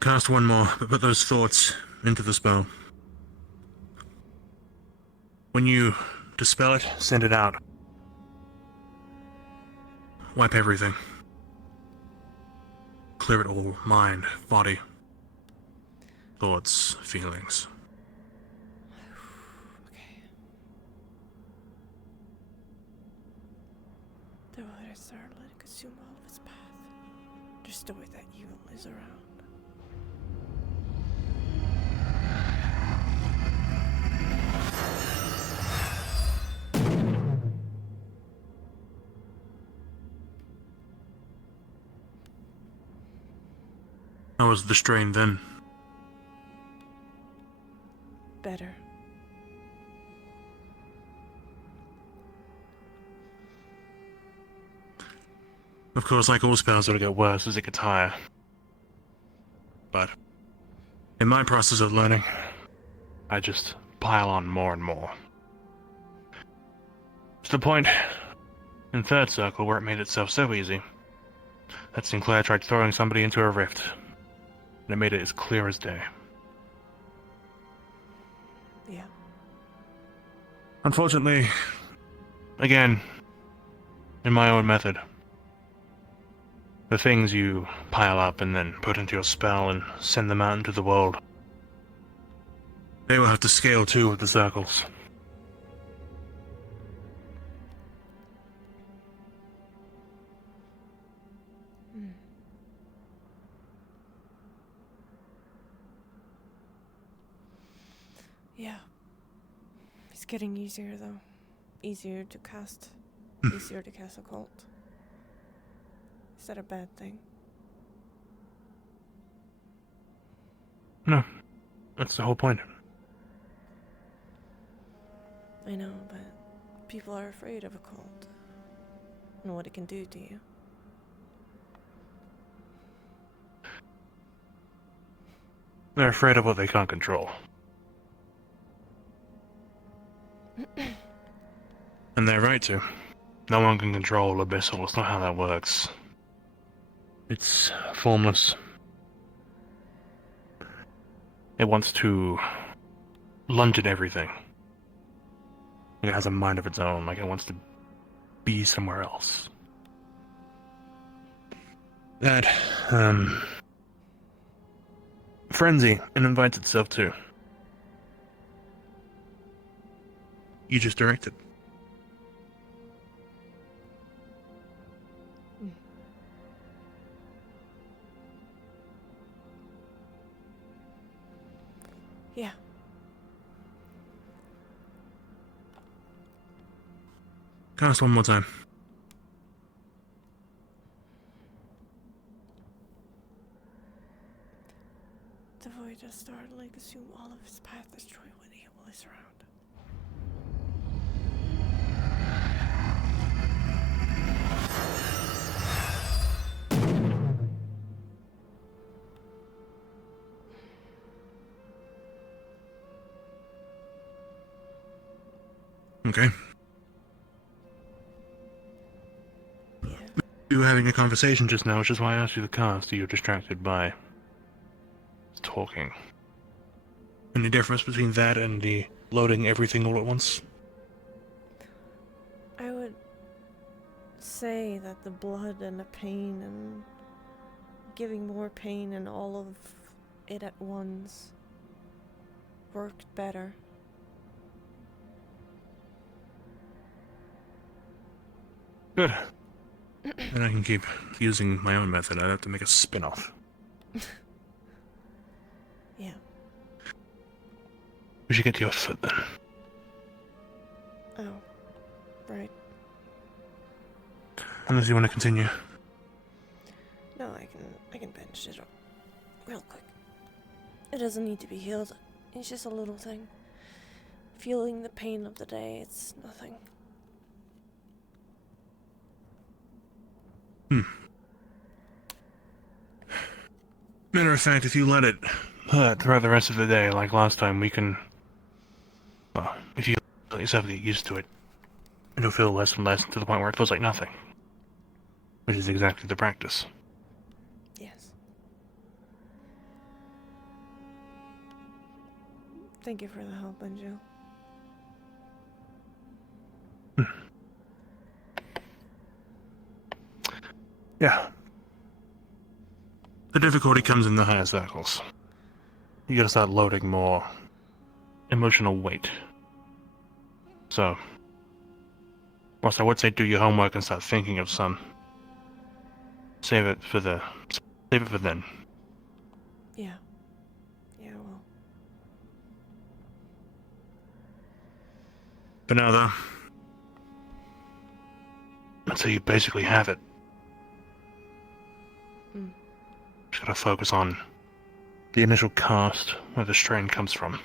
Cast one more, but put those thoughts into the spell. When you dispel it, send it out. Wipe everything. Clear it all. Mind, body, thoughts, feelings. The void that started letting consume all of its path. Destroy that evil is around. How was the strain then? Better. Of course, like all spells, it'll get worse as it gets higher. But in my process of learning, I just pile on more and more. To the point in third circle where it made itself so easy that Sinclair tried throwing somebody into a rift, and it made it as clear as day. Yeah. Unfortunately, again, in my own method, the things you pile up and then put into your spell and send them out into the world, they will have to scale too with the circles. Yeah. It's getting easier though. Easier to cast. Easier to cast occult. Is that a bad thing? No. That's the whole point. I know, but people are afraid of occult. And what it can do to you. They're afraid of what they can't control. And they're right to. No one can control Abyssal. It's not how that works. It's formless. It wants to lunge at everything. It has a mind of its own, like it wants to be somewhere else. That, frenzy, and invites itself too. You just direct it. Yeah. Cast one more time. The void has startling assume all of his path, destroy what evil is around. Okay. We were having a conversation just now, which is why I asked you to cast. You were distracted by talking. Any difference between that and the loading everything all at once? I would say that the blood and the pain and giving more pain and all of it at once worked better. Good. Then I can keep using my own method. I'd have to make a spin-off. Yeah. We should get to your foot then. Oh, right. Unless you want to continue. No, I can bench it up real quick. It doesn't need to be healed. It's just a little thing. Feeling the pain of the day, it's nothing. Matter of fact, if you let it hurt throughout the rest of the day, like last time, we can... Well, if you let yourself get used to it, it'll feel less and less to the point where it feels like nothing. Which is exactly the practice. Yes. Thank you for the help, Anju. Yeah. The difficulty comes in the higher circles. You gotta start loading more emotional weight. So, whilst I would say do your homework and start thinking of some, save it for then. Yeah. Yeah, well. For now, though, until you basically have it, just gotta focus on the initial cast, where the strain comes from.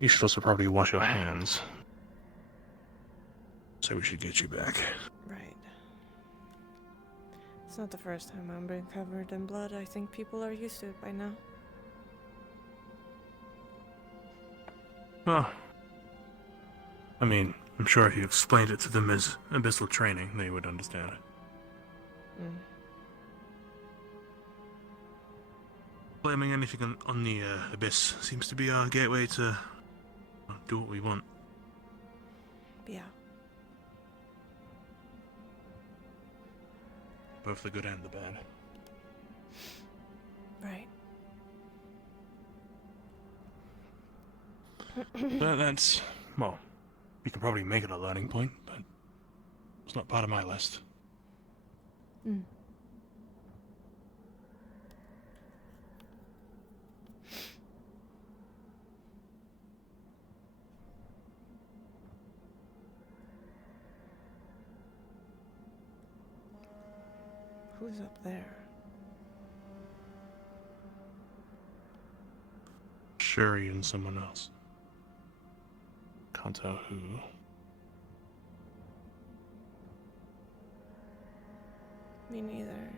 You should also probably wash your hands. So we should get you back. Right. It's not the first time I'm being covered in blood. I think people are used to it by now. Well, I mean, I'm sure if you explained it to them as abyssal training, they would understand. Blaming anything on the abyss seems to be our gateway to do what we want. Yeah. Both the good and the bad. Right. But that's, well, you could probably make it a learning point, but it's not part of my list. Who's up there? Shuri and someone else. Can't tell who. Me neither.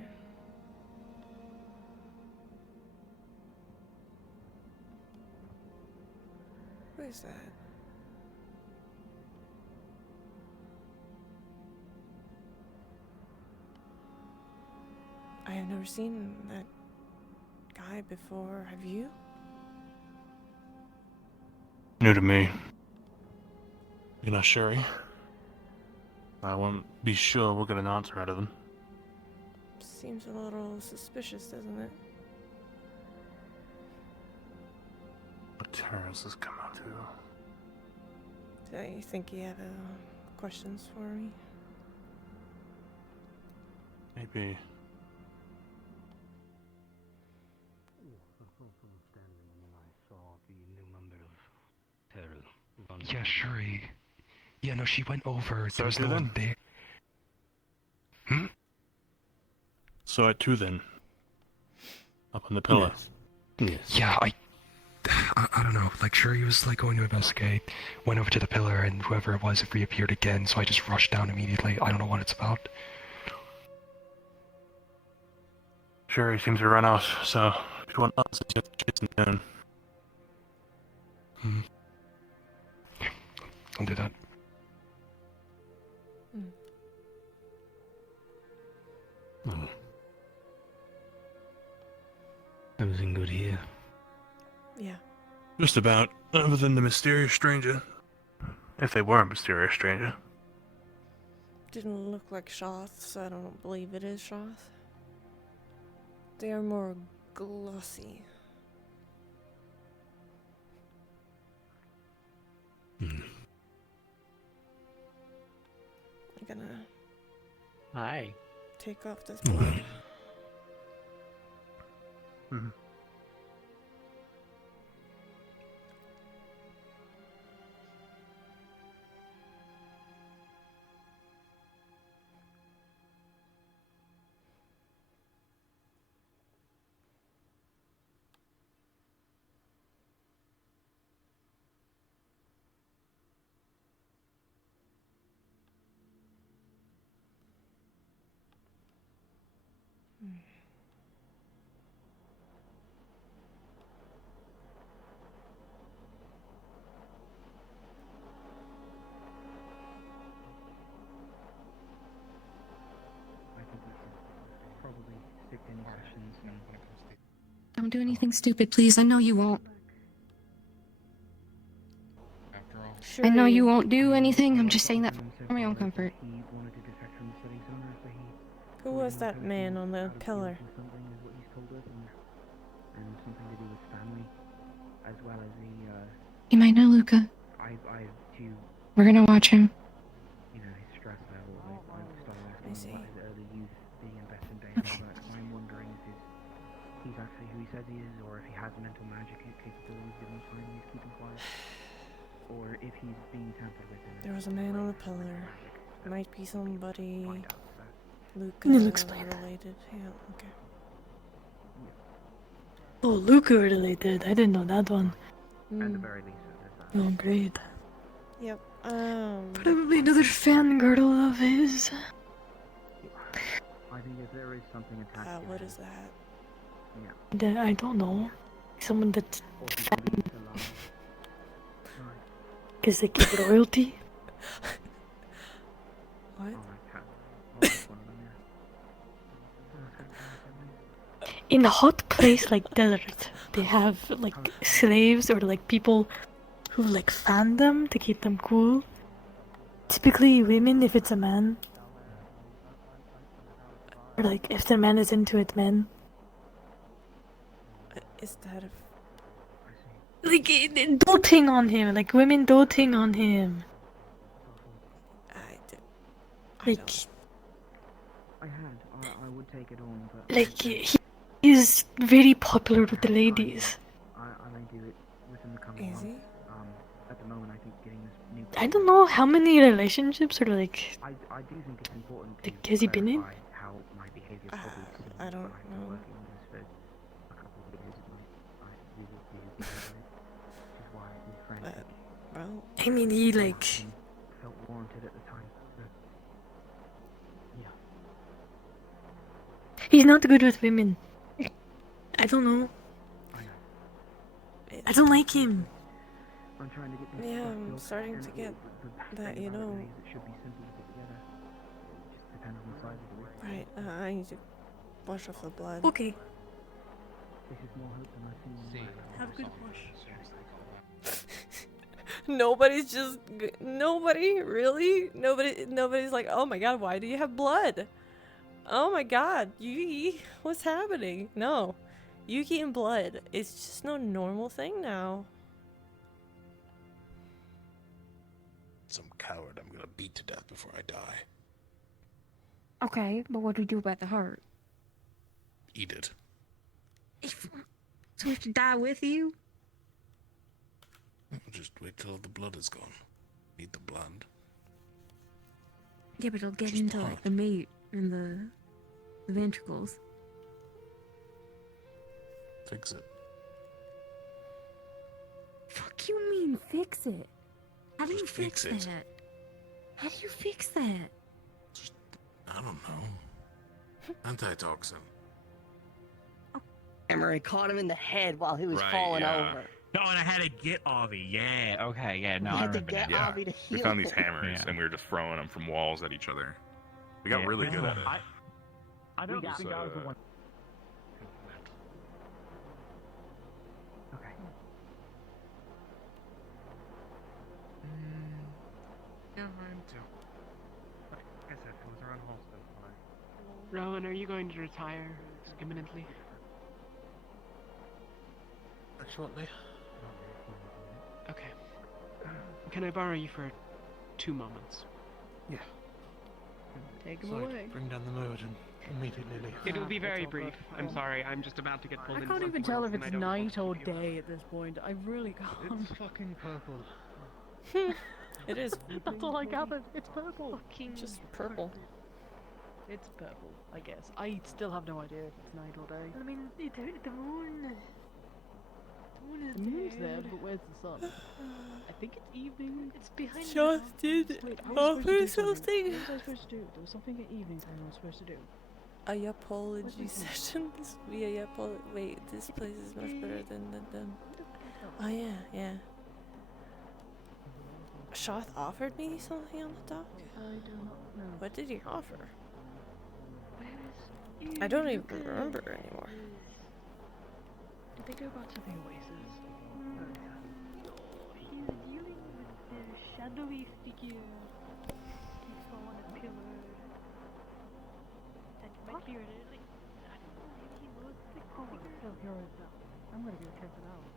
Who is that? I have never seen that guy before. Have you? New to me. You know, Sherry? I won't be sure we'll get an answer out of them. Seems a little suspicious, doesn't it? What terrorists has come out to? Do you think you have questions for me? Maybe. Yeah, Shuri. Yeah, no, she went over. So There was do no then. one there. Hmm? So at 2 then. Up on the pillar. Yeah, I don't know. Like, Shuri was like going to investigate, went over to the pillar, and whoever it was, it reappeared again. So I just rushed down immediately. I don't know what it's about. Sherry seems to run out, so if you want answers, you have to chase him down. I'll do that. Everything good here? Yeah. Just about, other than the mysterious stranger. If they were a mysterious stranger. Didn't look like Shoth, so I don't believe it is Shoth. They are more glossy. I'm gonna Hi. take off this blood. Don't do anything stupid, please. I know you won't. I know you won't do anything. I'm just saying that for my own comfort. Who was that man on the pillar? You might know Luca. We're gonna watch him. I see. He's actually who he says he is, or if he has mental magic capabilities given the time he's keeping quiet, or if he's being tampered with. There was a man on the pillar. Might be somebody Luca You'll explain that. related. Yeah, okay. Oh, Luca related. I didn't know that one. At the very least, Oh, great. Yep. Probably another fangirl of his. I think if there is something attached What is that? I don't know. Someone that's fan. Because they give royalty. What? In a hot place like desert, they have like slaves or like people who like fan them to keep them cool. Typically women if it's a man. Or like if the man is into it, men. Is that a... Like doting on him, like women doting on him. Like I would take it on, but like he is very popular with the ladies. I may do it within the coming months. At the moment, I think getting this new. I don't know how many relationships or like. I do think it's important to Like, has he been in? clarify how my behavior probably seems I don't when I've been know. working on this for a couple of years. I really do, which is why I've been frantic. Well, I mean, he like. Felt warranted at the time. Yeah. He's not good with women. I don't know. I don't like him. I'm trying to get things Yeah, stuff I'm built, starting and to get the that, thing you about it know. is it should be simple to put together. It just depends on the size of the rift. Right, I need to wash off the blood. Okay. This is more hope than I've seen. Have a good wash. Nobody's just nobody really nobody's like, oh my god, why do you have blood? Oh my god, Yuki, what's happening? No, Yuki and blood, it's just no normal thing now. Some coward I'm gonna beat to death before I die. Okay, but what do we do about the heart? Eat it. So we have to die with you? Just wait till the blood is gone. Eat the blood. Yeah, but it'll get into like the meat and the ventricles. Fix it. Fuck you mean fix it? How do you Just fix fix it. that? How do you fix that? I don't know. Antitoxin. Emery caught him in the head while he was Right, falling yeah. over. No, and I had to get Avi. Yeah, okay, yeah, no, You I had to remember get now. Avi to We heal found these him. hammers and we were just throwing them from walls at each other. We got Yeah. really good at it. I don't It think was, I was the one. Okay. Yeah, I'm too. Like I said, it was around Halston. Rowan, are you going to retire imminently? Shortly. Okay. Can I borrow you for 2 moments? Yeah. Take him So I'd away. bring down the mood and immediately leave. It'll be very all brief. good. I'm sorry, I'm just about to get pulled I into can't even something tell else if and I it's don't want night to or keep you. day at this point. I really can't. It's fucking purple. It is. That's all I gathered. It's purple. Just purple. It's purple, I guess. I still have no idea if it's night or day. I mean, the moon. The moon is The moon's there. there, but where's the sun? I think it's evening. It's behind the Just mountains. did Wait, I was offer supposed to do something. What was I supposed to do? There was something at evening time I was supposed to do. A apology session. This would be a wait, this place is much better than the. Oh yeah, yeah. Shoth offered me something on the dock. I do not know. What did he offer? Where is I don't even Lucas? remember anymore. Did they go back to the oasis? He's dealing with the shadowy figure. He saw on a pillar. And might hear it. Like, I don't know, maybe he knows the figure. He'll hear it now. I'm gonna go check it out.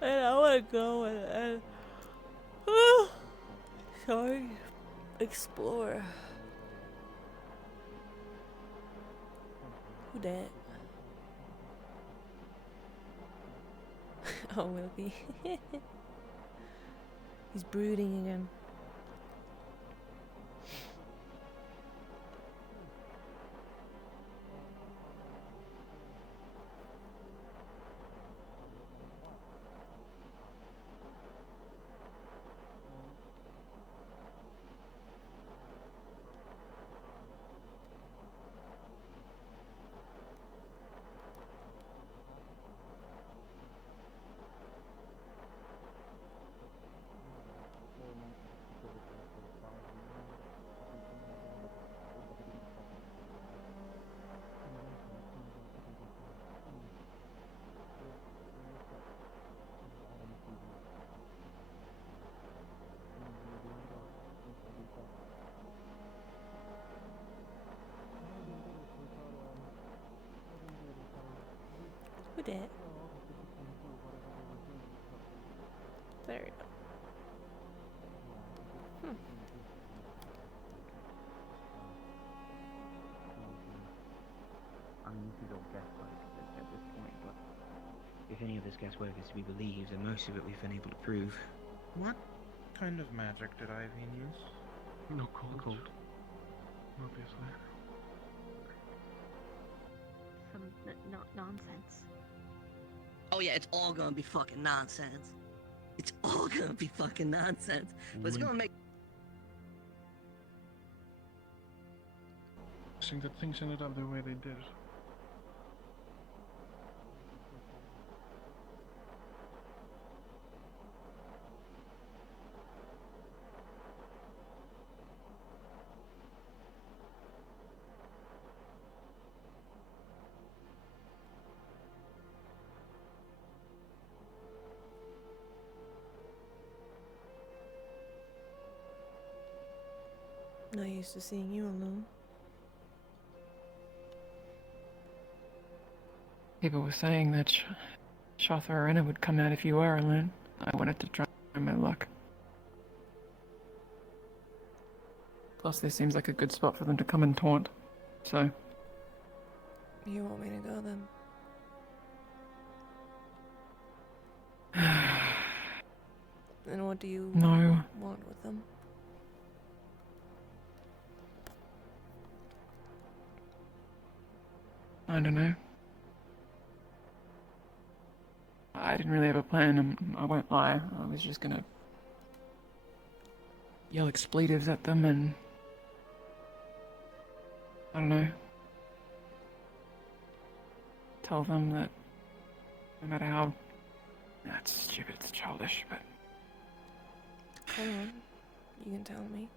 And I want to go and sorry, explore. Who that? Oh, will be. He's brooding again. Who dat? There we go. I mean, this is all guesswork at this point, but if if any of this guesswork is to be believed, then most of it we've been able to prove. What kind of magic did Iveen use? No cold. Obviously. Some nonsense. Oh yeah, it's all gonna be fucking nonsense. It's all gonna be fucking nonsense. But it's gonna make. Interesting that things ended up the way they did. Not used to seeing you alone. People were saying that Shotha Arena would come out if you were alone. I wanted to try my luck. Plus, this seems like a good spot for them to come and taunt. So, You want me to go then? Then what do you No. want with them? I don't know. I didn't really have a plan, I won't lie. I was just gonna yell expletives at them and... I don't know. Tell them that no matter how... That's stupid, it's childish, but... Come on. You can tell me.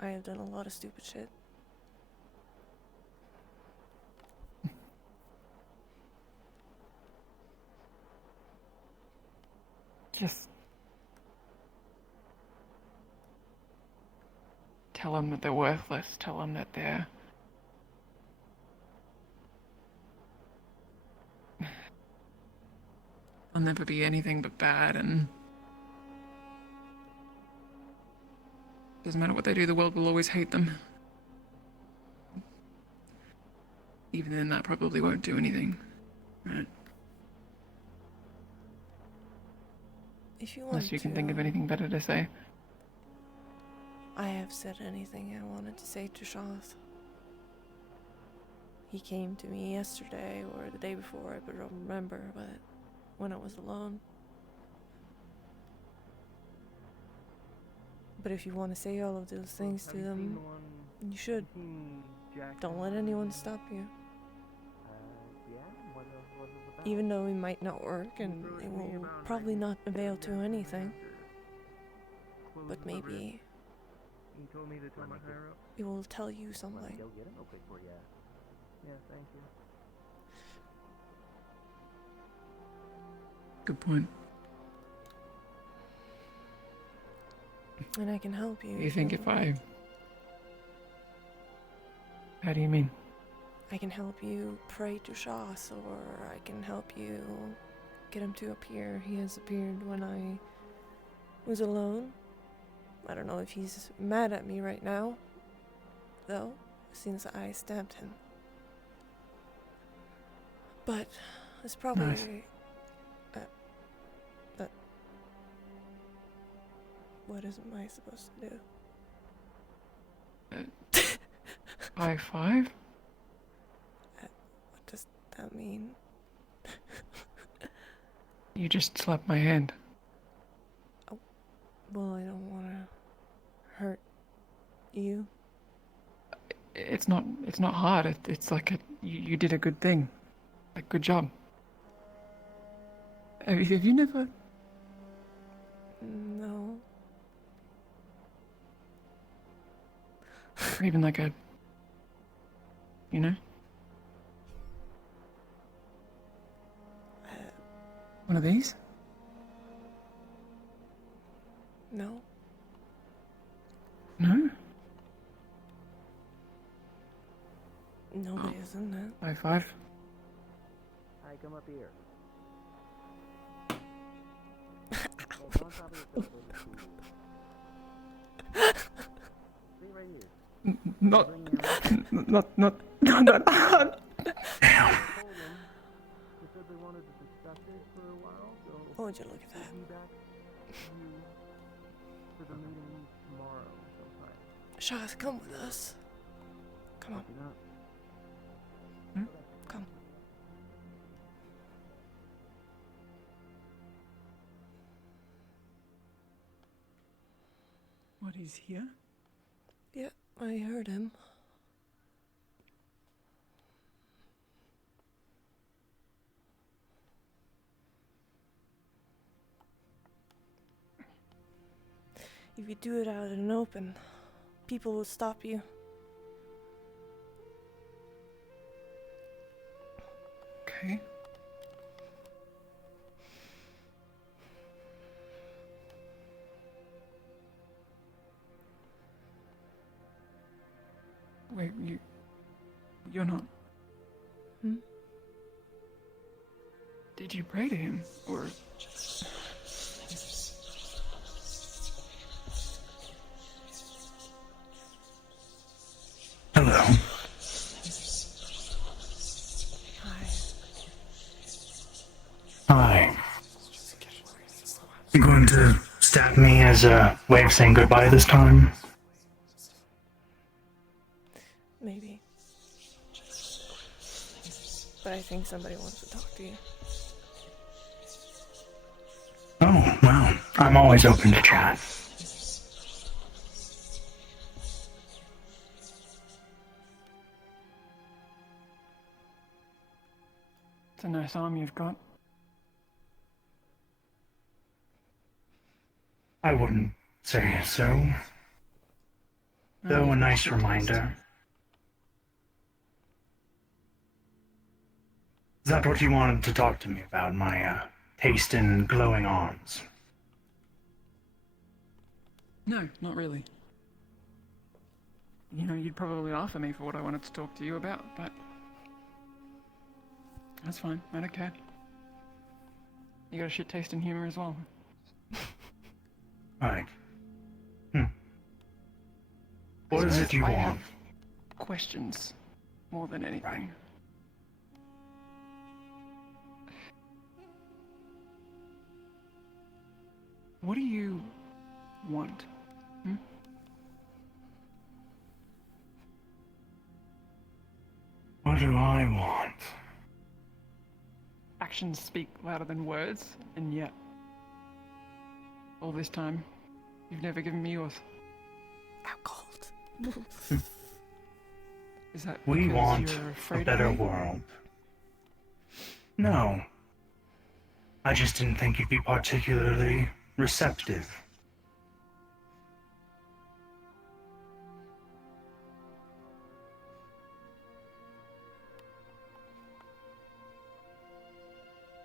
I have done a lot of stupid shit. Just... tell them that they're worthless. Tell them that they're... they'll never be anything but bad, and... doesn't matter what they do, the world will always hate them. Even then, that probably won't do anything. Right? If you want Unless you can to, think of anything better to say. I have said anything I wanted to say to Shaz. He came to me yesterday or the day before, I don't remember, but when I was alone. But if you want to say all of those things to them, you should. Don't let anyone stop you. Even though it might not work and it will probably not avail to anything. But maybe it will tell you something. Good point. And I can help you. You think if I... How do you mean? I can help you pray to Shas, or I can help you get him to appear. He has appeared when I was alone. I don't know if he's mad at me right now, though, since I stabbed him. But it's probably... Nice. What am I supposed to do? High five? What does that mean? You just slapped my hand. Oh, well, I don't want to hurt you. It's not hard. It's like you did a good thing. Like, good job. Have you never... No. Or even like a... You know? One of these? No. No? Nobody has done that. High five? Hi, come up here. Not hard. said they wanted to discuss it for a while, so Oh, would you look at that? we'll be back to you for the meeting tomorrow sometime. Shaz, come with us. Come on. Copy that. Come. What, he's here? Yeah, I heard him. If you do it out in the open, people will stop you. Okay. Wait, you're not... Hmm? Did you pray to him, or... Hello. Hi. You going to stab me as a way of saying goodbye this time? Maybe. But I think somebody wants to talk to you. Oh, well, I'm always open to chat. It's a nice arm you've got. I wouldn't say so. Though a nice reminder. Is that what you wanted to talk to me about, my taste in glowing arms? No, not really. You know, you'd probably laugh at me for what I wanted to talk to you about, but... that's fine, I don't care. You got a shit taste in humor as well. Right. What is it you I want? have questions, more than anything. Right. What do you want? Hmm? What do I want? Actions speak louder than words, and yet, all this time, you've never given me yours. How cold. Is that We because want you're a afraid of better me? world. No. I just didn't think you'd be particularly receptive.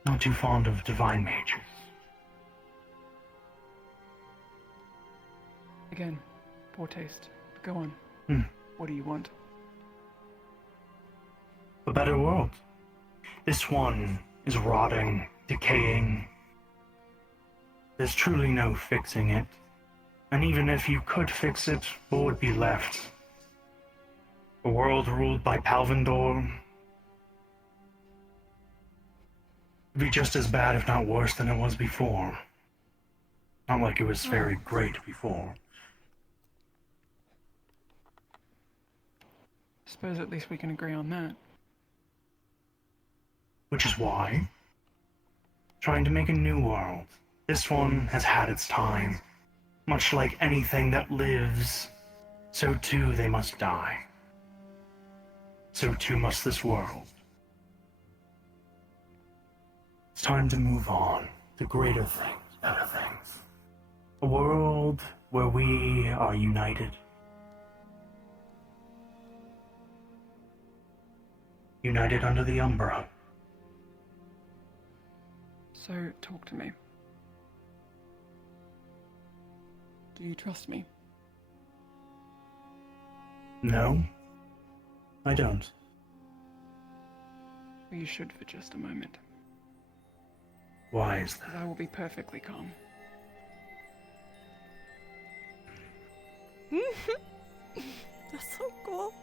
Not too fond of divine mages. Again, poor taste. Go on. Hmm. What do you want? A better world. This one is rotting, decaying. There's truly no fixing it. And even if you could fix it, what would be left? A world ruled by Palvindor? It'd be just as bad, if not worse, than it was before. Not like it was very great before. Suppose at least we can agree on that. Which is why, trying to make a new world. This one has had its time. Much like anything that lives, so too they must die. So too must this world. It's time to move on to greater things, better things. A world where we are united. United under the Umbra. So, talk to me. Do you trust me? No, I don't. Well, you should for just a moment. Why is that? 'Cause I will be perfectly calm. That's so cool.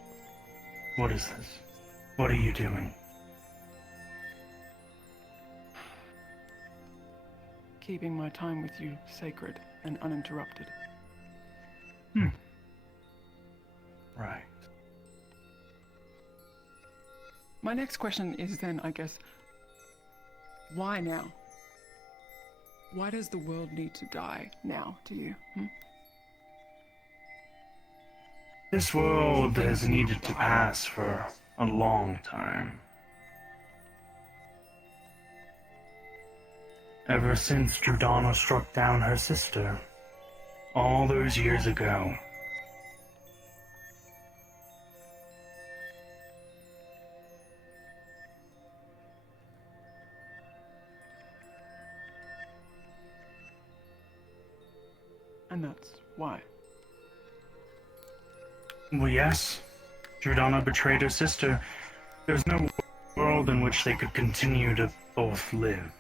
What is this? What are you doing? keeping my time with you sacred and uninterrupted. Right. My next question is then, I guess, why now? Why does the world need to die now to you? This world has needed to pass for a long time. Ever since Jordana struck down her sister, all those years ago. And that's why. Well, yes. Jordana betrayed her sister. There's no world in which they could continue to both live.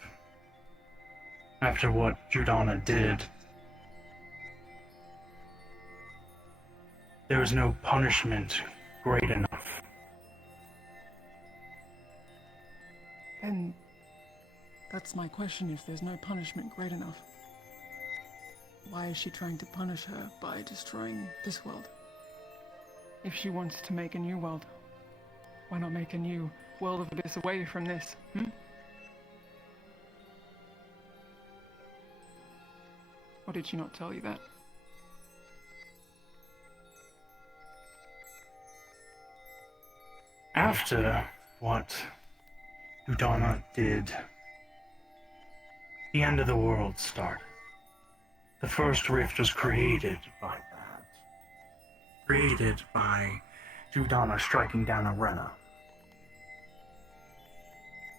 After what Jordana did, there was no punishment great enough. And that's my question, if there's no punishment great enough. Why is she trying to punish her by destroying this world? If she wants to make a new world, why not make a new world of Abyss away from this, Or did she not tell you that? After what Jordana did, the end of the world started. The first rift was created by that. Created by Jordana striking down a Rena.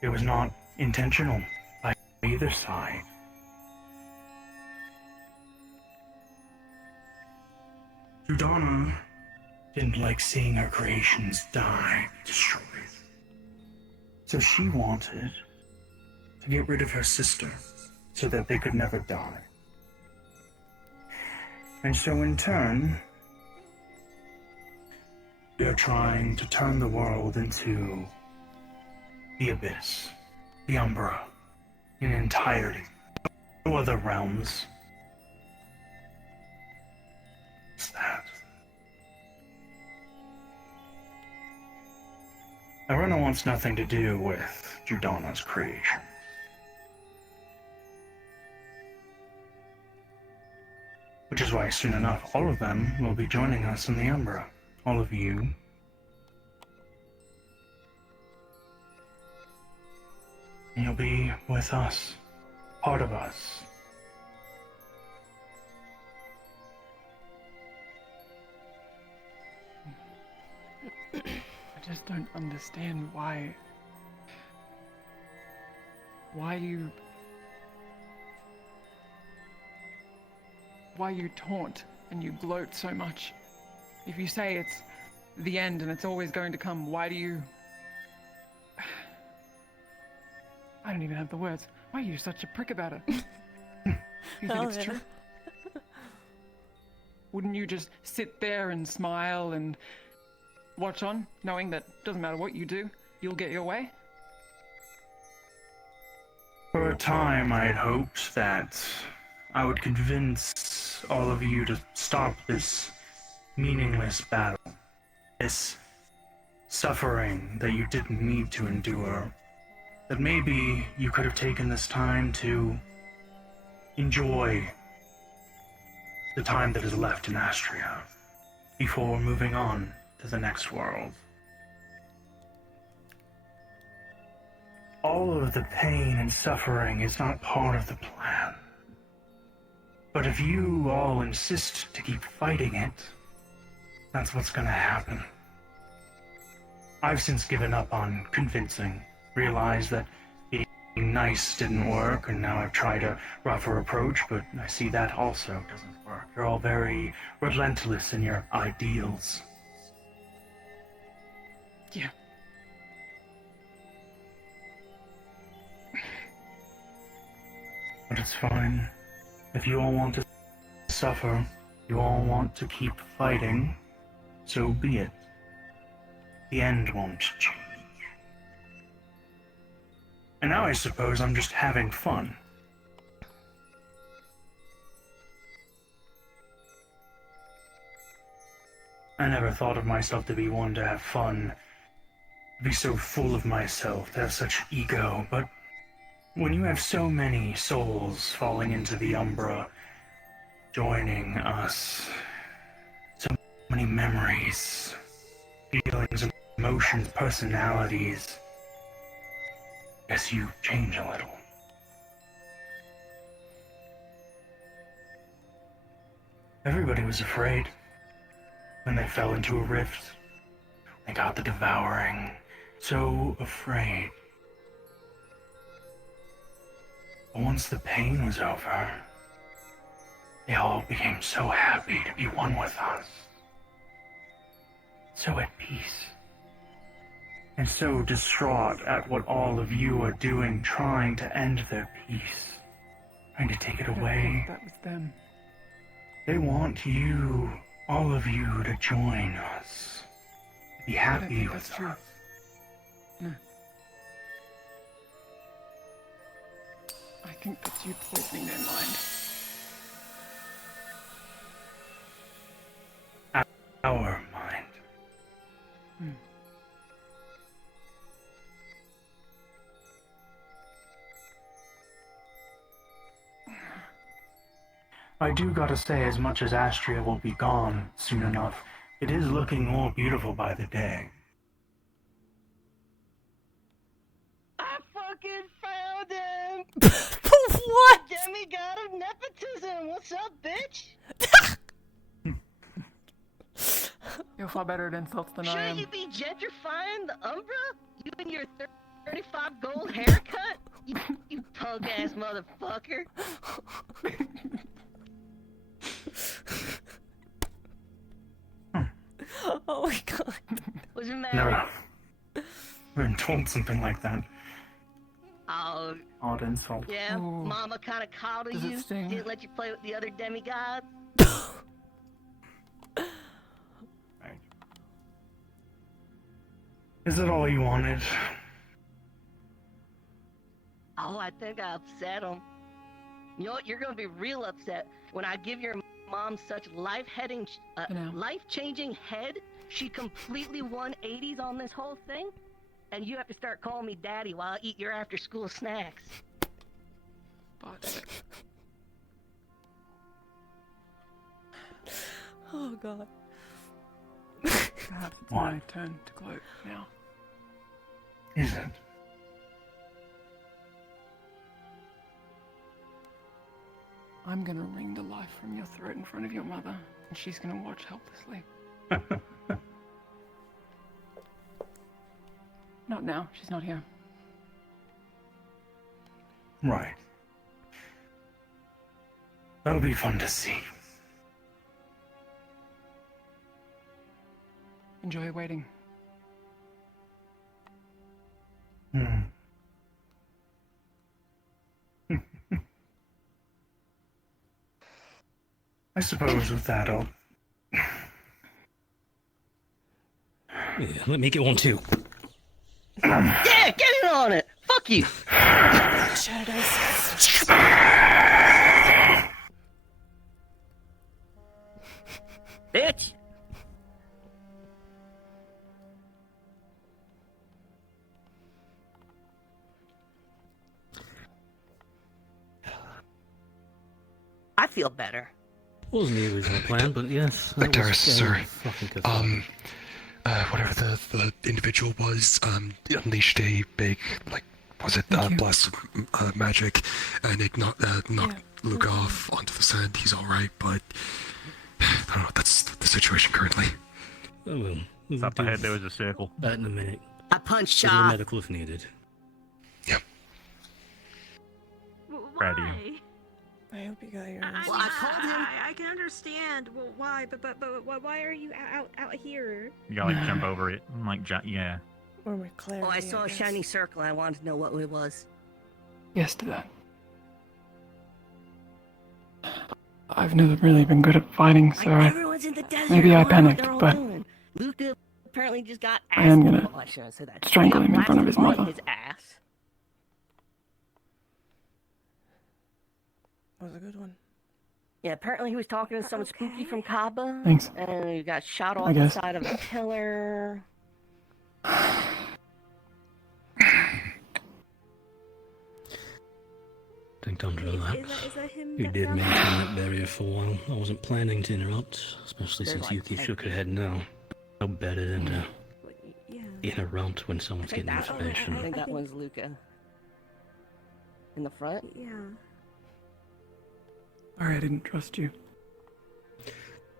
It was not intentional by either side. Jordana didn't like seeing her creations die, destroyed. So she wanted to get rid of her sister so that they could never die. And so in turn, we are trying to turn the world into the Abyss, the Umbra, in entirety. No other realms. It's that. Arena wants nothing to do with Jordana's creation. Which is why soon enough all of them will be joining us in the Umbra. All of you. And you'll be with us. Part of us. I just don't understand why you taunt and you gloat so much. If you say it's the end and it's always going to come, why do you... I don't even have the words. Why are you such a prick about it? You think it's true? Wouldn't you just sit there and smile and watch on, knowing that doesn't matter what you do, you'll get your way? For a time, I had hoped that I would convince all of you to stop this meaningless battle. This suffering that you didn't need to endure. That maybe you could have taken this time to enjoy the time that is left in Astria before moving on to the next world. All of the pain and suffering is not part of the plan. But if you all insist to keep fighting it, that's what's gonna happen. I've since given up on convincing, realized that being nice didn't work, and now I've tried a rougher approach, but I see that also doesn't work. You're all very relentless in your ideals. Yeah. But it's fine. If you all want to suffer, you all want to keep fighting, so be it. The end won't change. And now I suppose I'm just having fun. I never thought of myself to be one to have fun, to be so full of myself, to have such ego, but when you have so many souls falling into the Umbra, joining us, so many memories, feelings, emotions, personalities, guess you change a little. Everybody was afraid when they fell into a rift. They got the devouring, so afraid. But once the pain was over, they all became so happy to be one with us. So at peace. And so distraught at what all of you are doing, trying to end their peace. Trying to take it away. That was them. They want you, all of you, to join us. Be happy with true. us. No. I think that's you poisoning their mind. Our mind. I do gotta say, as much as Astria will be gone soon enough, it is looking more beautiful by the day. I fucking found him! What? Demigod of nepotism! What's up, bitch? You're far better at insults than I am. Shouldn't you be gentrifying the Umbra? You and your 35 gold haircut? You punk-ass motherfucker. Oh my god. What's the matter? Never been told something like that. Oh, Odd insult. yeah? Mama kind of coddled Does it you? sting? Didn't let you play with the other demigods? Is it all you wanted? Oh, I think I upset him. You know what? You're gonna be real upset when I give your mom such life-changing head. She completely 180s on this whole thing, and you have to start calling me daddy while I eat your after-school snacks. Oh god. Perhaps it's my turn to gloat now. Is it? I'm gonna wring the life from your throat in front of your mother, and she's gonna watch helplessly. Not now, she's not here. Right. That'll be fun to see. Enjoy waiting. I suppose with that, I'll... Yeah, let me get one too. Yeah, get in on it! Fuck you! Bitch! I feel better. Wasn't the original plan, but yes. that Lectaris, was sir. fucking cathartic. Whatever the individual was, unleashed a big, like, was it blast magic, and it knocked Luke off onto the sand. He's alright, but I don't know, that's the situation currently. Oh well. We'll Up ahead there was a circle. That in a minute. I punched Give me Shaw. medical if needed. Proud of you. I hope you got your I can understand why, but why are you out here? You gotta like jump over it. Yeah. Or with clarity, Oh, I saw a guess. shiny circle. I wanted to know what it was. Yes to that. I've never really been good at fighting, so Everyone's in the desert. maybe I wondering what panicked, they're all but doing. Luke apparently just got I am gonna I shouldn't say that. strangle him in front of his Blasted mother. His ass. Was a good one. Yeah, apparently he was talking to someone spooky from Kaba. Thanks. And he got shot off I the guess. side of a pillar. Think under that. Is that him? You that did down maintain there? that barrier for a while. I wasn't planning to interrupt, especially There's since like Yuki 10 shook her feet. head now. No better than to Yeah. interrupt when someone's getting information. I think that one's Luca. In the front? Yeah. Sorry, I didn't trust you.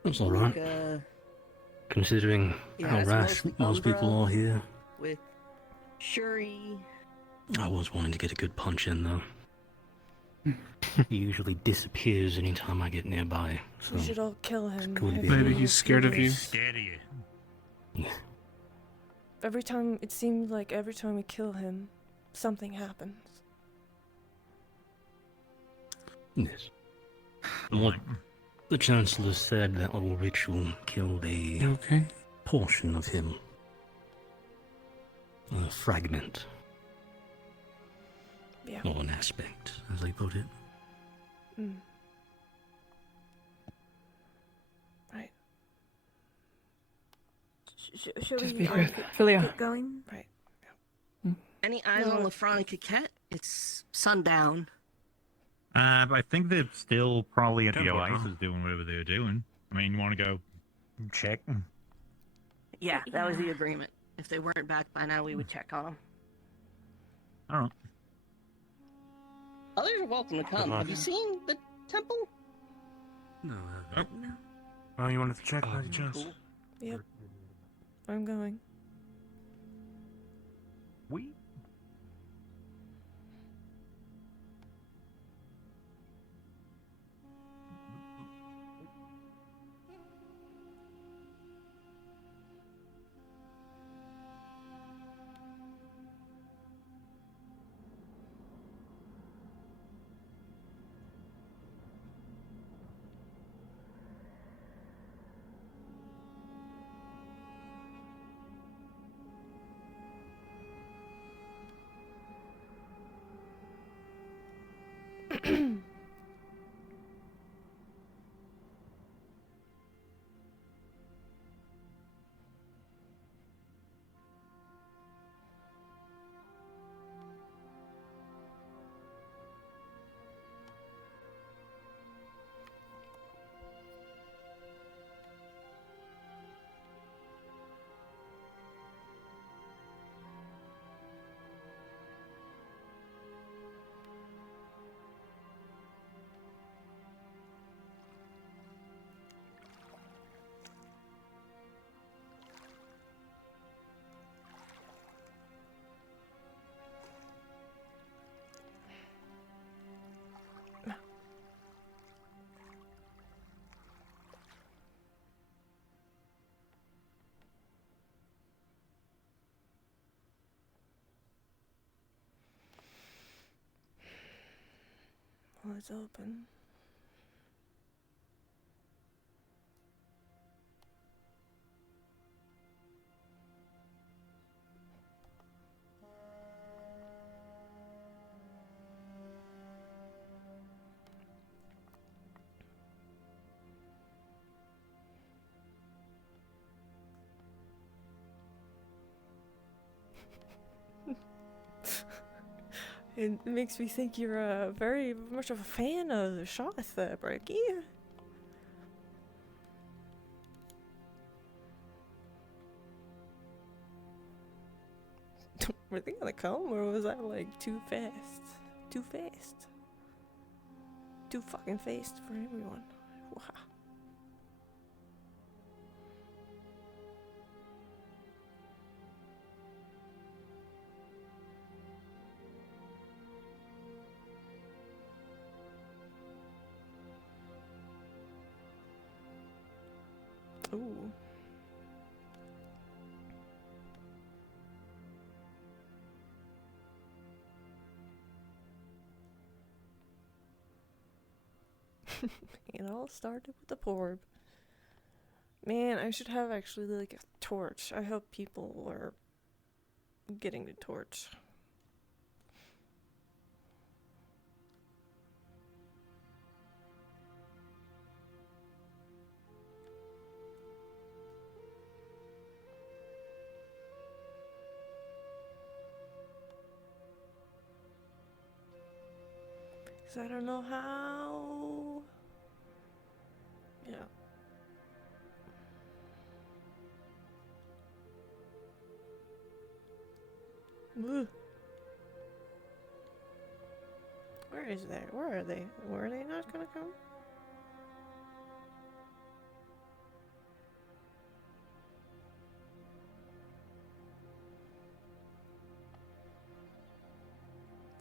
That's alright. Luca Considering Yeah, how that's rash mostly most people Umbra. are here, with Shuri. I was wanting to get a good punch in though. He usually disappears anytime I get nearby, so We should all kill him. cool to be Every able- time Maybe we he's scared of kill you. him. Scared of you. Every time, it seems like every time we kill him, something happens. Yes. What the Chancellor said, that little ritual killed a portion of him. A fragment. Yeah. Or an aspect, as they put it. Mm. Right. Shall Just we be quick. Philia. get going? Right. Any eyes No. on LaFront and Coquette? It's sundown. But I think they're still probably at the Don't be Oasis wrong. doing whatever they're doing. I mean, you want to go check? Yeah, that was the agreement. If they weren't back by now, we would check on them. I don't know. Others are welcome to come. Have you seen the temple? No, Oh, you wanted to check? Bloody chance. Yep. I'm going. We. Well, it's open. It makes me think you're very much of a fan of Shoth, Breaky. Were they gonna come, or was that like too fast? Too fast? Too fucking fast for everyone. Wow. Ooh. It all started with the porb. Man, I should have actually like a torch. I hope people are getting the torch. 'Cause I don't know how. Yeah. Ugh. Where is there? Where are they? Were they not gonna come?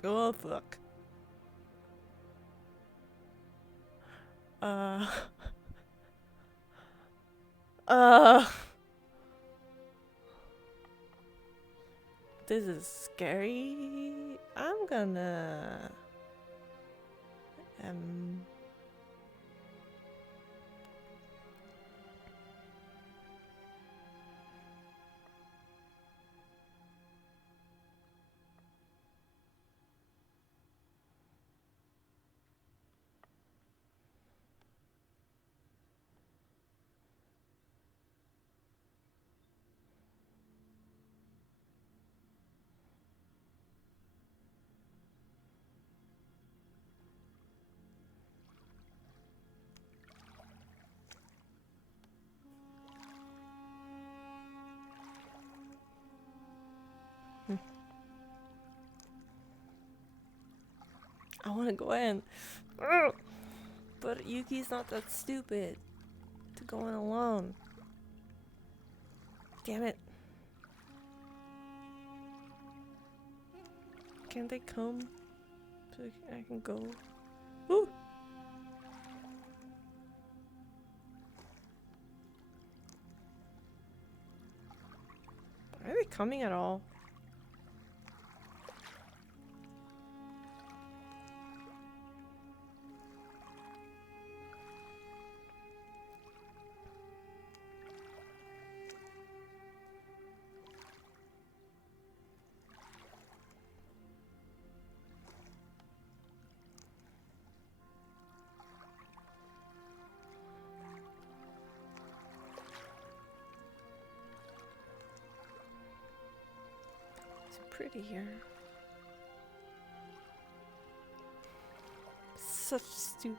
Oh fuck. Uh. This is scary. I'm gonna I want to go in. Ugh. But Yuki's not that stupid to go in alone. Damn it. Can't they come so I can go? Woo! Are they coming at all? Pretty here. Such stupid.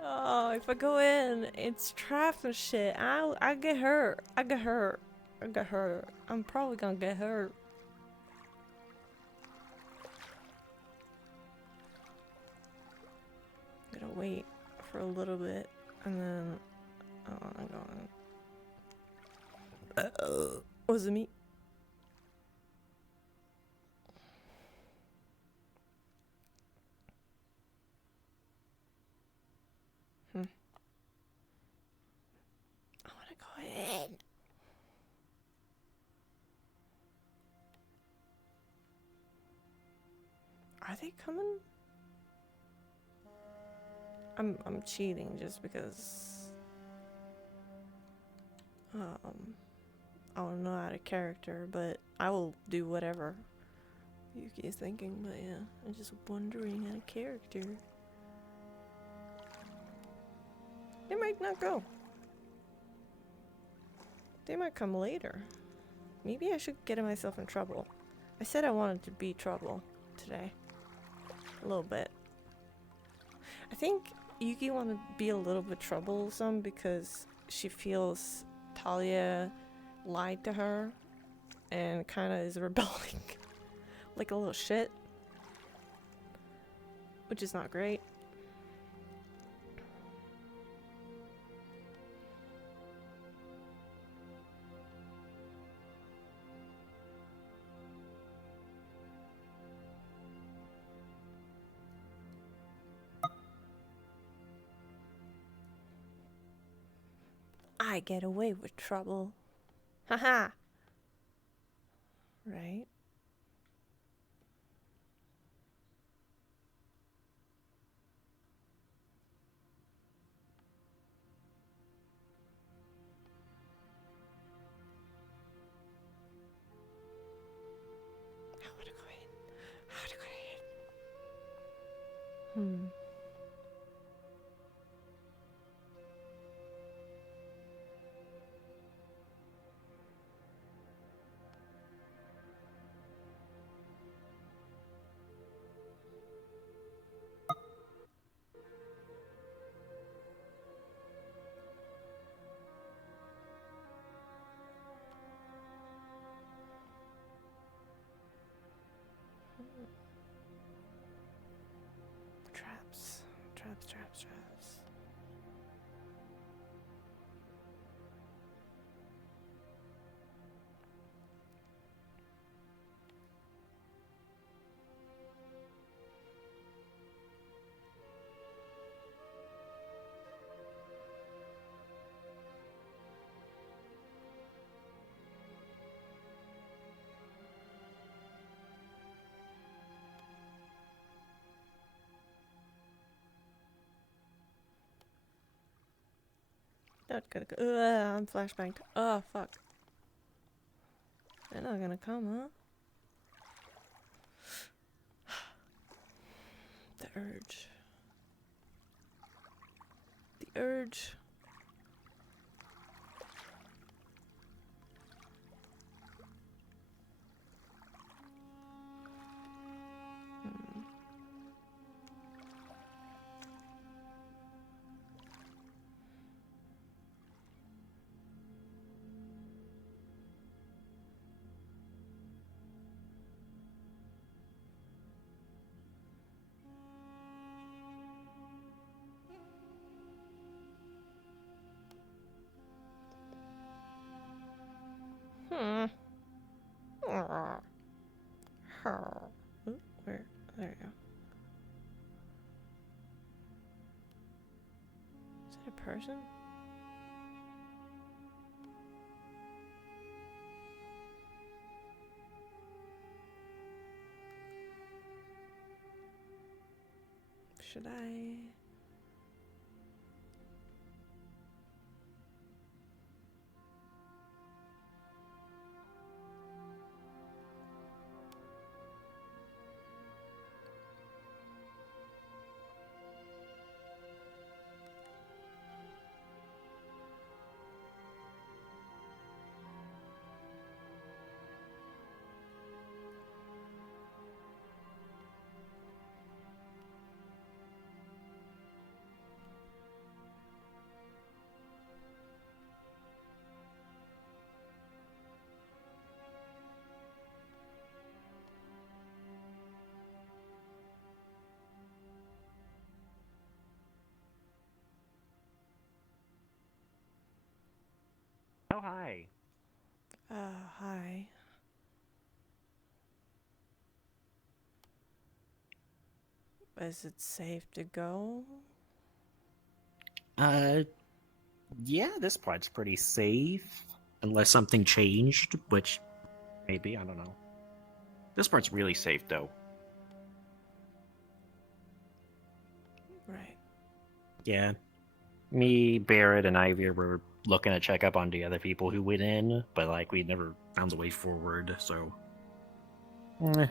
Oh, if I go in, it's trapped and shit. I get hurt. I get hurt. I get hurt. I'm probably gonna get hurt. I'm gonna wait for a little bit and then I'm going. Was it me? I wanna go in. Are they coming? I'm cheating just because I don't know out of character, but I will do whatever Yuki is thinking. But yeah, I'm just wondering out of character. They might not go. They might come later. Maybe I should get myself in trouble. I said I wanted to be trouble today. A little bit. I think Yuki wanted to be a little bit troublesome because she feels Talia lied to her and kind of is rebelling like a little shit, which is not great. I get away with trouble. Haha. Right? How would I go in? How to go in? not gonna go. I'm flashbanged. Oh, fuck. They're not gonna come, huh? The urge. The urge. Hmm. Ooh, where? There you go. Is it a person? Should I? Oh, hi. Hi. Is it safe to go? Yeah, this part's pretty safe. Unless something changed, which maybe, I don't know. This part's really safe, though. Right. Yeah. Me, Barrett, and Ivy were looking to check up on the other people who went in, but, like, we never found a way forward, so... Huh.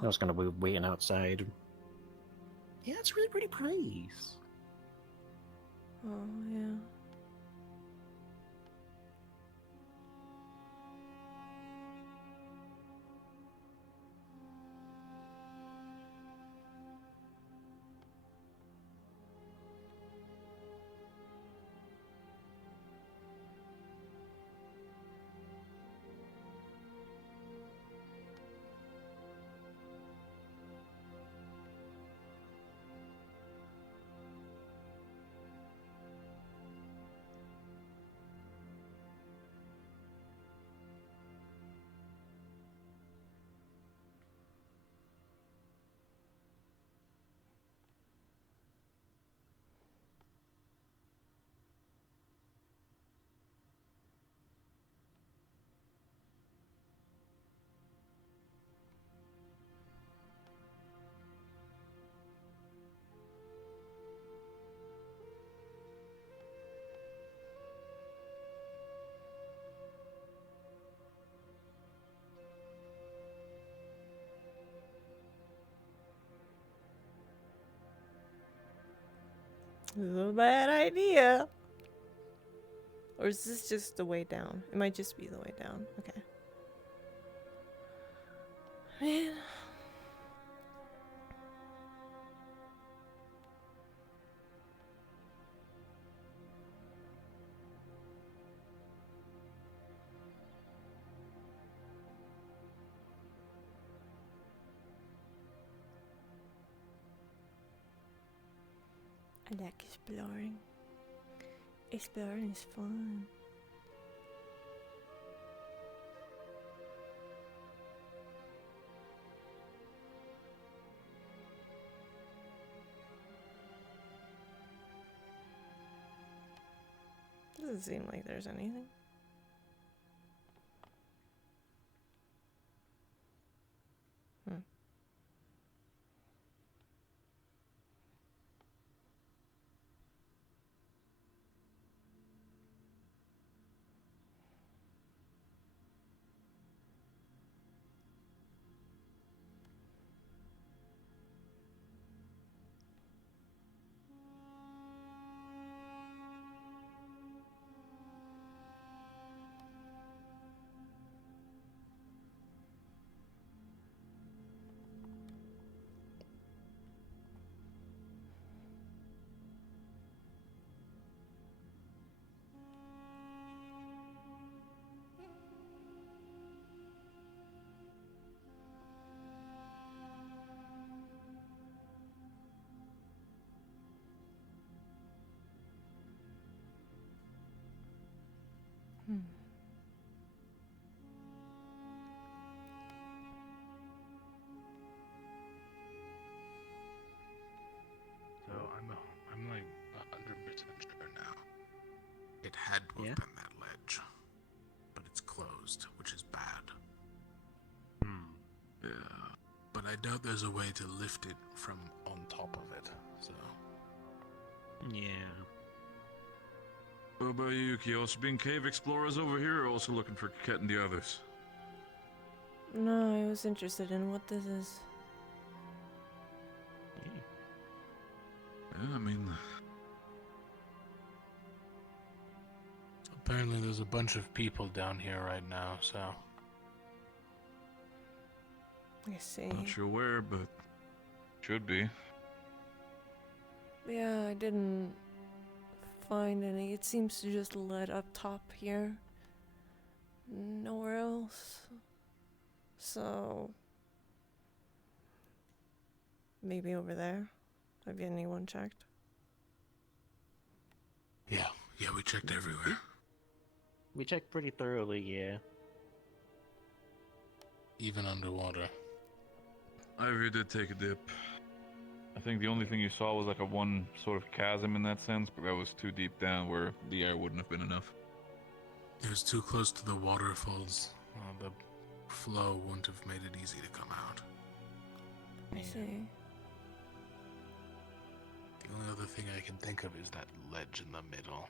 I was gonna be waiting outside. Yeah, it's really pretty place. Oh, yeah. This is a bad idea. Or is this just the way down? It might just be the way down. Okay. Man. I like exploring. Exploring is fun. Doesn't seem like there's anything. So I'm like 100% sure now. It had to have been that ledge, but it's closed, which is bad. Yeah, but I doubt there's a way to lift it from on top of it. So. Yeah. What about you, Kios? Being cave explorers over here, or also looking for Ket and the others? No, I was interested in what this is. Yeah, I mean, Apparently there's a bunch of people down here right now, so. I see. not sure where, but should be. Yeah, I didn't find any. It seems to just lead up top here. Nowhere else. So maybe over there. Have anyone checked? Yeah, we checked everywhere. We checked pretty thoroughly, yeah. Even underwater. Ivy did take a dip. I think the only thing you saw was like a one sort of chasm in that sense, but that was too deep down where the air wouldn't have been enough. It was too close to the waterfalls. The flow wouldn't have made it easy to come out. I see. The only other thing I can think of is that ledge in the middle.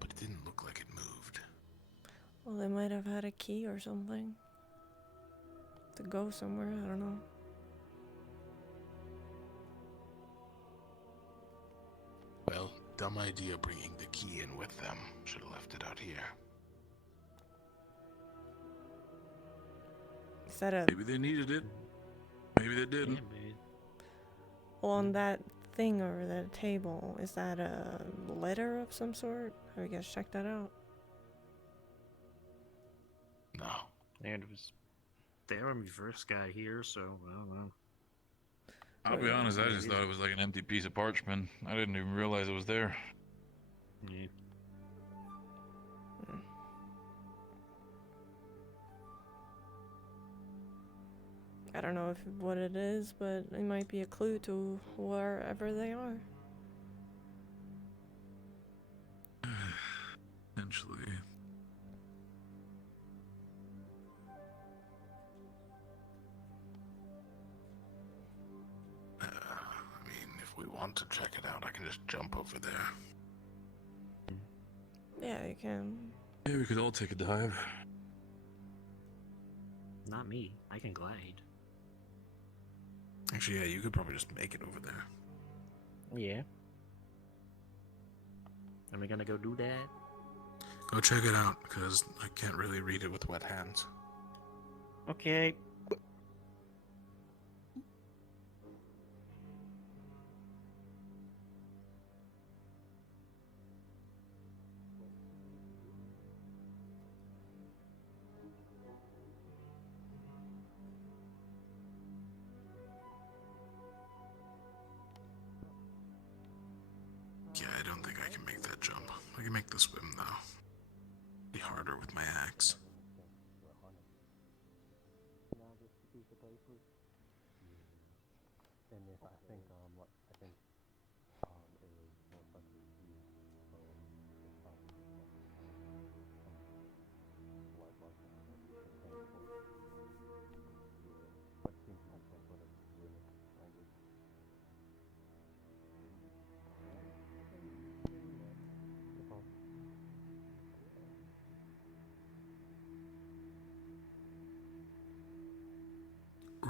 But it didn't look like it moved. Well, they might have had a key or something. To go somewhere, I don't know. Well, dumb idea bringing the key in with them. Should have left it out here. Is that a... Maybe they needed it. Maybe they didn't. on that thing over that table, is that a letter of some sort? Have you guys checked that out? No. And it was there when we first got here, so I don't know. I'll be honest, I just thought it was like an empty piece of parchment. I didn't even realize it was there. Yeah. I don't know what it is, but it might be a clue to wherever they are. Potentially. I mean, if we want to check it out, I can just jump over there. Yeah, you can. Yeah, we could all take a dive. Not me. I can glide. Actually, yeah, you could probably just make it over there. Yeah. Am I gonna go do that? Go check it out, because I can't really read it with wet hands. Okay. Yeah, I don't think I can make that jump. I can make the swim, though. Be harder with my axe.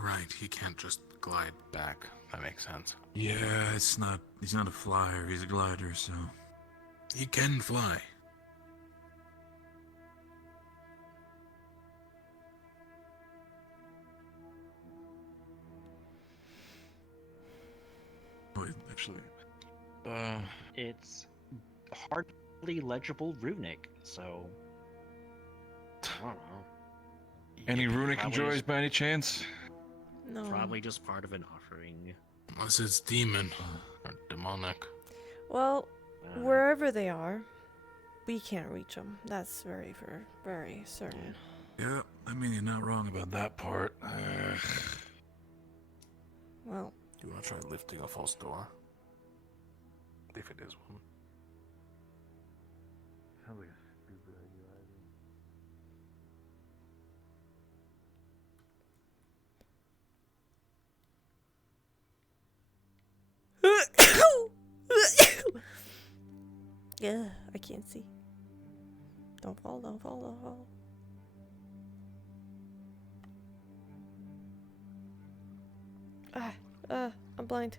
Right, he can't just glide back. That makes sense. Yeah, he's not a flyer, he's a glider, so. He can fly. Wait, actually. It's hardly legible runic, so I don't know. Any runic probably enjoys just- by any chance? No. Probably just part of an offering. Unless it's demon or demonic. Well, wherever they are, We can't reach them. That's very, very certain. Yeah, I mean, you're not wrong about that part. Well, You want to try lifting a false door? If it is one. Sounds like a stupid idea. Yeah, I can't see. Don't fall, don't fall, don't fall. I'm blind.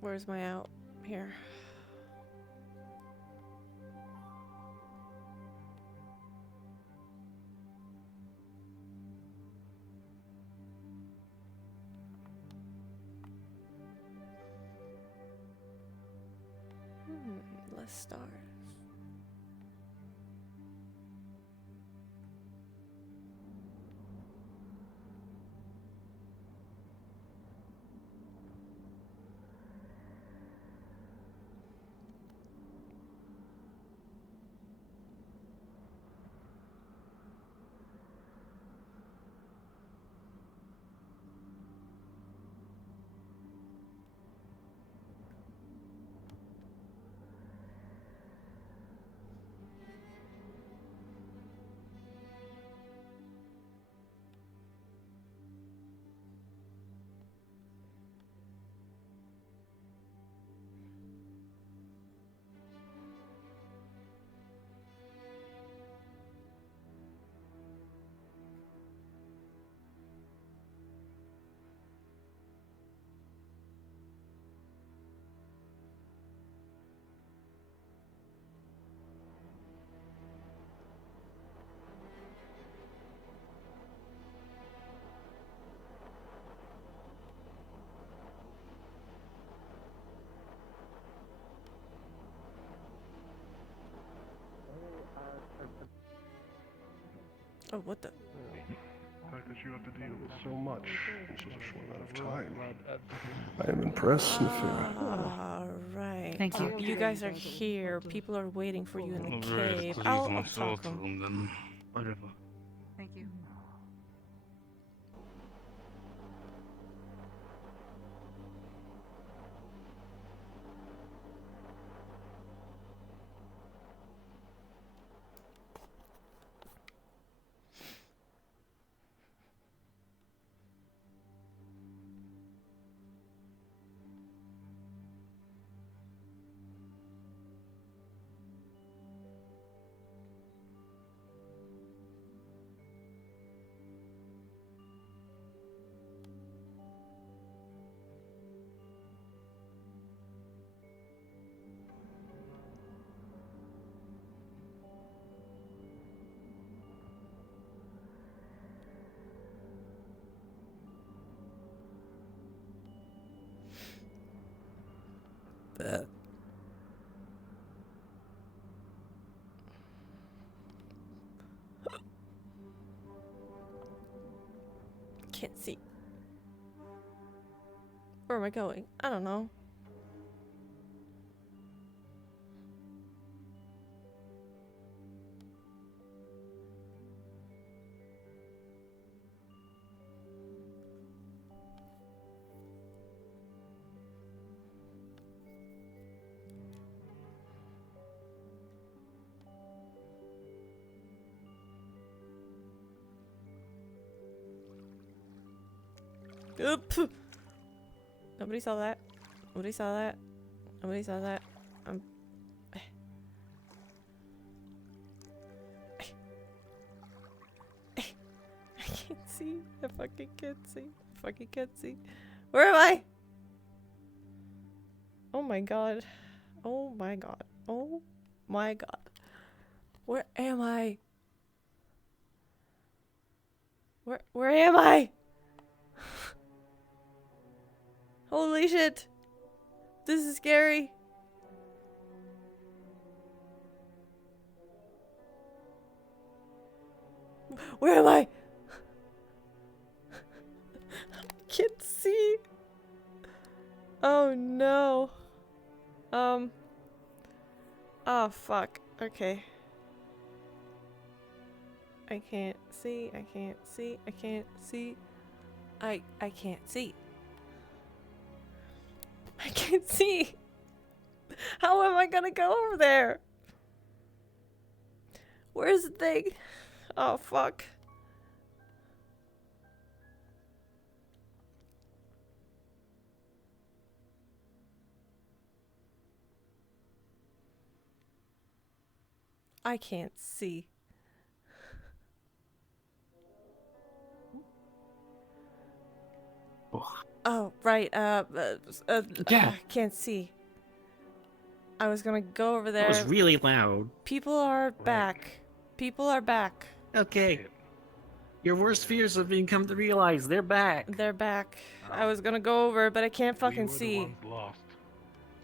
Where's my out? Here. Less stars. Oh, what the? The fact that you have to deal with so much in such a short amount of time. I am impressed, Nafira. Alright. Thank you. You guys are here. People are waiting for you in the Alright, cave. please, I'll my soul talk to them. them then. Wonderful. Thank you. Can't see. Where am I going? I don't know. Oop. Nobody saw that. Nobody saw that. Nobody saw that. I can't see. I fucking can't see. I fucking can't see. Where am I? Oh my god. Oh my god. Oh my god. Where am I? Where am I? Holy shit. This is scary. Where am I? I can't see. Oh no. Oh fuck. Okay. I can't see. I can't see. I can't see. I can't see. I can't see. How am I gonna go over there? Where's the thing? Oh fuck. I can't see. Oh, right, Yeah. I can't see. I was gonna go over there. That was really loud. People are back. People are back. Okay. Your worst fears have been come to realize. They're back. They're back. I was gonna go over, but I can't fucking see. Lost.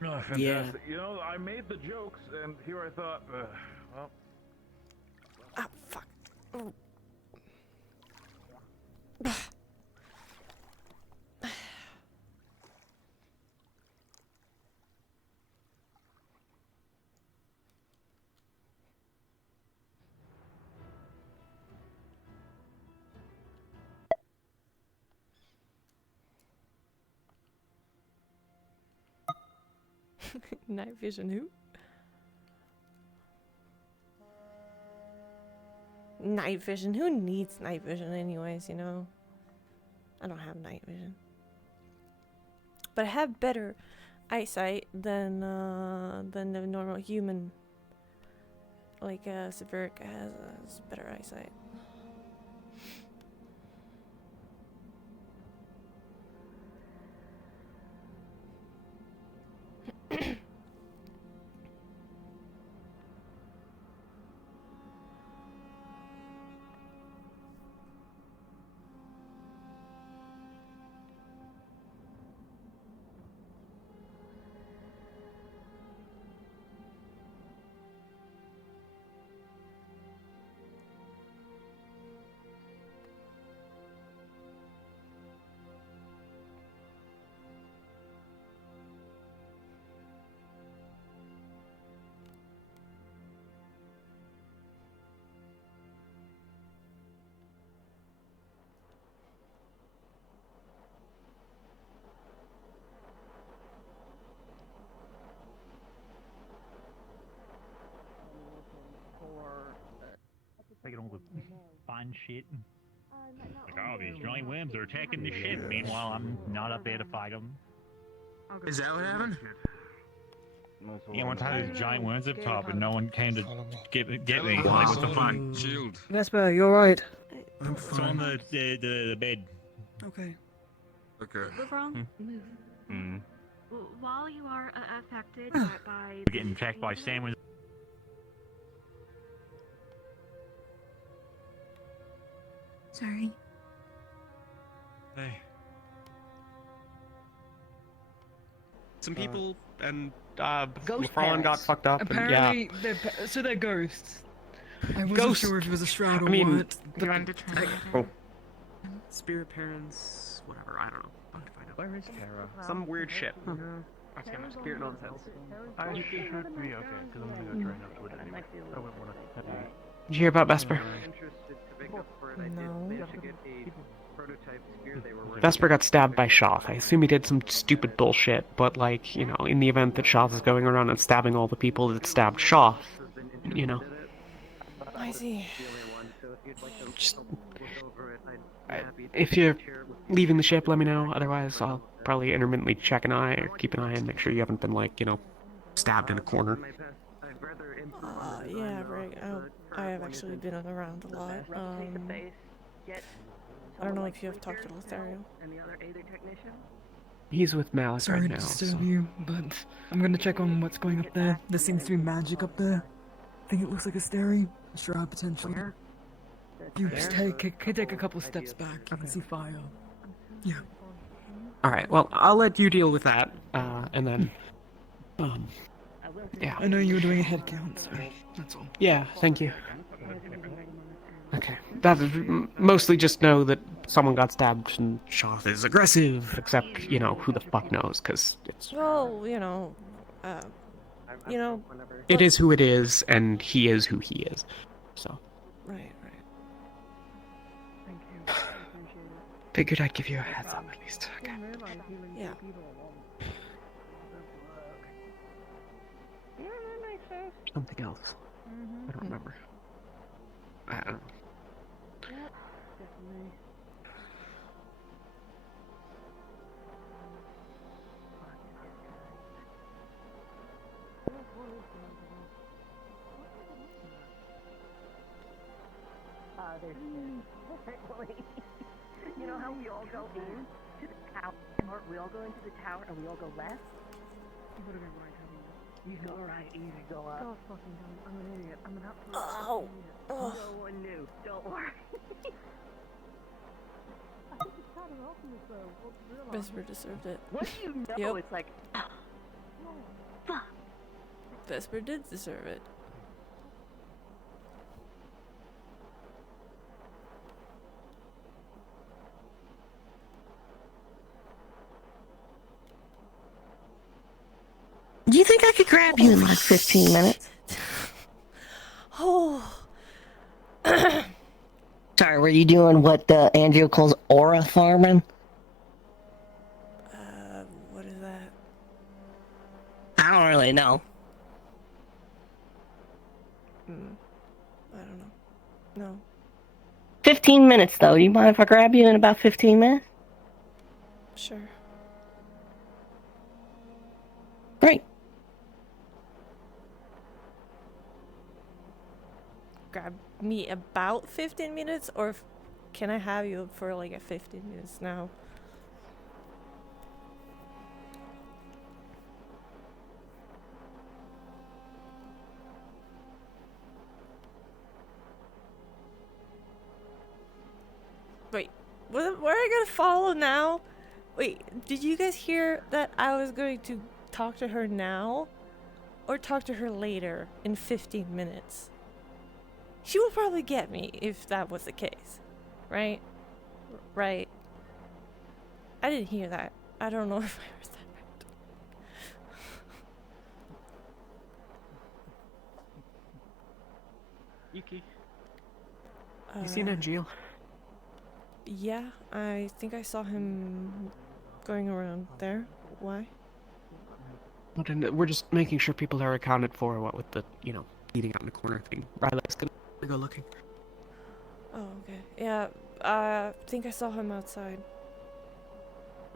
Oh, fantastic. Yeah. You know, I made the jokes, and here I thought, well. Ah, fuck. Oh. Night vision who? Night vision? Who needs night vision anyways, you know? I don't have night vision. But I have better eyesight than the normal human. Like Severica has better eyesight. Taking all the fun shit. Like, oh, these giant worms are attacking the ship. Meanwhile, I'm not up there to fight them. Is that what happened? Yeah, one time there's giant worms up top, and no one came to get me. Wow. Like, what's the fun? Shield. Vesper, you alright? I'm It's on the bed. Okay. Okay. Move wrong. Move. Mm. While you are affected by Getting attacked by sandwiches. Sorry. Hey. Some people and McFarlane got fucked up. Apparently, and, they're ghosts. I wasn't Ghosts. sure if it was a shroud or I mean, what. Spirit parents, whatever, I don't know. I'll have to find out. Where is Terra? Some weird shit. That's kind of spirit nonsense. I should be okay, because I'm gonna go try enough wood anyway. I wouldn't want to have you. Did you hear about Vesper? No. Vesper got stabbed by Shoth. I assume he did some stupid bullshit, but like, you know, in the event that Shoth is going around and stabbing all the people that stabbed Shoth, you know. I see. Just, if you're leaving the ship, let me know. Otherwise, I'll probably intermittently check an eye or keep an eye and make sure you haven't been, like, you know, stabbed in a corner. Yeah, right. I have actually been around a lot. I don't know if you have talked to Lothario. He's with Malik Sorry right to now. disturb So. you, but I'm gonna check on what's going up there. There seems to be magic up there. I think it looks like a stary, a shroud potentially. You just take a couple steps back. You can see fire. Yeah. Alright, well, I'll let you deal with that, and then, yeah. I know you were doing a head count, so that's all. Yeah, thank you. Okay. That is mostly just know that someone got stabbed and Shoth is aggressive, except, who the fuck knows, because it's... Well, It is who it is, and he is who he is. So, Right. figured I'd give you a heads up at least. Okay. Yeah. Something else. I don't remember. I don't know. You know how we all go in to the tower, or we all go into the tower and we all go left? You go right, easy, go up. God fucking dumb. I'm an idiot. I'm an absolute idiot. No one knew. Don't worry. Vesper deserved it. What do you know? Yep. It's like, Vesper did deserve it. do you think I could grab you in like 15 minutes? Oh. Sorry, were you doing what Angio calls aura farming? What is that? I don't really know. I don't know. No. 15 minutes though. Do you mind if I grab you in about 15 minutes? Sure. Great. Grab me about 15 minutes, or can I have you for like a 15 minutes now? Wait, where are I gonna follow now? Wait, did you guys hear that I was going to talk to her now? Or talk to her later in 15 minutes? She will probably get me if that was the case. Right? Right. I didn't hear that. I don't know if I heard that right. Yuki. You seen Angel? Yeah, I think I saw him going around there. Why? We're just making sure people are accounted for, what with the, eating out in the corner thing. Riley's gonna go looking. Oh, okay. Yeah, I think I saw him outside.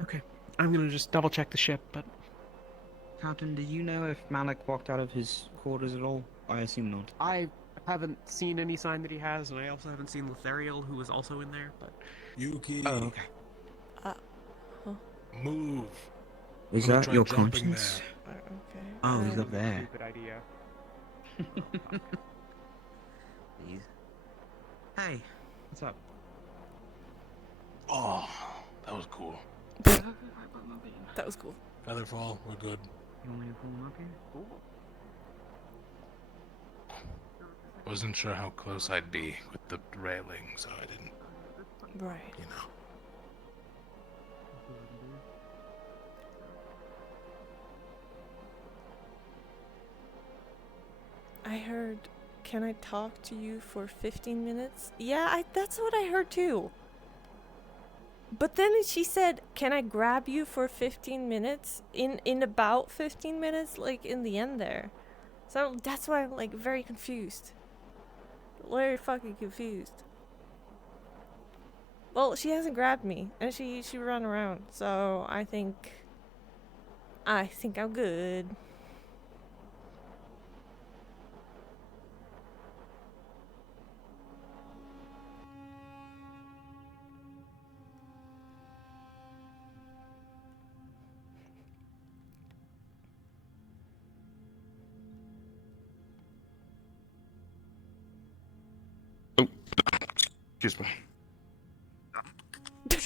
Okay. I'm gonna just double check the ship, but... Captain, do you know if Malik walked out of his quarters at all? I assume not. I haven't seen any sign that he has, and I also haven't seen Lethariel, who was also in there, but... Yuki. Oh, okay. Move. Is I'm gonna that try your jumping conscience? Okay. Oh, he's up there. Stupid idea. Please. Hey, what's up? Oh, that was cool. That was cool. Featherfall, we're good. You want me to pull him up here? Cool. Wasn't sure how close I'd be with the railing, so I didn't. Right. You know. I heard, can I talk to you for 15 minutes? Yeah, that's what I heard too. But then she said, can I grab you for 15 minutes? In about 15 minutes, like in the end there. So that's why I'm like very confused. Very fucking confused. Well, she hasn't grabbed me, and she ran around, so I think I'm good. Excuse me. Do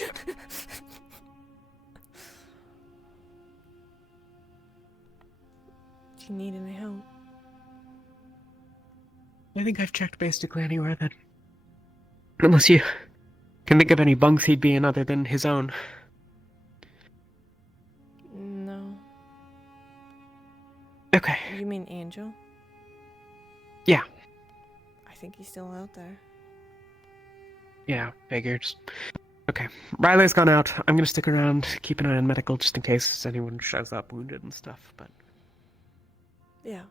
you need any help? I think I've checked basically anywhere that Unless you can think of any bunks he'd be in other than his own. No. Okay. You mean Angel? Yeah. I think he's still out there. Yeah, figured. Okay. Riley's gone out. I'm gonna stick around, keep an eye on medical just in case anyone shows up wounded and stuff, but... Yeah.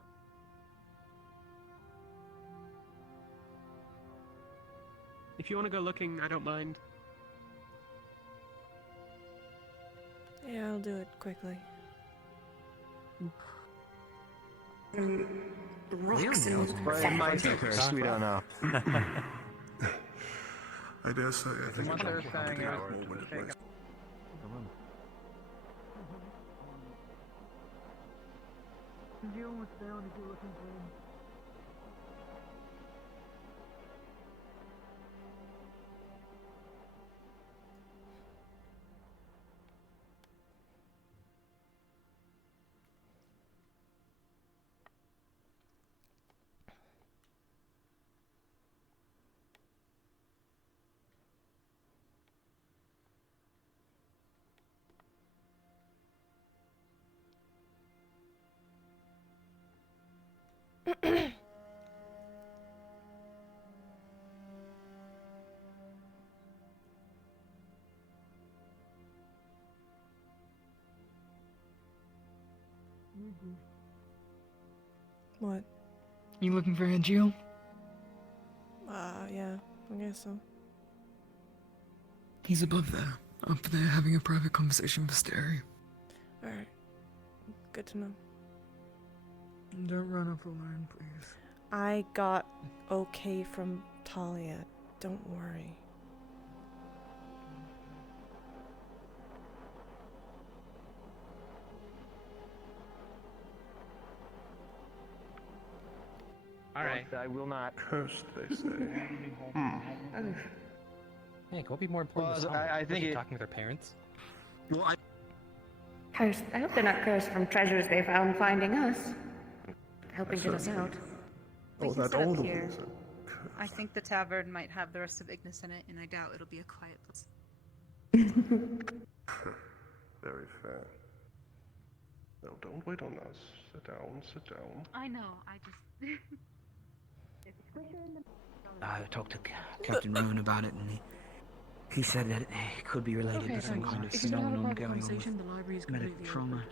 If you want to go looking, I don't mind. Yeah, I'll do it quickly. Rocks and It might be cursed, we don't know. I dare say, I think What they're saying is all over the place. You almost down if you're looking for him. What? You looking for Angel? Yeah, I guess so. He's above there, up there, having a private conversation with Stereo. Alright. Good to know. Don't run up alone, please. I got okay from Talia. Don't worry. Alright. I will not. Cursed, they say. Hank, what would be more important than I think it... talking with their parents? Well, Cursed. I hope they're not cursed from treasures they found finding us. Helping get us out. Oh, We can that set up old here. one is it? I think the tavern might have the rest of Ignis in it, and I doubt it'll be a quiet place. Very fair. No, don't wait on us. Sit down, sit down. I know, I just... I talked to Captain Rowan about it, and he said that it could be related to some kind of phenomenon going on with medical trauma.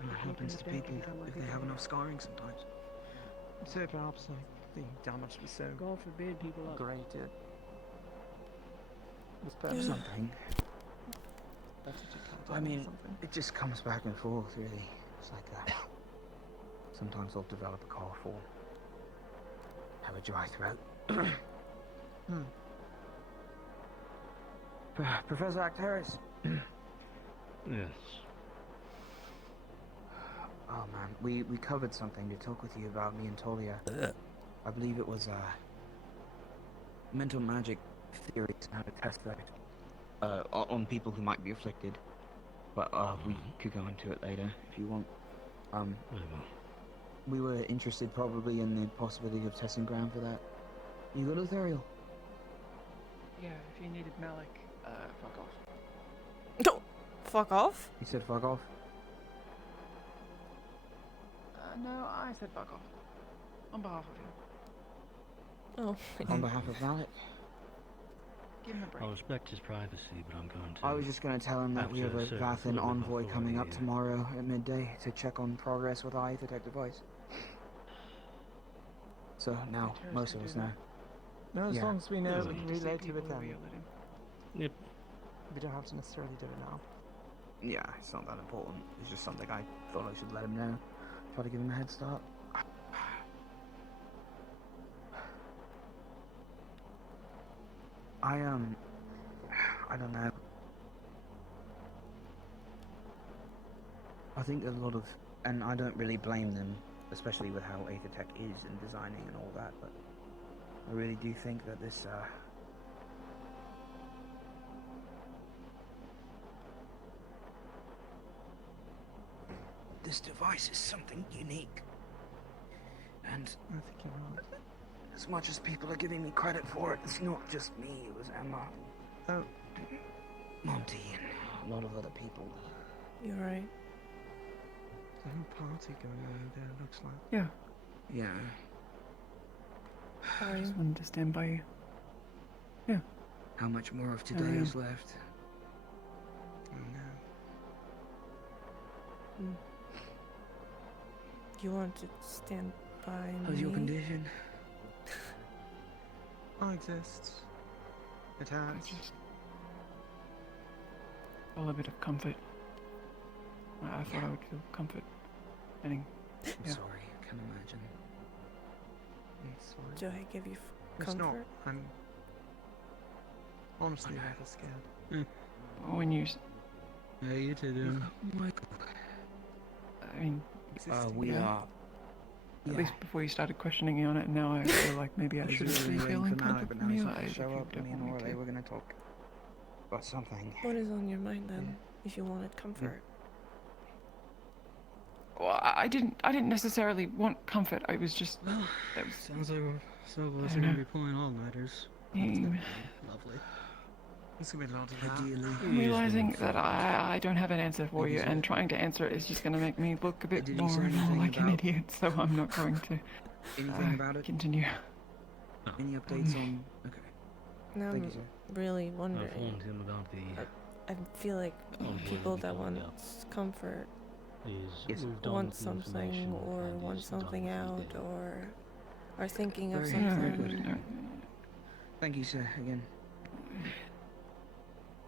And it happens to people if they have enough scarring sometimes. So perhaps the damage was so God forbid people are great it was perhaps something. I mean, it just comes back and forth, really. It's like sometimes I'll develop a cough or have a dry throat. Professor Actaris. Yes. Oh man, we covered something to talk with you about, me and Tolia. I believe it was mental magic theories and how to test that on people who might be afflicted. But we could go into it later if you want. We were interested probably in the possibility of testing ground for that. You got Lutherial? Yeah, if you needed Malik, fuck off. No, fuck off? You said fuck off? No, I said fuck off. On behalf of Oh. him. On behalf of Malik? Give him a break. I respect his privacy, but I'm going to... I was just going to tell him that we have a Vathan envoy coming up tomorrow at midday to check on progress with our Aether device. So now, most of us know. No, as Yeah. long as we know, Yeah. we can relay to it then. Yep. We don't have to necessarily do it now. Yeah, it's not that important. It's just something I thought I should let him know. Try to give him a head start. I don't know. I think a lot of, and I don't really blame them, especially with how Aethertech is in designing and all that, but I really do think that this, this device is something unique. And I think you're right. as much as people are giving me credit for it, it's not just me, it was Emma. Oh. Monty and a lot of other people. You're right. There's a party going on there, looks like. Yeah. Yeah. I just wanted to stand by you. Yeah. How much more of today is left? Oh no. You want to stand by How's me? your condition? I exist. It has. A little bit of comfort. I thought I would feel comfort. I'm sorry, I can imagine. It's fine. Do I give you It's comfort? not. I'm honestly rather scared. When you... How you two doing? Michael. I mean... we are. At least before you started questioning me on it, and now I feel like maybe I should have been feeling comfort but from now you. he's gonna show up. Me and Orley, we're gonna talk about something. What is on your mind then, if you wanted comfort? Well, I didn't necessarily want comfort. I was just... Sounds like we're so close I to know. gonna be pulling all nighters. Lovely. It's gonna be a lot of that. Ideally. I'm realizing that I don't have an answer for you, and trying to answer it is just going to make me look a bit Did you more say and more anything like an about- idiot, so I'm not going to Anything about it? continue. Any updates on? Okay. Now Thank I'm you, sir. really I wondering. informed him about the I feel like people that want comfort want something or want something out or are thinking of Very something. good. Thank you, sir. Again.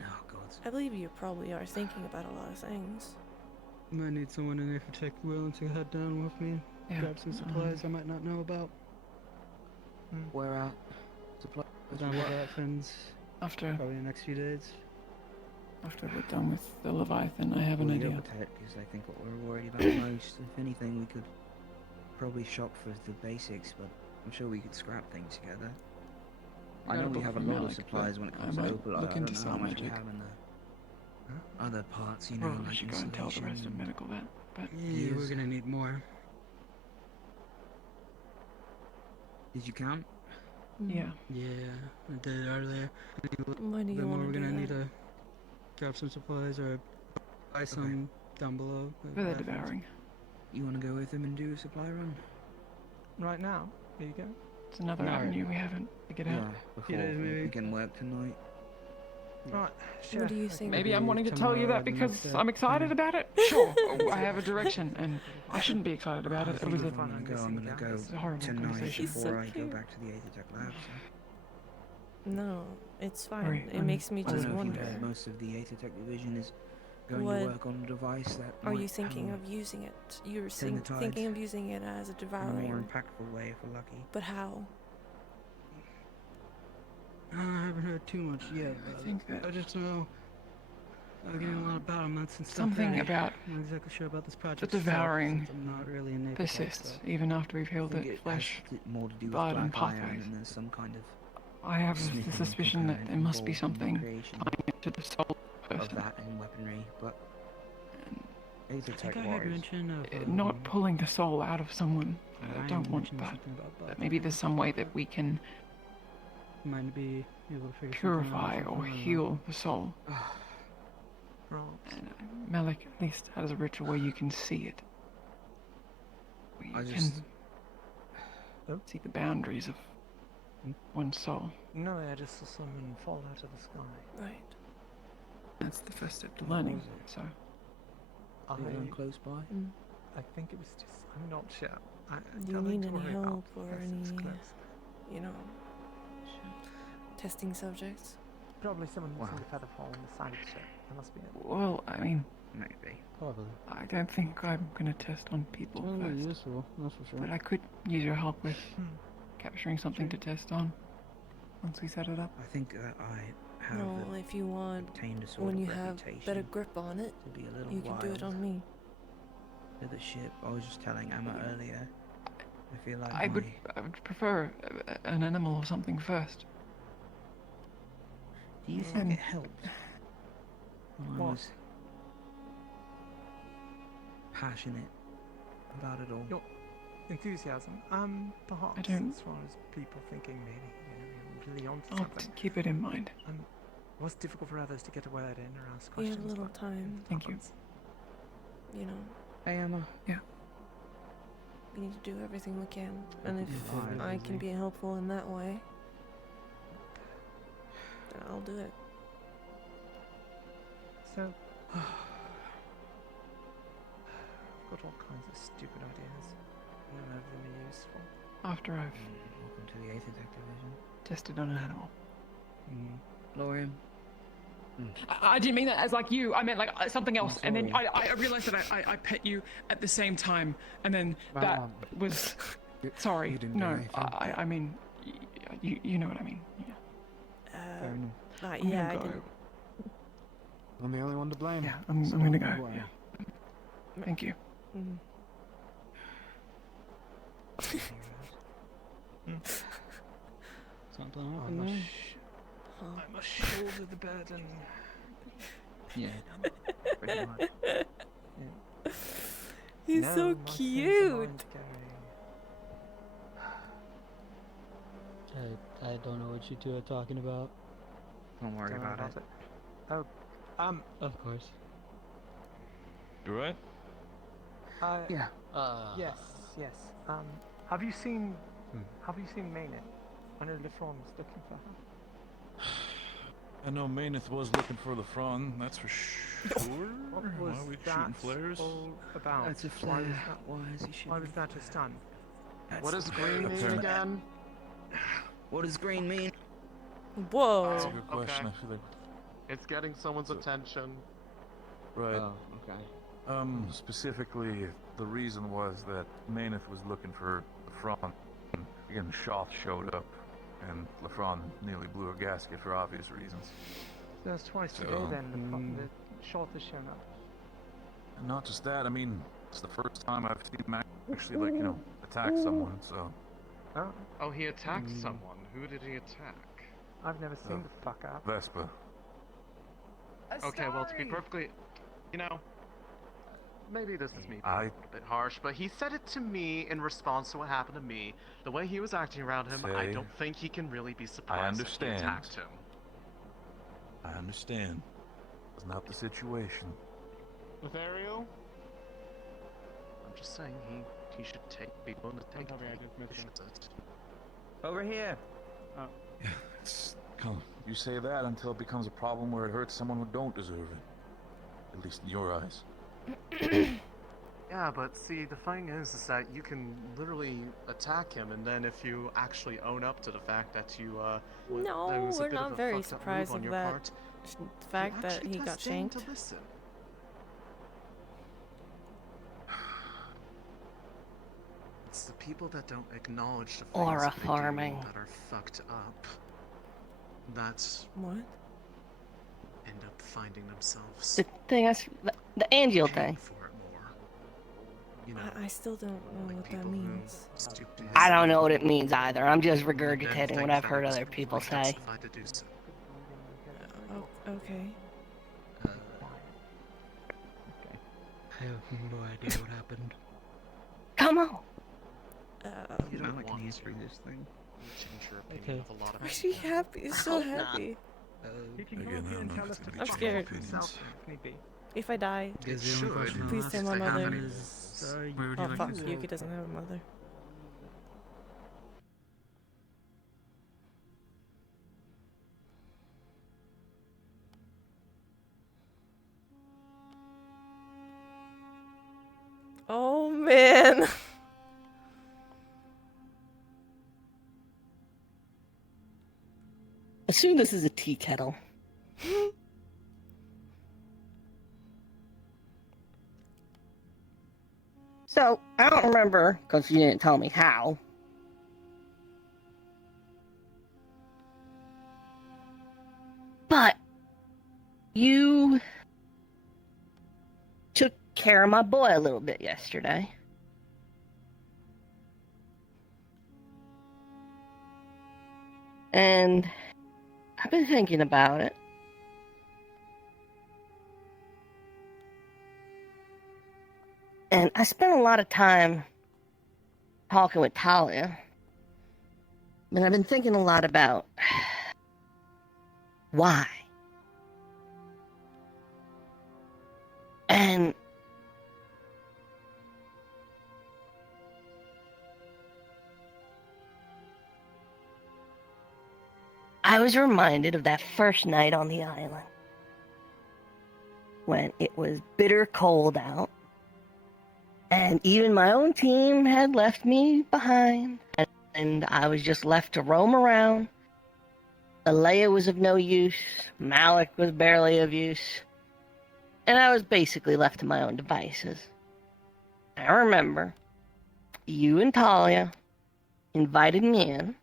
Oh God. I believe you probably are thinking about a lot of things. Might need someone in there for tech willing to head down with me. Yeah. Grab some supplies I might not know about. Where at? Supplies down with our friends. After Probably in the next few days. we're done with the Leviathan, I have an idea. Because I think what we're worried about most, if anything, we could probably shop for the basics, but I'm sure we could scrap things together. I know we have a lot of supplies when it comes to Opal. I don't know how much we have in the other parts, you know, Well, we like should go and tell the rest of insulation. medical vet, but... Yeah, we're gonna need more. Did you count? Yeah. Yeah, I did earlier. When do you want We're to do gonna that? need to grab some supplies or buy some down below. For the devouring. You wanna go with him and do a supply run? Right now? Here you go. It's another No. avenue we haven't figured out. Before we can work tonight. Right. What do you think? Maybe I'm wanting to tell you that because I'm excited about it? Sure. I have a direction, and I shouldn't be excited about it. It was a I'm gonna go It's a horrible tonight conversation. before He's so I go cute. back to the Aethertech lab. No, it's fine. Right, It makes me I just don't know if you wonder. know, most of the Aethertech division is going What to work on a device that Are you might thinking have of using it? You're turn the tides thinking of using it as a a more devouring. impactful way if we're lucky. But how? I haven't heard too much yet. I think that I just know I'm getting a lot of battlements and stuff. something ready. about I'm not exactly sure about this the project. itself, devouring since I'm not really an Aethertech, persists, but even after we've I healed think it, it flesh, has more to do with blood, and black iron, pathways. and there's some kind of I have smithing the suspicion that component there must be involved in the something creation tying it to the soul of person. that and weaponry, but I Aethertech think I heard wise, mention of not pulling the soul out of someone. I don't want that. But maybe there's some way that we can might be able to figure purify something out, or I don't know. heal the soul. Right. And Malik at least has a ritual where you can see it. Where you I can just- see the boundaries of one's soul. No, I just saw someone fall out of the sky. Right. That's the first step to learning. So Anyone close by? I think it was just. I'm not sure. Do you need any help or any, you know, testing subjects? Probably someone missing a feather fall on the side of the ship. There must be it. well, I mean, Maybe. Probably. I don't think I'm gonna test on people first. Useful, that's for sure. But I could use your help with capturing something to test on once we set it up. I think that I have No, if you want, obtained a sort when of you have reputation better grip on it, to be a little you can do it wild. on me. To the ship. I was just telling Emma earlier. I feel like I would prefer an animal or something first. Do you think Um, it helped? When I What? was passionate about it all. enthusiasm. Perhaps I don't- as far as people thinking maybe you're really onto I'll something. keep it in mind. It was difficult for others to get a word in or ask We questions. have little but time. Thank you. You know, Hey, Emma. Yeah. we need to do everything we can, and if Fine. I can be helpful in that way, then I'll do it. So, I've got all kinds of stupid ideas. None of them are useful. After I've Welcome to the 8th Detective Division. tested on an animal. Lorian. I didn't mean that as like you. I meant like something else. And then sorry. I realized that I pet you at the same time, and then that was. Sorry. didn't do No. anything. I mean, you know what I mean. Yeah. Fair enough. I'm yeah, I gonna go. didn't. I'm the only one to blame. Yeah, I'm gonna go. Well, Yeah. Thank you. Mm. Something I happened must, there. I must shoulder the burden. Yeah. Pretty much. He's No, so my sins are cute. mine, Gary. I don't know what you two are talking about. Don't worry about it. Oh, Of course. You right? yeah. Uh, Yes, yes. Have you seen Maynard? I know LeFron's looking for her. I know Maineth was looking for the front, that's for sure. What Why was are we that shooting flares? all about? That's a Why was flare. that, Why is he shooting? why was that just done? That's What does the green mean Apparently. again? What does green mean? Whoa. That's a good question. okay. I feel like. It's getting someone's attention. Right. Oh, okay. Specifically, the reason was that Maineth was looking for the front. Again, Shoth showed up, and LeFron nearly blew a gasket for obvious reasons. That's twice today So, then. The shot has shown up. And not just that, I mean, it's the first time I've seen him actually, like, attack someone, so. Oh, he attacked someone. Who did he attack? I've never seen the fucker. Vespa. Okay, well, to be perfectly, maybe this is me being a bit harsh, but he said it to me in response to what happened to me. The way he was acting around him, I Say, don't think he can really be surprised I that he understand. attacked him. I understand. It's not the situation. With Ariel? I'm just saying he should be willing to take it. Over here. Yeah, it's. Come, you say that until it becomes a problem where it hurts someone who don't deserve it. At least in your eyes. Yeah, but see, the thing is that you can literally attack him, and then if you actually own up to the fact that you, there No, was a we're bit of not a very fucked up surprised move on of your that part, fact you that actually he does got stand shanked. to listen. It's the people that don't acknowledge the things Aura that they do farming. that are fucked up. That's What? end up finding themselves. The thing is, the angel thing. You know, I still don't know what that means. I don't know what it means either. I'm just regurgitating what I've heard other people say. to do so. Oh, okay. I have no idea what happened. Come on. You don't I can want use through this thing. change your opinion of a lot of Why is she happy? So hope not. happy. He can Again, come I here and don't know tell if us it's to gonna be fuck scared. off himself if need be. If I die, Guess the only question please left tell my is mother. where would you Oh like fuck, to Yuki doesn't have a mother. Oh man. Assume this is a tea kettle. So, I don't remember, because you didn't tell me how. But, you took care of my boy a little bit yesterday. And I've been thinking about it. And I spent a lot of time talking with Talia. But I've been thinking a lot about why. And I was reminded of that first night on the island when it was bitter cold out, and even my own team had left me behind, and I was just left to roam around. Alea was of no use, Malik was barely of use, and I was basically left to my own devices. I remember you and Talia invited me in,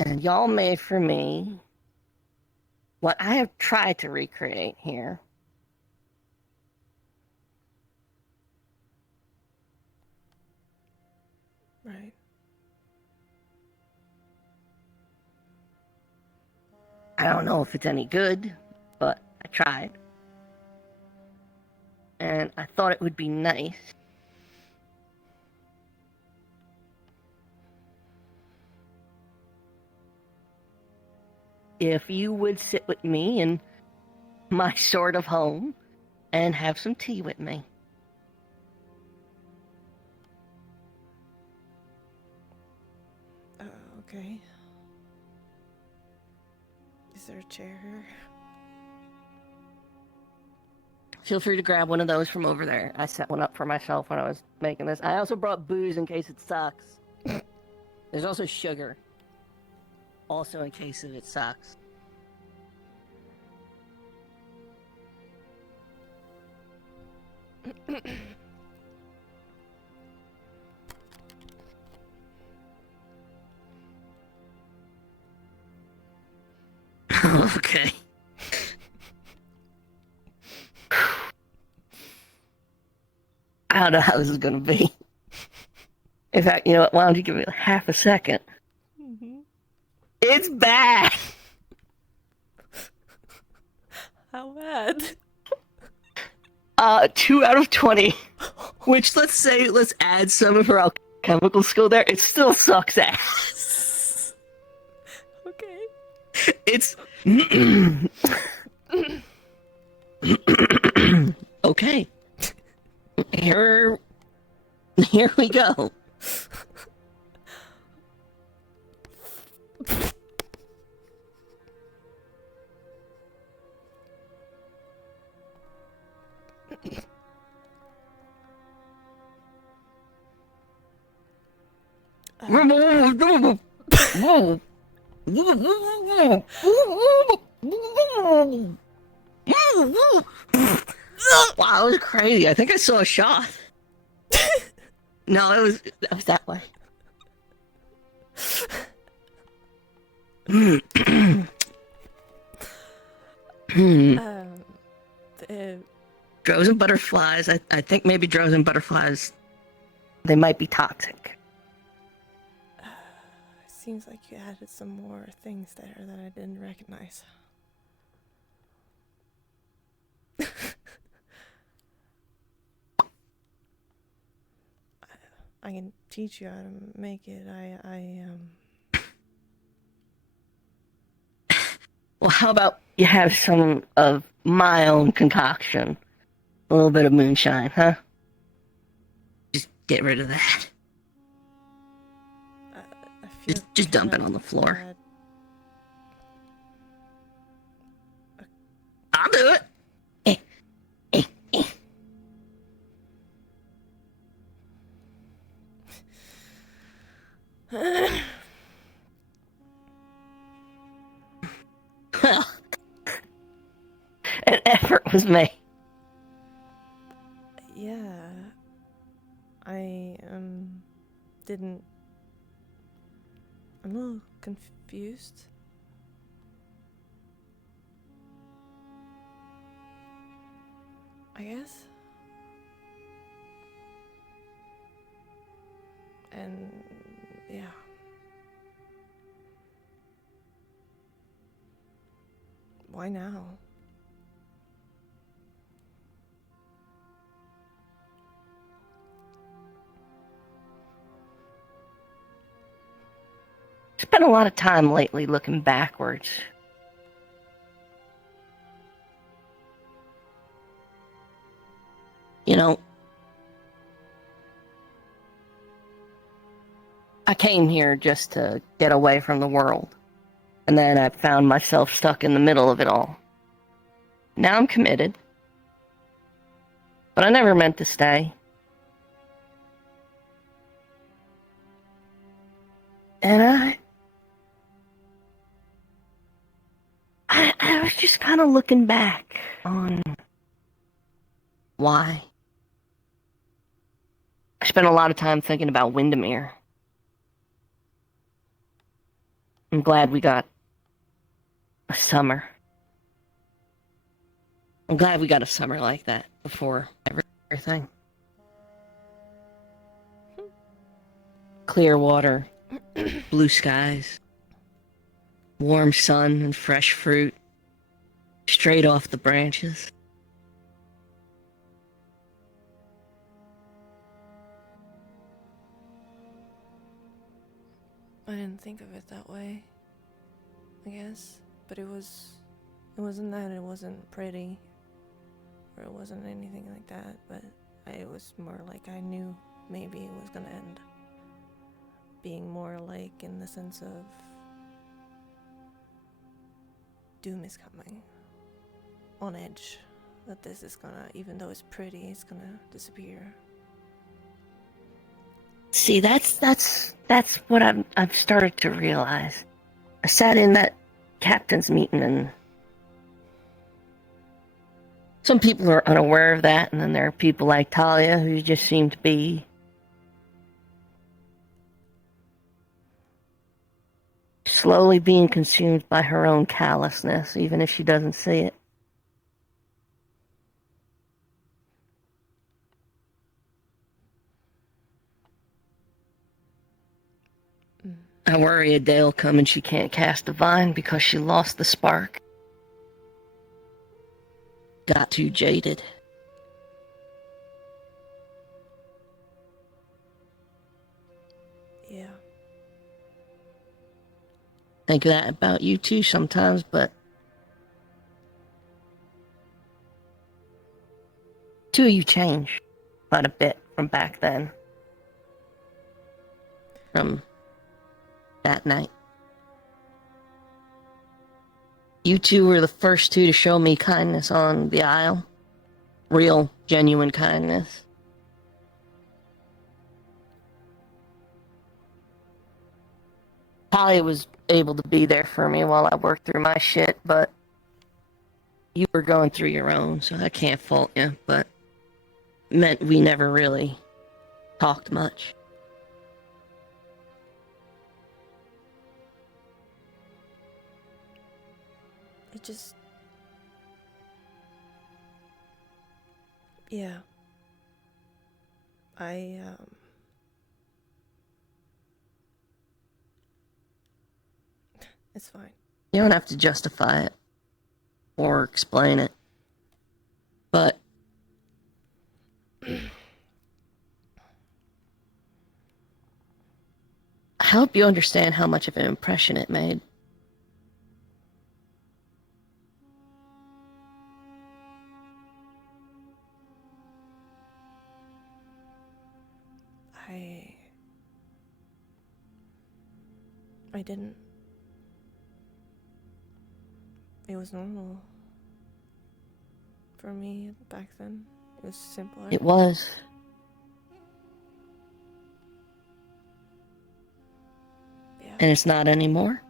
and y'all made for me what I have tried to recreate here. Right. I don't know if it's any good, but I tried. And I thought it would be nice if you would sit with me in my sort of home and have some tea with me. Okay. Is there a chair here? Feel free to grab one of those from over there. I set one up for myself when I was making this. I also brought booze in case it sucks. There's also sugar. Also in case it sucks. Okay. I don't know how this is going to be. In fact, you know what? Why don't you give me half a second? Mm-hmm. It's bad! How bad? 2 out of 20. Which, let's add some of her alchemical skill there. It still sucks ass. Okay. It's... Okay. Here we go. Wow, that was crazy. I think I saw a shot. No, it was that way. Drones and butterflies. I think maybe drones and butterflies, they might be toxic. Seems like you added some more things there that I didn't recognize. I can teach you how to make it. Well, how about you have some of my own concoction? A little bit of moonshine, huh? Just get rid of that. Just dump it on the floor. Bad. I'll do it. Well, an effort was made. Yeah. I didn't. I'm a little confused. I guess. And yeah. Why now? spent a lot of time lately looking backwards. You know, I came here just to get away from the world, and then I found myself stuck in the middle of it all. Now I'm committed, but I never meant to stay. And I was just kind of looking back on why. I spent a lot of time thinking about Windermere. I'm glad we got a summer. I'm glad we got a summer like that before everything. Clear water, blue skies, warm sun and fresh fruit, straight off the branches. I didn't think of it that way, I guess, but it wasn't that it wasn't pretty, or it wasn't anything like that, but it was more like I knew maybe it was gonna end being more like in the sense of doom is coming, on edge, that this is gonna, even though it's pretty, it's gonna disappear. See, that's what I've started to realize. I sat in that captain's meeting, and some people are unaware of that, and then there are people like Talia who just seem to be slowly being consumed by her own callousness, even if she doesn't see it. I worry a day'll come and she can't cast Divine because she lost the spark. Got too jaded. Yeah. Think that about you too sometimes, but two of you changed quite a bit from back then. From that night. You two were the first two to show me kindness on the Isle. Real, genuine kindness. Talia was able to be there for me while I worked through my shit, but you were going through your own, so I can't fault you, but it meant we never really talked much. It just... Yeah. It's fine. You don't have to justify it or explain it, but I hope you understand how much of an impression it made. I didn't. It was normal for me back then. It was simpler. It was. Yeah. And it's not anymore?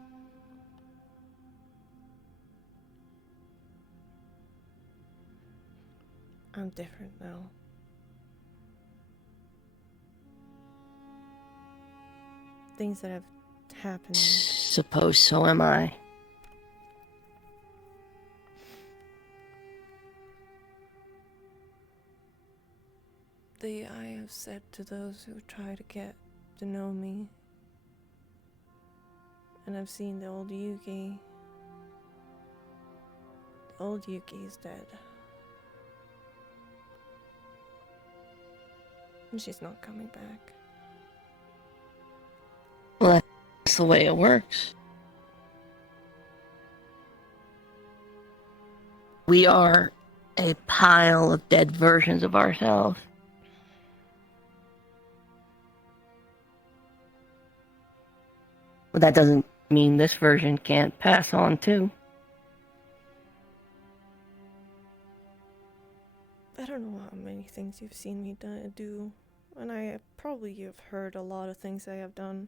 I'm different now. Things that have happened. Suppose so am I. I have said to those who try to get to know me, and I've seen the old Yuki. The old Yuki is dead. And she's not coming back. Well, that's just the way it works. We are a pile of dead versions of ourselves. But that doesn't mean this version can't pass on too. I don't know how many things you've seen me do, and I probably have heard a lot of things I have done.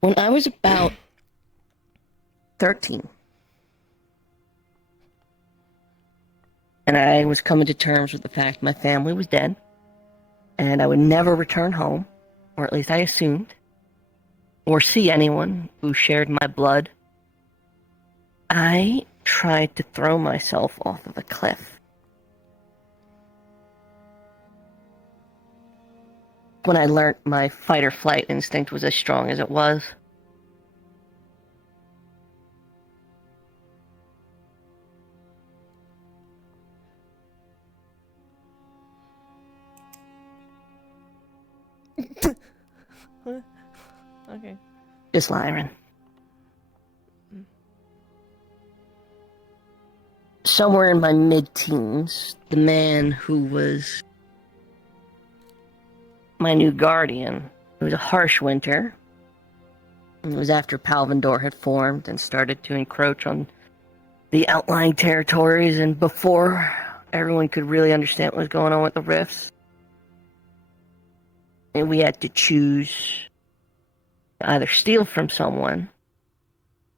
When I was about 13, and I was coming to terms with the fact my family was dead, and I would never return home, or at least I assumed, or see anyone who shared my blood, I tried to throw myself off of a cliff. When I learnt my fight-or-flight instinct was as strong as it was. Okay. Just Lyran. Somewhere in my mid-teens, the man who was my new guardian, it was a harsh winter. It was after Palvindor had formed and started to encroach on the outlying territories, and before everyone could really understand what was going on with the rifts. And we had to choose to either steal from someone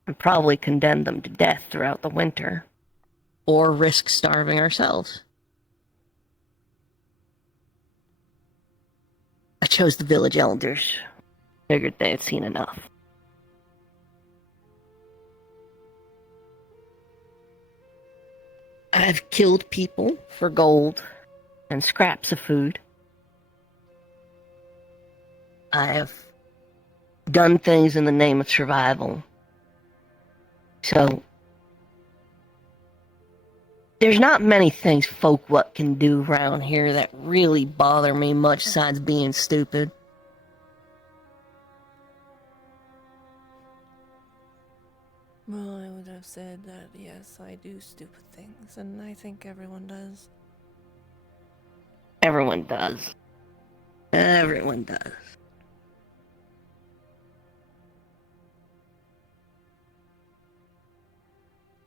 and probably condemn them to death throughout the winter, or risk starving ourselves. I chose the village elders. Figured they had seen enough. I've killed people for gold and scraps of food. I have done things in the name of survival. So, there's not many things folk what can do around here that really bother me much besides being stupid. Well, I would have said that, yes, I do stupid things, and I think everyone does. Everyone does. Everyone does.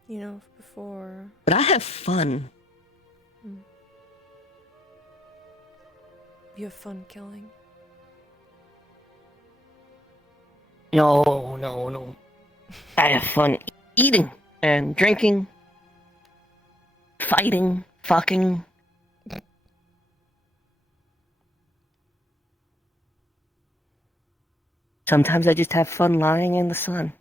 You know, before... But I have fun. You have fun killing? No. I have fun eating and drinking, fighting, fucking. Sometimes I just have fun lying in the sun.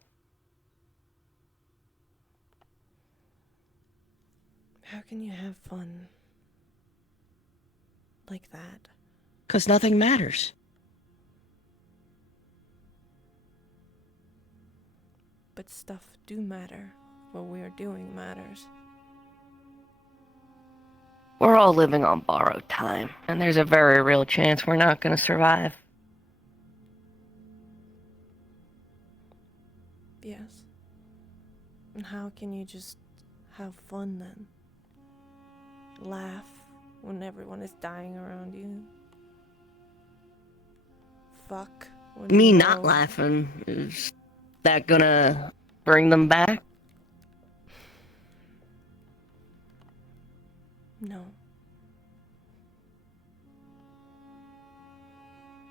How can you have fun like that? 'Cause nothing matters. But stuff do matter. What we are doing matters. We're all living on borrowed time, and there's a very real chance we're not going to survive. Yes. And how can you just have fun then? Laugh when everyone is dying around you? Fuck when Me you not know... laughing, is that gonna bring them back? No.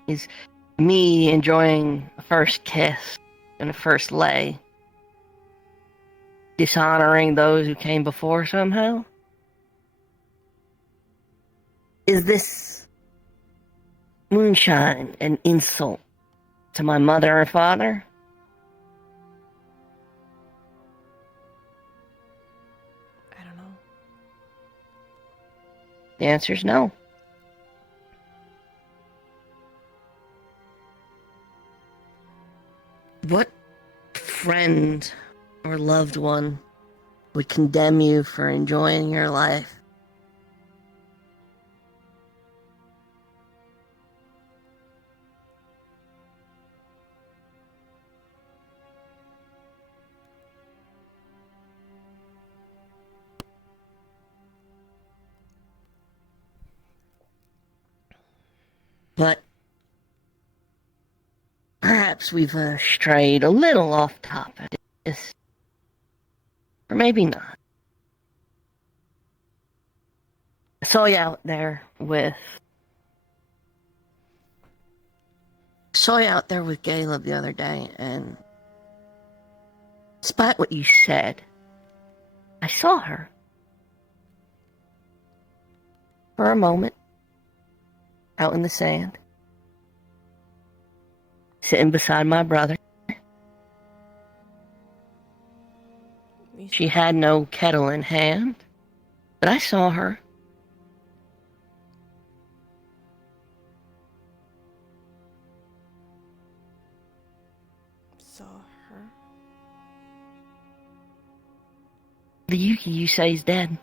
Is me enjoying a first kiss and a first lay dishonoring those who came before somehow? Is this moonshine an insult to my mother and father? I don't know. The answer's no. What friend or loved one would condemn you for enjoying your life. But perhaps we've strayed a little off topic. Or maybe not. I saw you out there with Caleb the other day, and despite what you said, I saw her for a moment out in the sand, sitting beside my brother. She had no kettle in hand, but I saw her. Saw her? The Yuki you say is dead.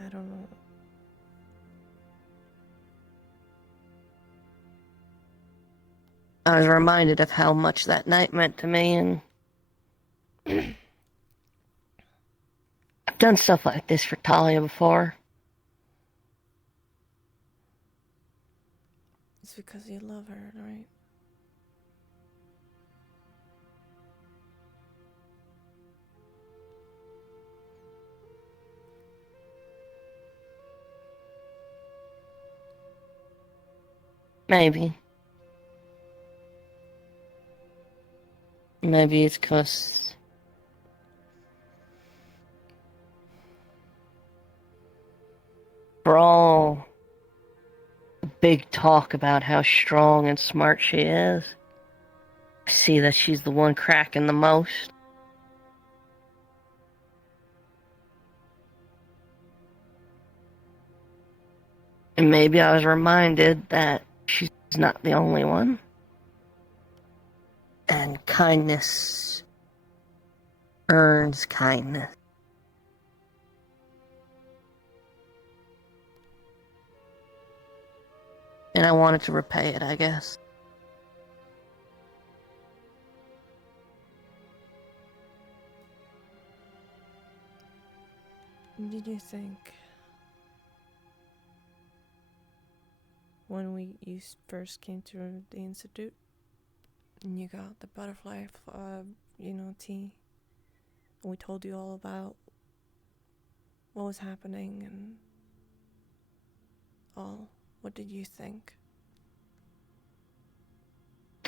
I don't know. I was reminded of how much that night meant to me, and I've done stuff like this for Talia before. It's because you love her, right? Maybe. Maybe it's 'cause for all the big talk about how strong and smart she is, I see that she's the one cracking the most. And maybe I was reminded that she's not the only one. And kindness earns kindness. And I wanted to repay it, I guess. Did you think when you first came to the institute and you got the butterfly, tea, and we told you all about what was happening and all, what did you think?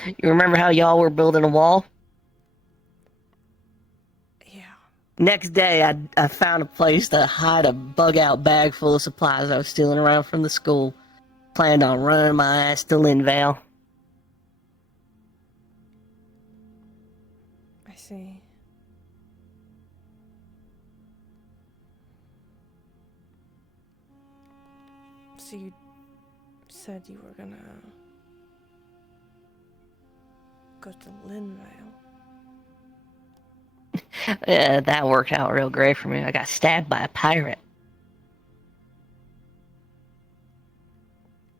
You remember how y'all were building a wall? Yeah. Next day, I found a place to hide a bug-out bag full of supplies I was stealing around from the school. Planned on running my ass to Linvale. I see. So you said you were gonna go to Linvale. Yeah, that worked out real great for me. I got stabbed by a pirate.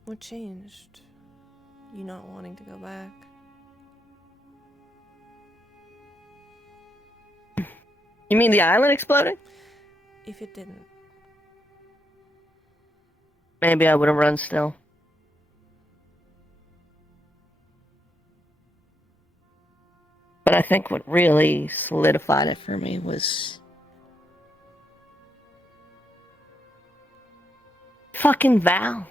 What changed? You not wanting to go back? You mean the island exploded? If it didn't. Maybe I would have run still. But I think what really solidified it for me was fucking Val.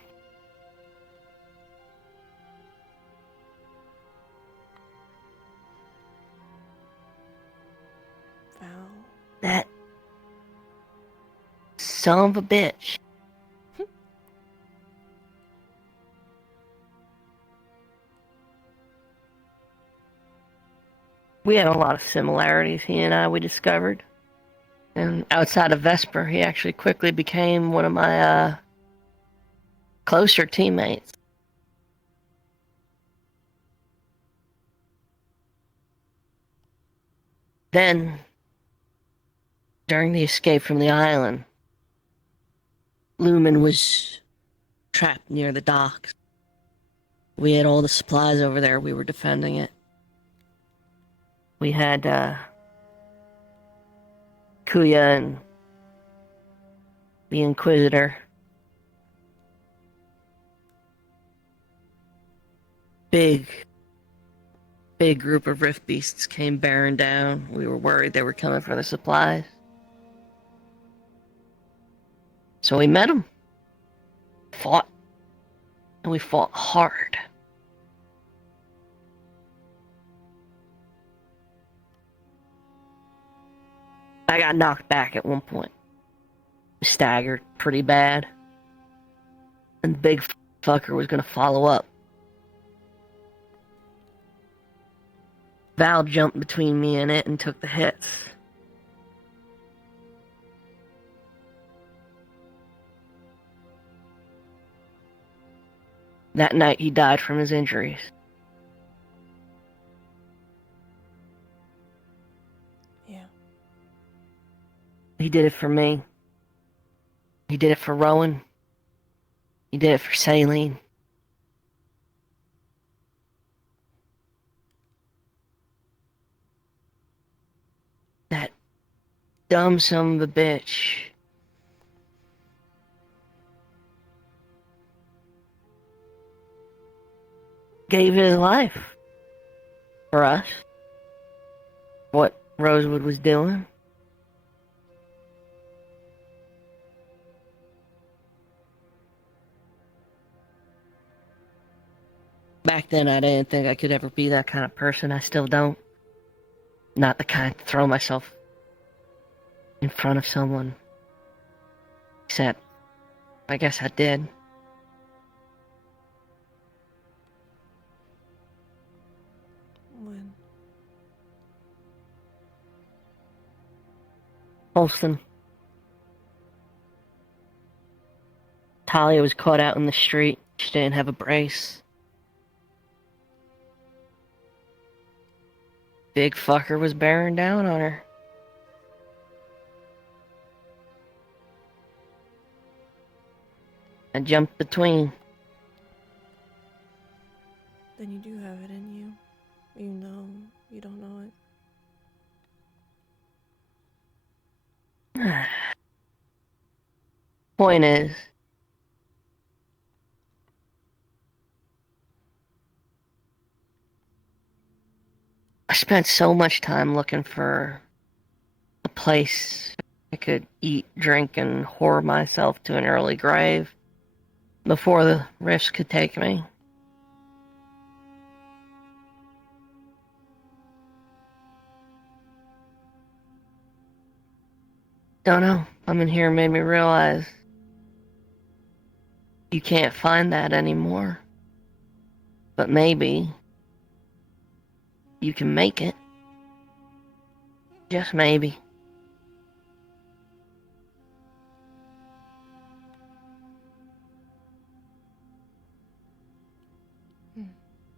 Val? That son of a bitch. we had a lot of similarities, he and I, we discovered. And outside of Vesper, he actually quickly became one of my closer teammates. Then, during the escape from the island, Lumen was trapped near the docks. We had all the supplies over there. We were defending it. We had Kuya and the Inquisitor. Big group of Rift Beasts came bearing down. We were worried they were coming for the supplies. So we met them. Fought. And we fought hard. I got knocked back at one point. Staggered pretty bad. And the big fucker was gonna follow up. Val jumped between me and it and took the hits. That night he died from his injuries. Yeah. He did it for me. He did it for Rowan. He did it for Saline. That dumb son of a bitch. Gave his life for us. What Rosewood was doing. Back then I didn't think I could ever be that kind of person. I still don't. Not the kind to throw myself in front of someone. Except, I guess I did. When? Holston. Talia was caught out in the street. She didn't have a brace. Big fucker was bearing down on her. I jumped between. Then you do have it in you, even though you don't know it. Point is, I spent so much time looking for a place I could eat, drink, and whore myself to an early grave before the rifts could take me. Don't know. Coming here made me realize you can't find that anymore. But maybe you can make it. Just maybe.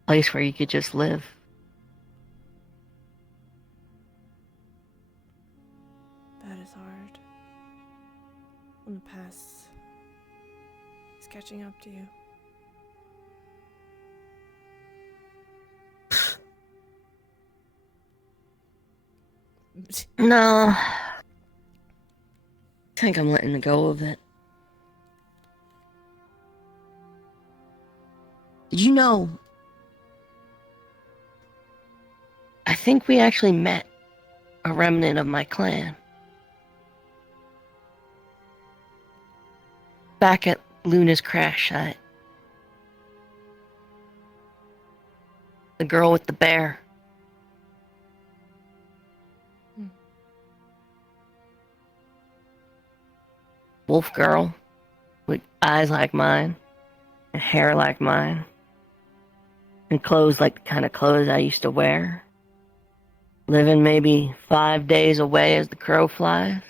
Place where you could just live. That is hard. When the past is catching up to you. No. I think I'm letting go of it. You know, I think we actually met a remnant of my clan. Back at Luna's crash site. The girl with the bear. Wolf girl with eyes like mine and hair like mine and clothes like the kind of clothes I used to wear. living maybe 5 days away as the crow flies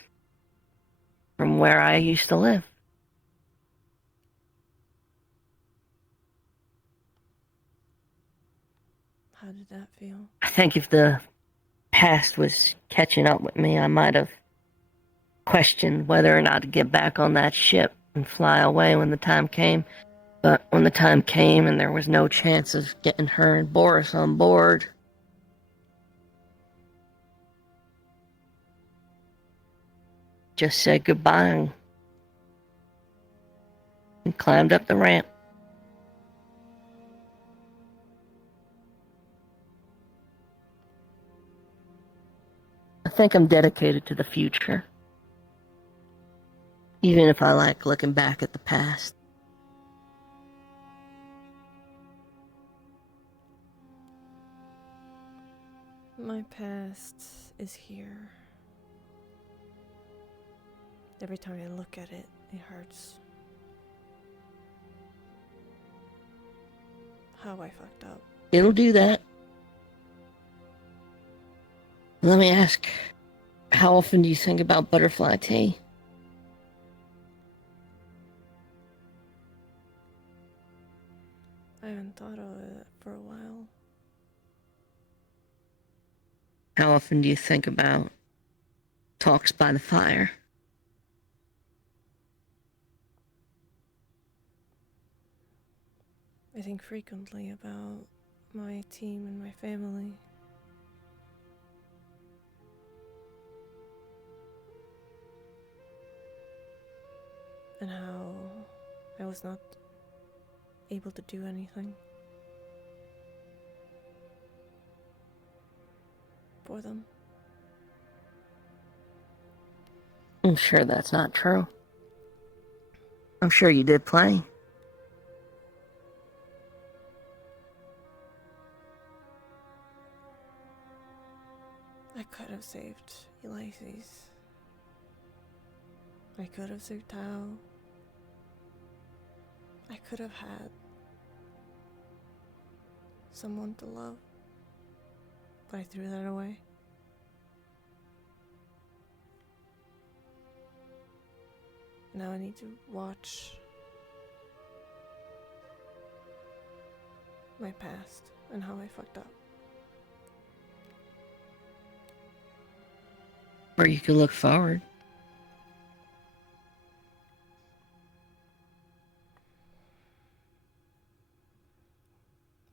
from where I used to live. How did that feel? I think if the past was catching up with me, I might have questioned whether or not to get back on that ship and fly away when the time came. But when the time came and there was no chance of getting her and Boris on board, just said goodbye and climbed up the ramp. I think I'm dedicated to the future, even if I like looking back at the past. My past is here. Every time I look at it, it hurts. How I fucked up. It'll do that. Let me ask, how often do you think about butterfly tea? I haven't thought of it for a while. How often do you think about talks by the fire? I think frequently about my team and my family. And how I was not able to do anything for them. I'm sure that's not true. I'm sure you did play. I could have saved Ulysses. I could have saved Tao. I could have had someone to love, but I threw that away. Now I need to watch my past and how I fucked up. Or you could look forward.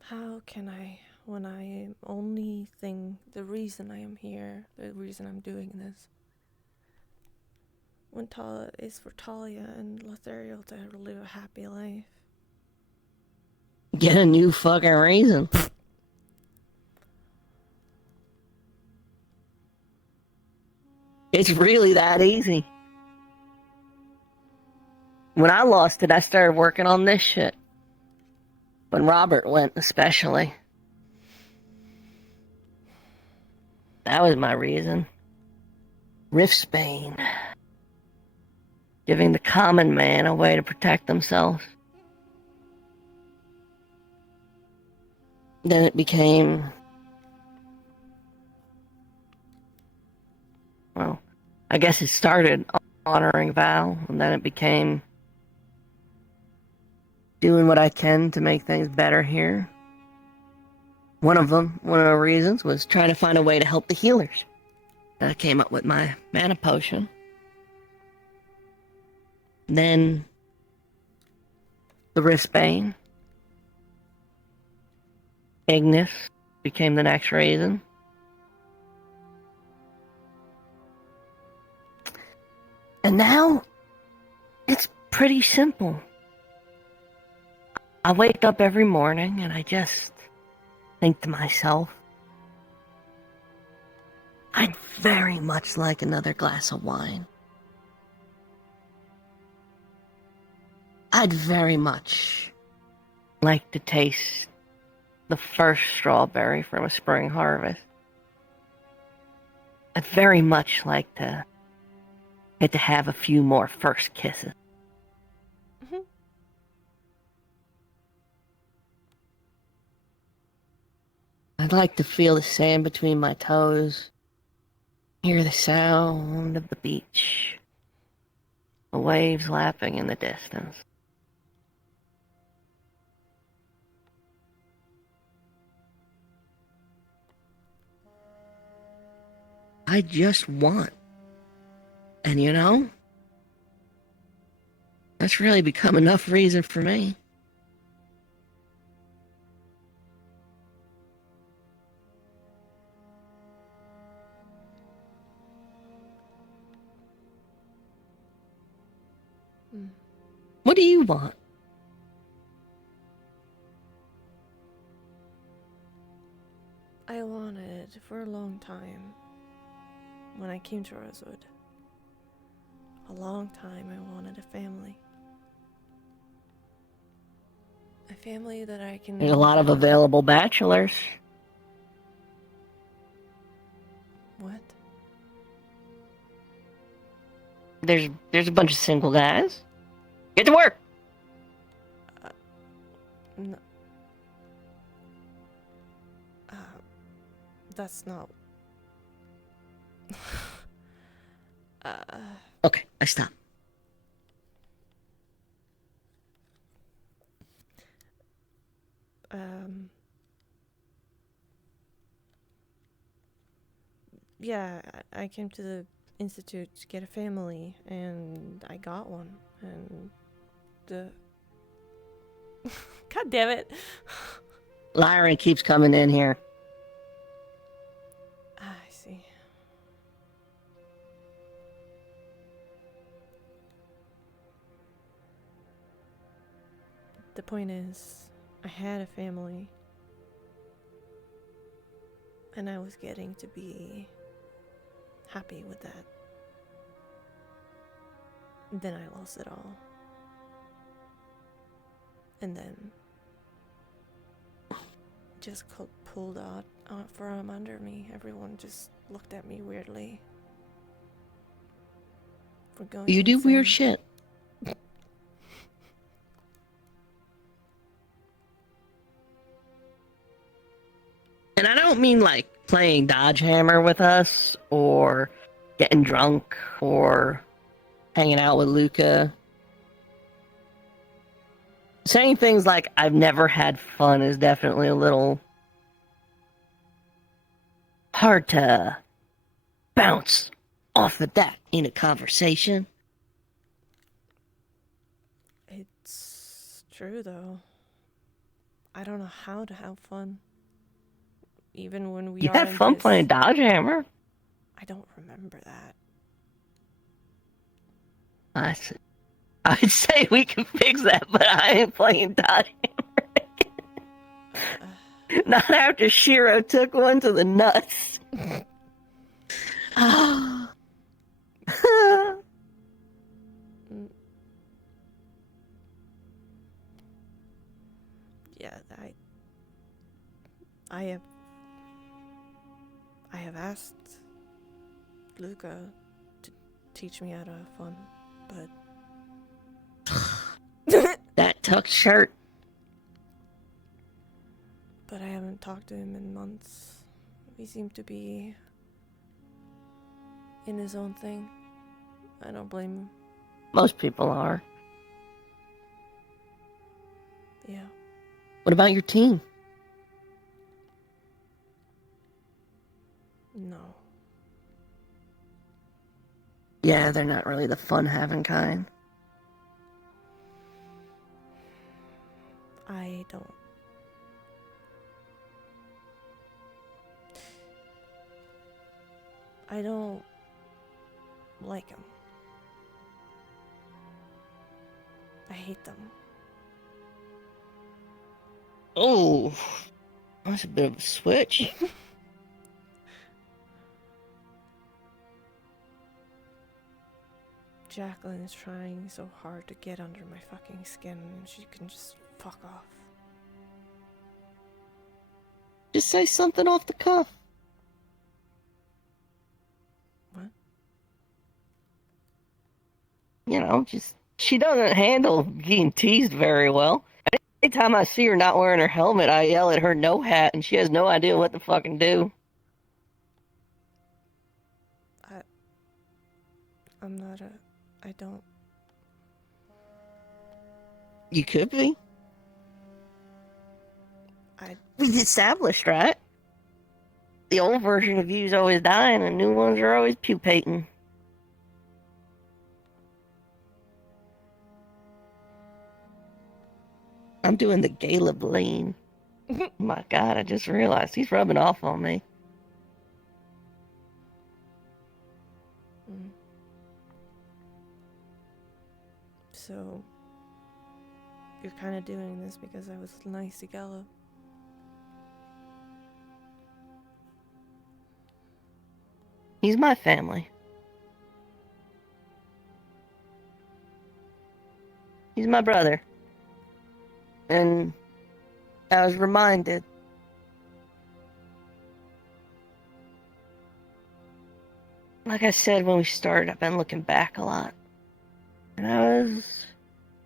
How can I, when I am the reason I am here, the reason I'm doing this, when is for Talia and Lothario to live a happy life. Get a new fucking reason. It's really that easy. When I lost it, I started working on this shit. When Robert went, especially. That was my reason. Riftsbane. Giving the common man a way to protect themselves. Then it became... well, I guess it started honoring Val, and then it became doing what I can to make things better here. One of the reasons was trying to find a way to help the healers. I came up with my mana potion. Then the Riftsbane. Ignis became the next reason. And now, it's pretty simple. I wake up every morning and I just think to myself, I'd very much like another glass of wine. I'd very much like to taste the first strawberry from a spring harvest. I'd very much like to get to have a few more first kisses. I'd I'd like to feel the sand between my toes, hear the sound of the beach, the waves lapping in the distance. I just want. And you know, that's really become enough reason for me. What do you want? I wanted for a long time, when I came to Rosewood, a long time I wanted a family. A family that I can... There's a lot of available bachelors. What? There's a bunch of single guys. Get to work! No. That's not... Okay, I stop. Yeah, I came to the Institute to get a family, and I got one, and God damn it. Lyron keeps coming in here. I see. The point is, I had a family, and I was getting to be happy with that. Then I lost it all. And then just pulled out from under me. Everyone just looked at me weirdly for going You do insane. weird shit. And I don't mean like playing Dodge Hammer with us, or getting drunk, or hanging out with Luca. Saying things like, I've never had fun, is definitely a little hard to bounce off the deck in a conversation. It's true, though. I don't know how to have fun. Even when we You are had in fun this... playing Dodge Hammer. I don't remember that. I'd say we can fix that, but I ain't playing Dodge Hammer. Not after Shiro took one to the nuts. Yeah, I have asked Luca to teach me how to have fun, but that tucked shirt. But I haven't talked to him in months. He seemed to be in his own thing. I don't blame him. Most people are. Yeah. What about your team? No. Yeah, they're not really the fun-having kind. I don't. I don't like them. I hate them. Oh, that's a bit of a switch. Jacqueline is trying so hard to get under my fucking skin, and she can just fuck off. Just say something off the cuff. What? You know, just, she doesn't handle being teased very well. Every time I see her not wearing her helmet, I yell at her no hat, and she has no idea what to fucking do. I'm not a... I don't... You could be. We established, right? The old version of you's always dying, and new ones are always pupating. I'm doing the Gala Blaine. Oh my god, I just realized he's rubbing off on me. So... You're kind of doing this because I was nice to Gala. He's my family. He's my brother. And I was reminded. Like I said when we started, I've been looking back a lot. And I was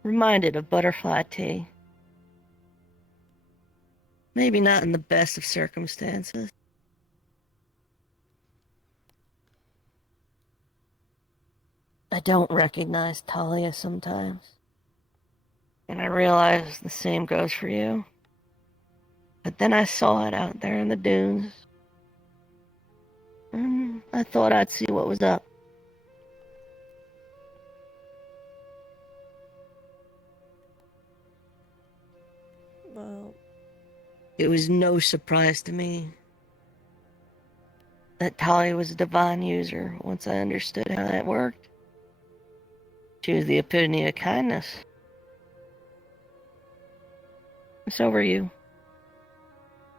reminded of Butterfly Tea. Maybe not in the best of circumstances. I don't recognize Talia sometimes. And I realize the same goes for you. But then I saw it out there in the dunes. And I thought I'd see what was up. Well... It was no surprise to me that Talia was a divine user once I understood how that worked. She was the epitome of kindness. So were you.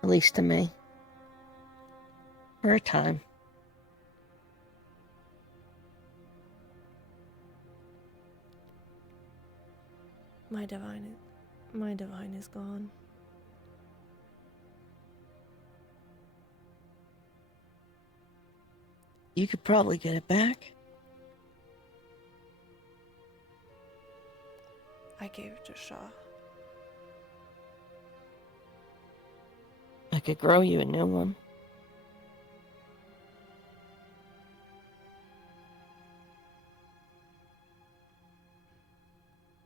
At least to me. For a time. My divine is gone. You could probably get it back. I gave it to Shaw. I could grow you a new one.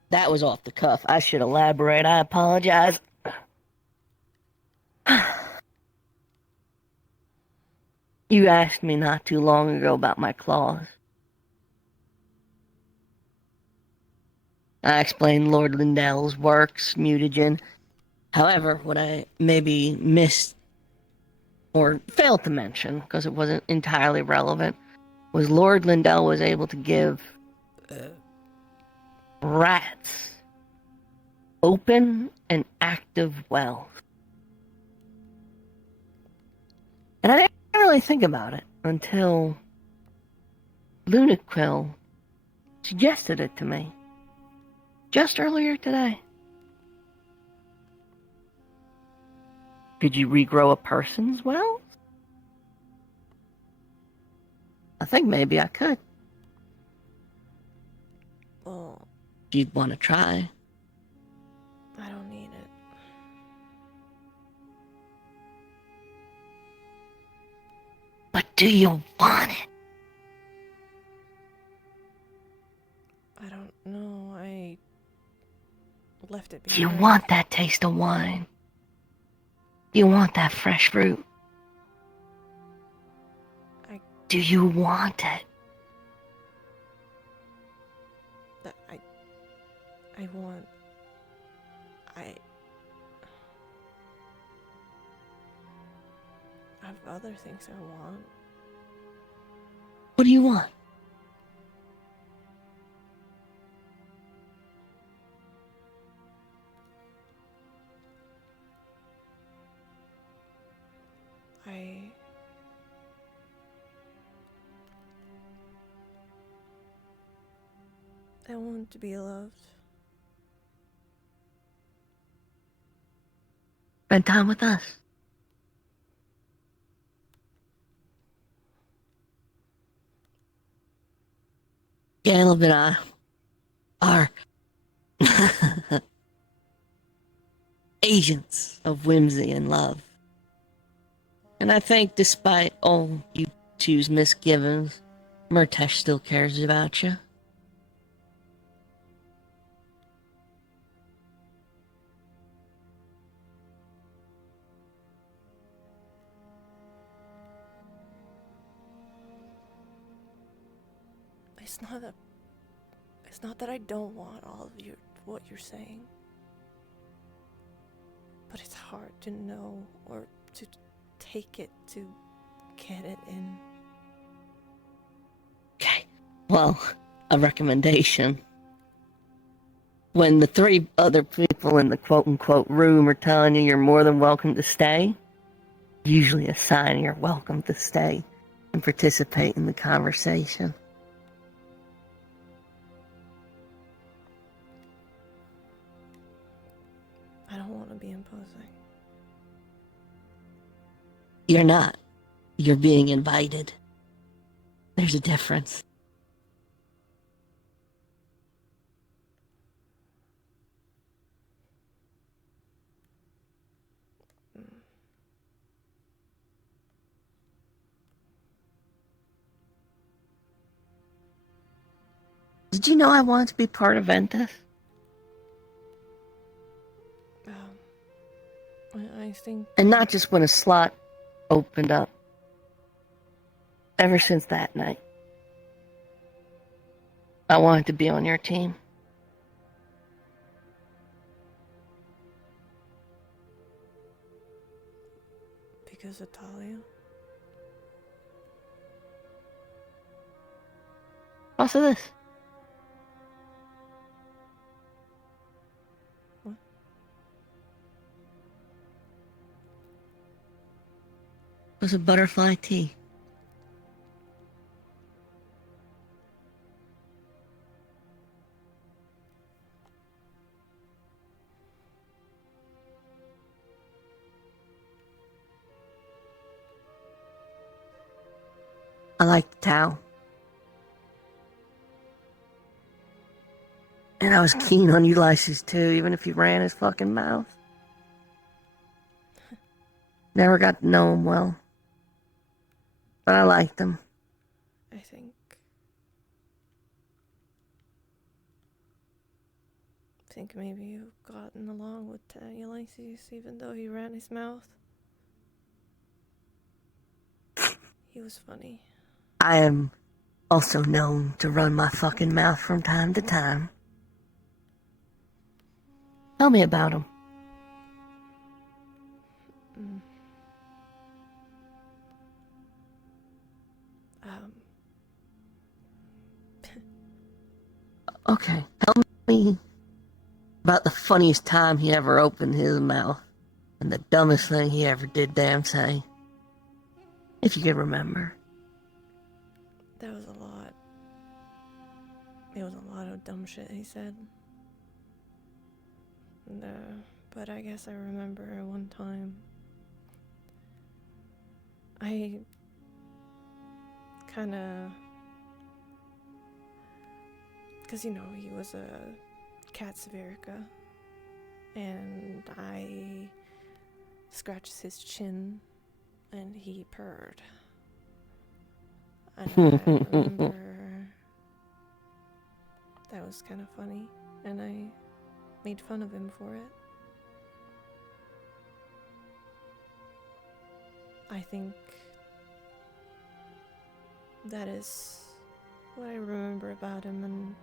That was off the cuff. I should elaborate. I apologize. You asked me not too long ago about my claws. I explained Lord Lindell's works, mutagen. However, what I maybe missed or failed to mention, because it wasn't entirely relevant, was Lord Lindell was able to give rats open and active wells. And I didn't really think about it until Luniquill suggested it to me just earlier today. Could you regrow a person's wells? I think maybe I could. Well, If you'd want to try. I don't need it. But do you want it? I don't know. I left it Do you behind. want that taste of wine? Do you want that fresh fruit? Do you want it? I want... I have other things I want. What do you want? I want to be loved. Spend time with us. Caleb and I are agents of whimsy and love. And I think despite all you two's misgivings, Murtesh still cares about you. It's not that I don't want all of what you're saying. But it's hard to know or to take it, to get it in. Okay, well, a recommendation. When the 3 other people in the quote-unquote room are telling you you're more than welcome to stay, usually a sign you're welcome to stay and participate in the conversation. I don't want to be imposing. You're not. You're being invited. There's a difference. Did you know I wanted to be part of Ventus? I think... And not just when a slot opened up. Ever since that night. I wanted to be on your team. Because of Talia? Also this. What? It was a butterfly tea. I like the towel. And I was keen on Ulysses too, even if he ran his fucking mouth. Never got to know him well. But I liked him. I think maybe you've gotten along with Ulysses, even though he ran his mouth. He was funny. I am also known to run my fucking mouth from time to time. Tell me about him. Okay, tell me about the funniest time he ever opened his mouth and the dumbest thing he ever did damn say. If you can remember. That was a lot. It was a lot of dumb shit he said. And, but I guess I remember one time I kinda... Because, you know, he was a cat Severica, and I scratched his chin, and he purred. And I remember that was kind of funny, and I made fun of him for it. I think that is what I remember about him, and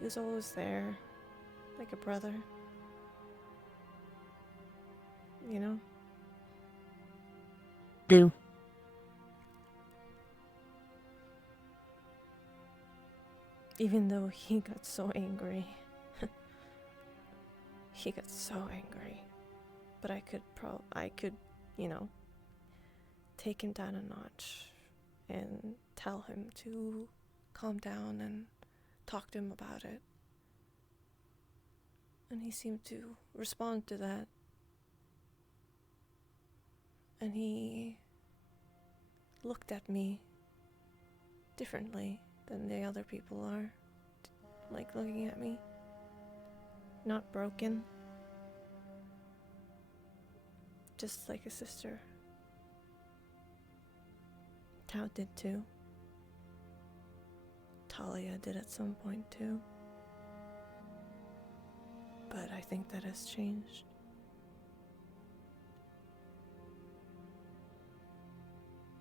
he was always there, like a brother. You know? Do. Even though he got so angry. He got so angry. But I could, you know, take him down a notch and tell him to calm down and talk to him about it. And he seemed to respond to that. And he looked at me differently than the other people are, like looking at me. Not broken. just like a sister. Tao did too. Talia did at some point too. But I think that has changed.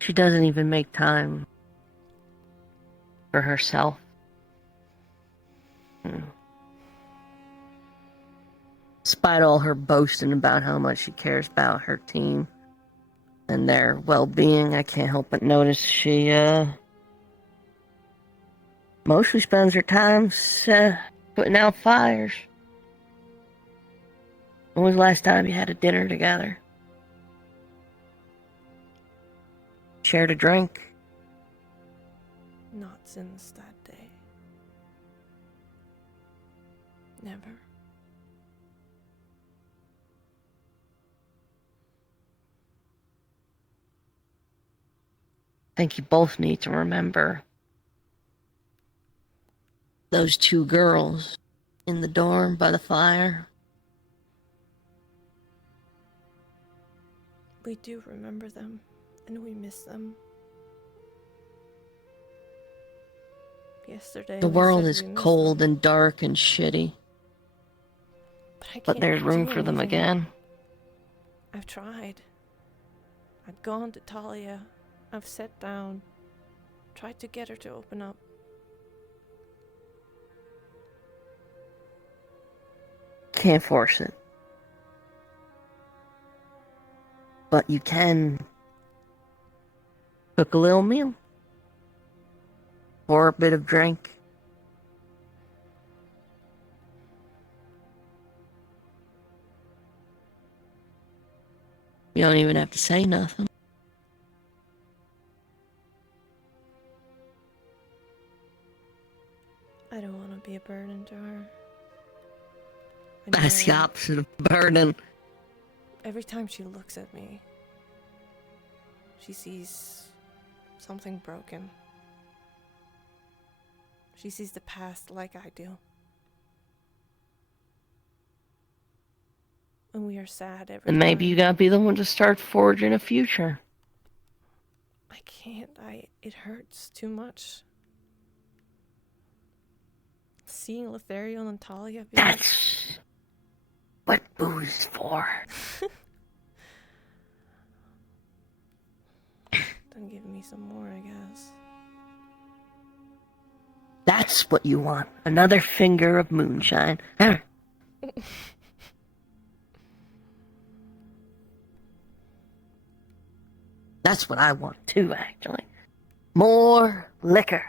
She doesn't even make time for herself. Despite all her boasting about how much she cares about her team and their well-being, I can't help but notice she mostly spends her time putting out fires. When was the last time you had a dinner together? Shared a drink? Not since that day. Never. I think you both need to remember those two girls in the dorm by the fire. We do remember them, and we miss them. Yesterday, The we world said is we miss cold them, and dark and shitty, I but can't there's room do for them anything. again. I've tried. I've gone to Talia. I've sat down, tried to get her to open up. Can't force it. But you can cook a little meal. Pour a bit of drink. You don't even have to say nothing. I don't want to be a burden to her. That's the opposite of burden. Every time she looks at me, she sees something broken. She sees the past like I do. And we are sad every And maybe time. you gotta be the one to start forging a future. I can't. It hurts too much. Seeing Lothario and Talia be That's what booze is for. Then give me some more, I guess. That's what you want. Another finger of moonshine. That's what I want too, actually. More liquor.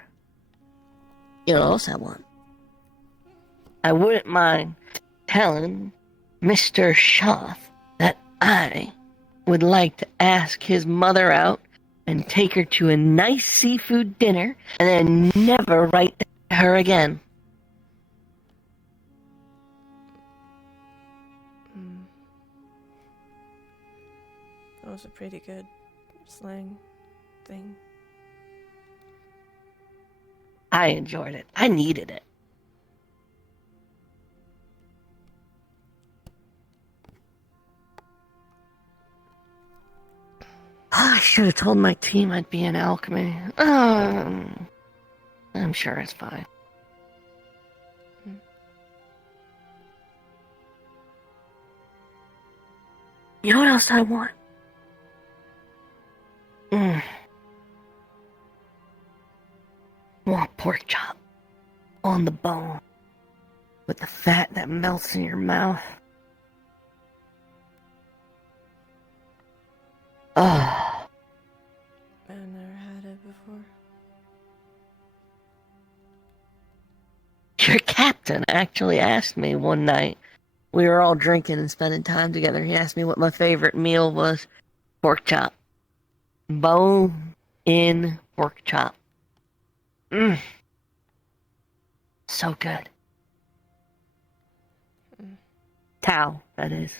You know what else I want? I wouldn't mind telling Mr. Shoth that I would like to ask his mother out and take her to a nice seafood dinner and then never write to her again. That was a pretty good slang thing. I enjoyed it. I needed it. I should have told my team I'd be in alchemy. I'm sure it's fine. You know what else I want? Want pork chop on the bone with the fat that melts in your mouth. Ah. I've never had it before. Your captain actually asked me one night. We were all drinking and spending time together. He asked me what my favorite meal was. Pork chop. Bone in pork chop. So good. Tao, that is.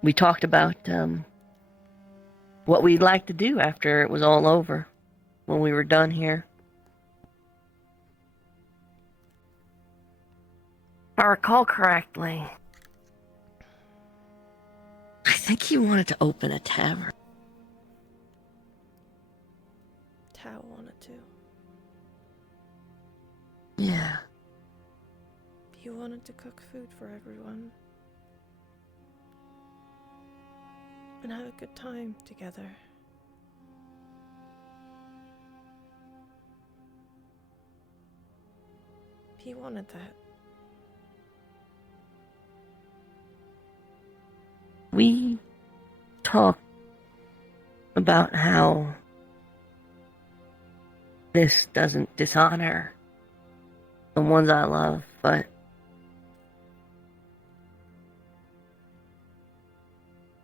We talked about what we'd like to do after it was all over, when we were done here. If I recall correctly, think he wanted to open a tavern. Tao wanted to. Yeah. He wanted to cook food for everyone. And have a good time together. He wanted that. We talked about how this doesn't dishonor the ones I love, but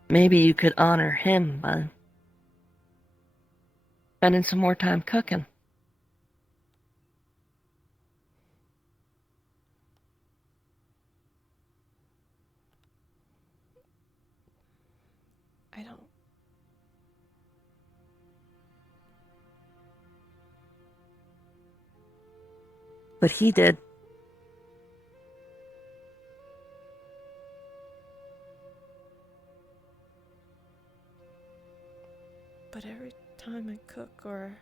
maybe you could honor him by spending some more time cooking. I don't. But he did. But every time I cook or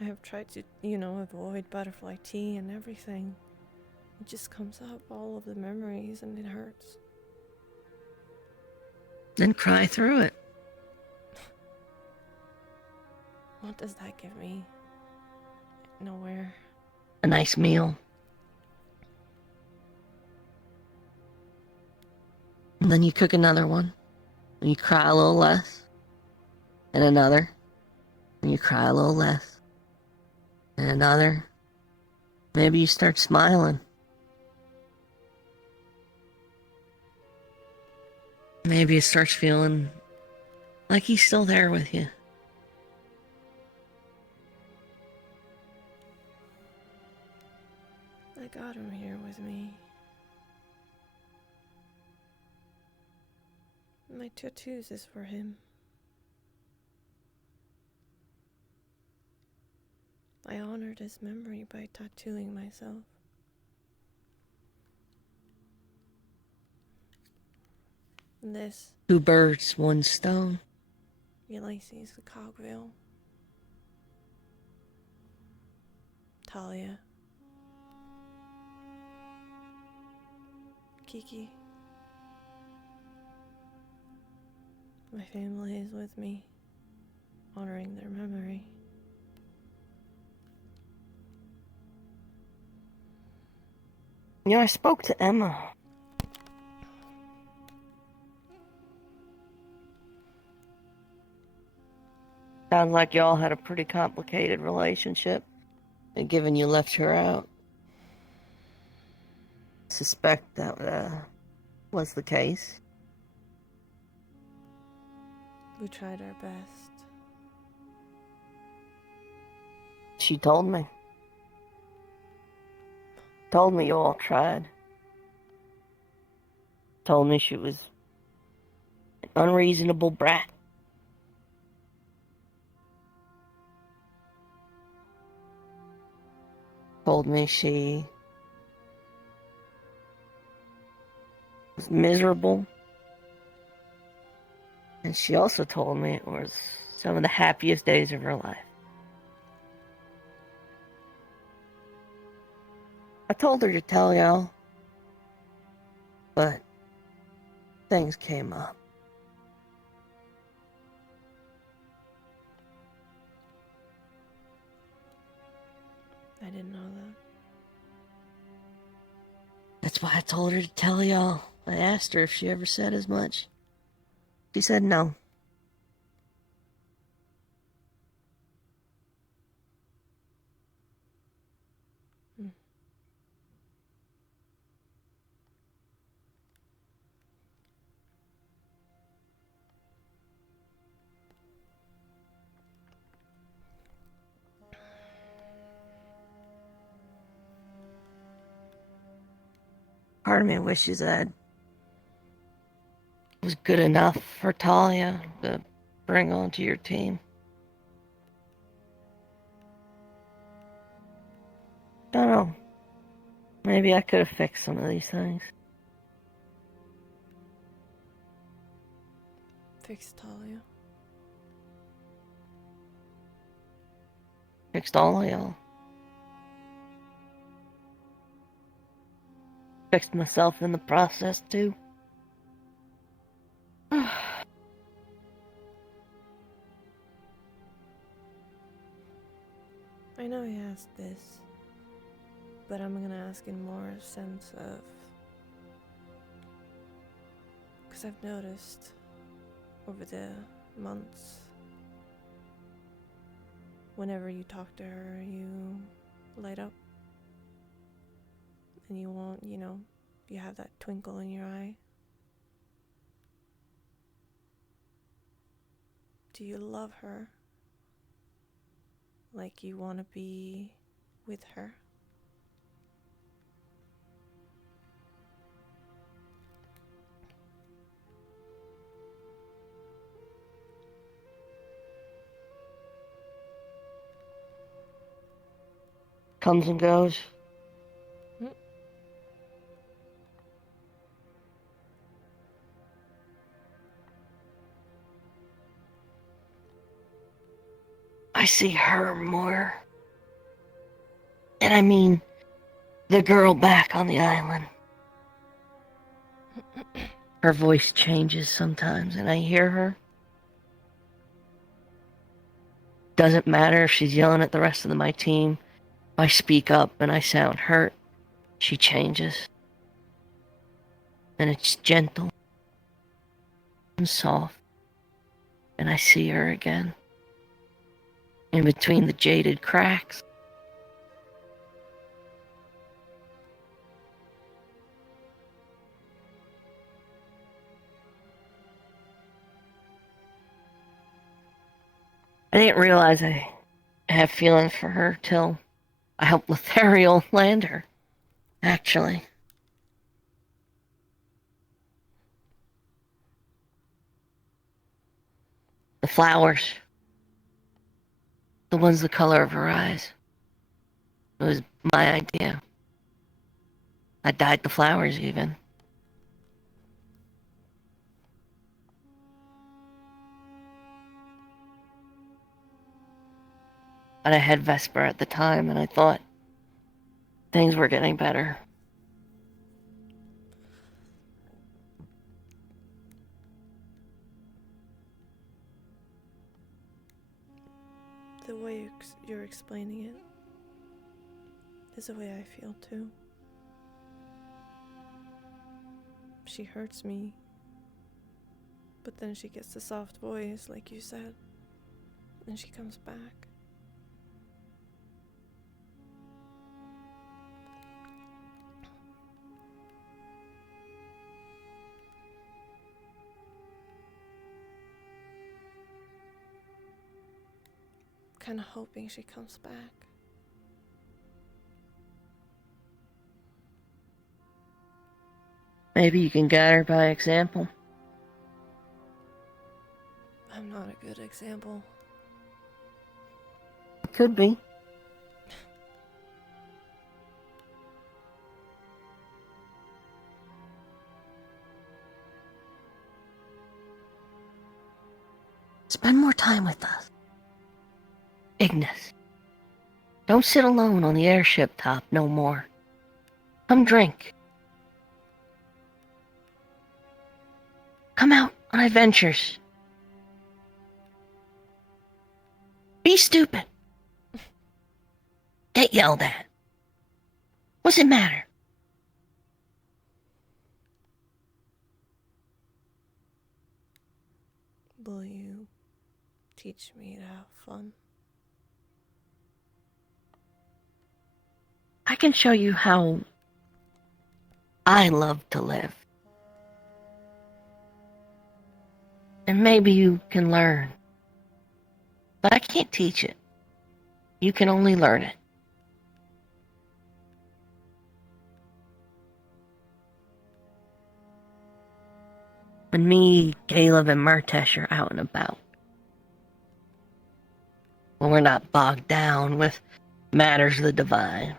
I have tried to, avoid butterfly tea and everything, it just comes up, all of the memories, and it hurts. Then cry through it. What does that give me? Nowhere. A nice meal. And then you cook another one. And you cry a little less. And another. And you cry a little less. And another. Maybe you start smiling. Maybe it starts feeling like he's still there with you. I got him here with me. My tattoos is for him. I honored his memory by tattooing myself. And this, Two birds, one stone. Ulysses the cogwheel. Talia. Kiki. My family is with me, honoring their memory. You know, I spoke to Emma. Sounds like y'all had a pretty complicated relationship, and given you left her out, suspect that was the case. We tried our best. She told me. Told me you all tried. Told me she was an unreasonable brat. Told me she was miserable. And she also told me it was some of the happiest days of her life. I told her to tell y'all, but things came up. I didn't know that. That's why I told her to tell y'all. I asked her if she ever said as much. She said no. Part of me wishes I was good enough for Talia to bring onto your team. I don't know. Maybe I could have fixed some of these things. Fix Talia. Fixed all of y'all. Fixed myself in the process, too. I know he asked this, but I'm gonna ask in more sense of... Because I've noticed over the months, whenever you talk to her, you light up. And you won't, you know, you have that twinkle in your eye. Do you love her? Like you want to be with her? Comes and goes. I see her more. And I mean, the girl back on the island. Her voice changes sometimes, and I hear her. Doesn't matter if she's yelling at the rest of my team. If I speak up and I sound hurt, she changes. And it's gentle and soft. And I see her again. In between the jaded cracks. I didn't realize I have feelings for her till I helped Lothario land her, actually. The flowers. The one's the color of her eyes. It was my idea. I dyed the flowers even. But I had Vesper at the time, and I thought things were getting better. The way you're explaining it is the way I feel too. She hurts me, but then she gets the soft voice, like you said, and she comes back. Kind of hoping she comes back. Maybe you can guide her by example. I'm not a good example. Could be. Spend more time with us. Ignis. Don't sit alone on the airship top no more. Come drink. Come out on adventures. Be stupid. Get yelled at. What's it matter? Will you teach me to have fun? I can show you how I love to live. And maybe you can learn. But I can't teach it. You can only learn it. When me, Caleb, and Murtesh are out and about, when we're not bogged down with matters of the divine,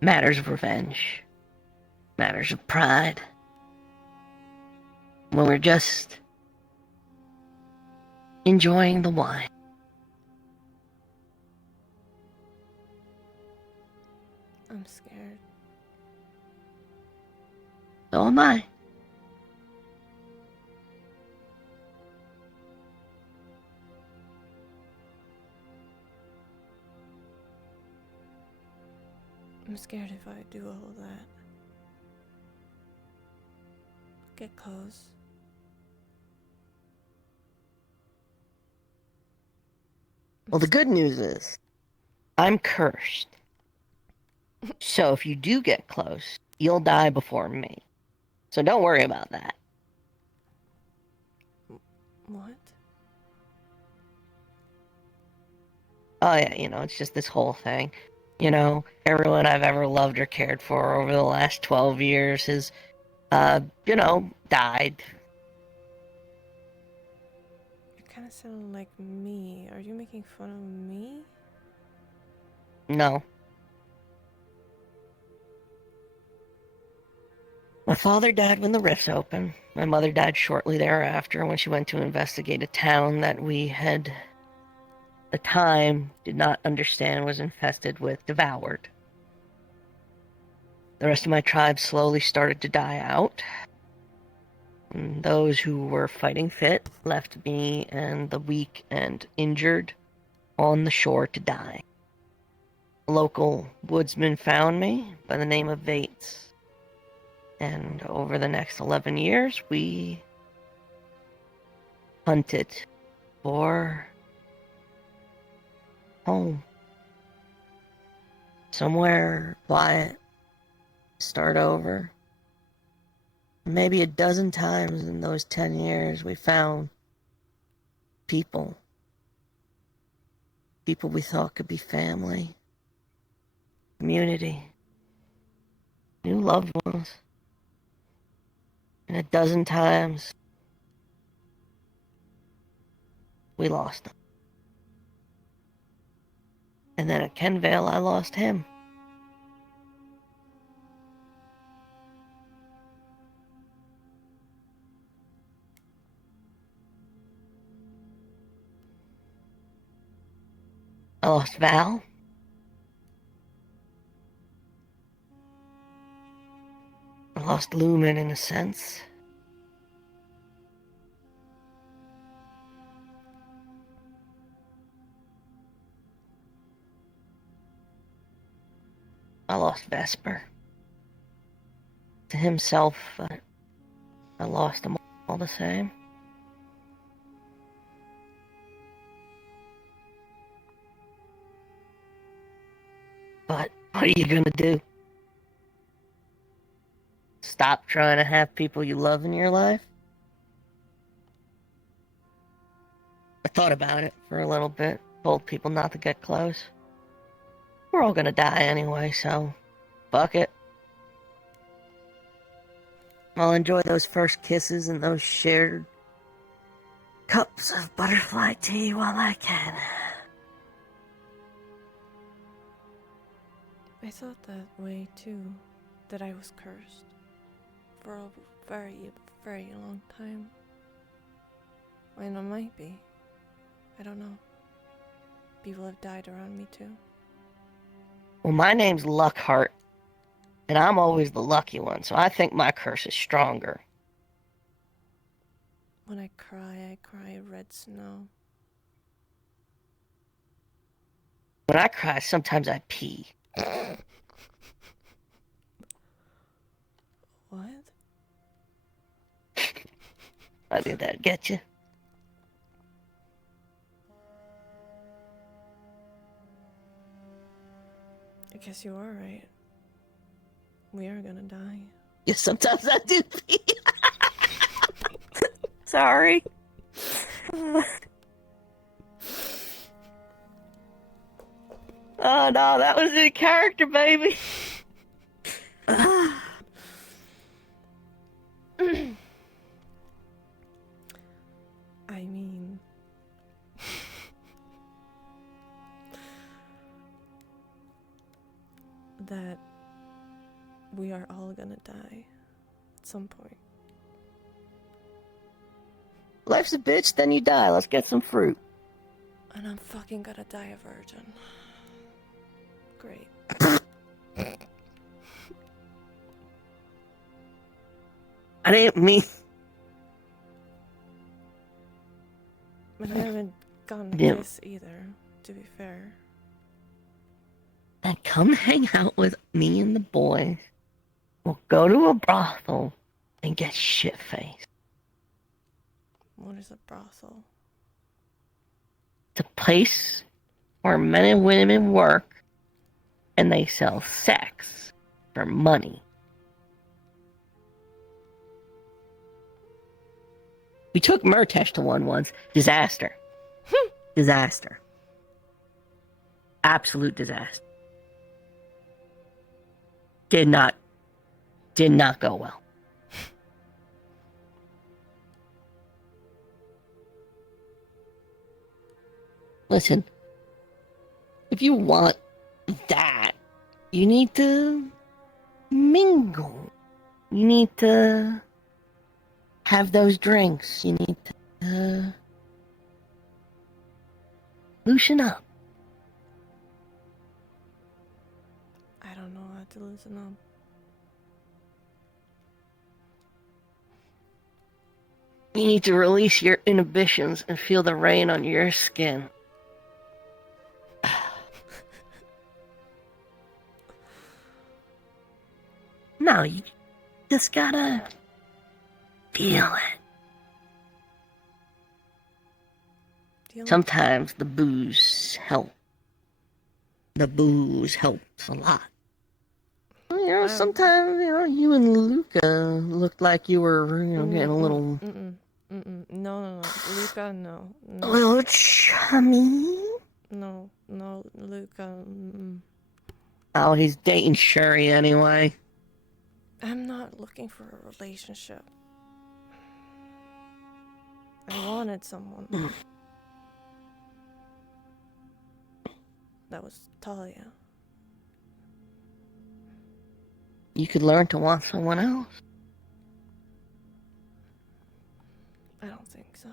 matters of revenge, matters of pride, when we're just enjoying the wine. I'm scared. So am I. I'm scared if I do all of that. Get close. Well, the good news is, I'm cursed. So if you do get close, you'll die before me. So don't worry about that. What? Oh yeah, it's just this whole thing. Everyone I've ever loved or cared for over the last 12 years has, died. You kind of sound like me. Are you making fun of me? No. My father died when the rifts opened. My mother died shortly thereafter when she went to investigate a town that we had, at the time, did not understand was infested with devoured. The rest of my tribe slowly started to die out. And those who were fighting fit left me and the weak and injured on the shore to die. A local woodsman found me by the name of Vates. And over the next 11 years, we hunted for home. Somewhere quiet. Start over. Maybe a dozen times in those 10 years, we found people. People we thought could be family. Community. New loved ones. And a dozen times, we lost them. And then at Kenvale, I lost him. I lost Val. I lost Lumen in a sense. I lost Vesper. To himself, I lost him all the same. But what are you gonna do? Stop trying to have people you love in your life? I thought about it for a little bit. Told people not to get close. We're all gonna die anyway, so fuck it. I'll enjoy those first kisses and those shared cups of butterfly tea while I can. I thought that way too, that I was cursed. For a very, very long time. And I might be. I don't know. People have died around me too. Well, my name's Luckheart, and I'm always the lucky one, so I think my curse is stronger. When I cry red snow. When I cry, sometimes I pee. What? I think that'd get you. I guess you are right. We are gonna die. Yeah, sometimes I do pee. Sorry. Oh no, that was in character, baby. I mean... that we are all gonna die at some point. life's a bitch, then you die. Let's get some fruit. And I'm fucking gonna die a virgin. Great. I didn't mean. And I haven't gotten a Yeah. kiss either, to be fair. Then come hang out with me and the boys. We'll go to a brothel and get shit-faced. What is a brothel? It's a place where men and women work and they sell sex for money. We took Murtesh to one once. Disaster. Disaster. Absolute disaster. Did not go well. Listen, if you want that, you need to mingle. You need to have those drinks. You need to loosen up. I don't know how to loosen up. You need to release your inhibitions and feel the rain on your skin. No, you just gotta feel it. Sometimes the booze helps. The booze helps a lot. You know, sometimes, you and Luca looked like you were, getting a little... No. Luca, no. A little chummy? No, Luca. Oh, he's dating Sherry anyway. I'm not looking for a relationship. I wanted someone. That was Talia. You could learn to want someone else. I don't think so.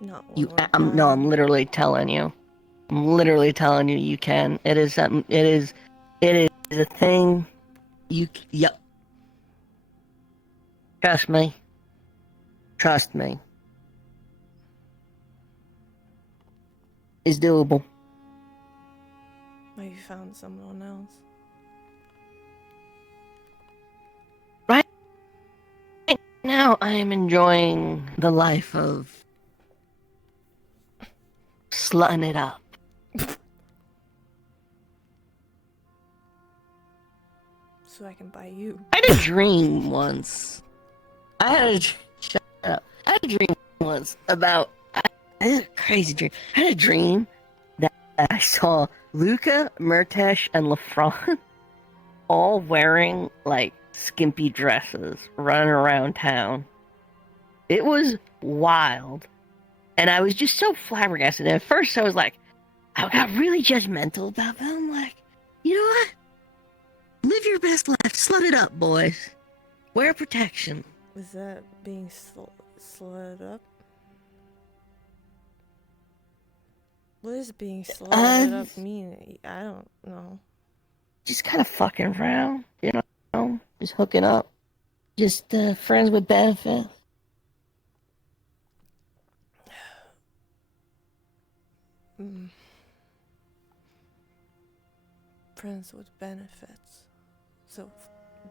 Not I'm literally telling you. I'm literally telling you can. It is something. It is a thing. Yep. Trust me. Trust me. It's doable. Maybe found someone else. Right now, I am enjoying the life of slutting it up. So I can buy you. I had a dream once. Shut up. I had a dream once about... I had a crazy dream. I had a dream that I saw Luca, Murtesh, and Lafron all wearing, like, skimpy dresses, running around town. It was wild. And I was just so flabbergasted. And at first I was like, I got really judgmental about them. I'm like, you know what? Live your best life. Slut it up, boys. Wear protection. Is that being slutted up? What does being slutted up mean? I don't know. Just kind of fucking around, just hooking up. Just friends with benefits. Friends with benefits. So,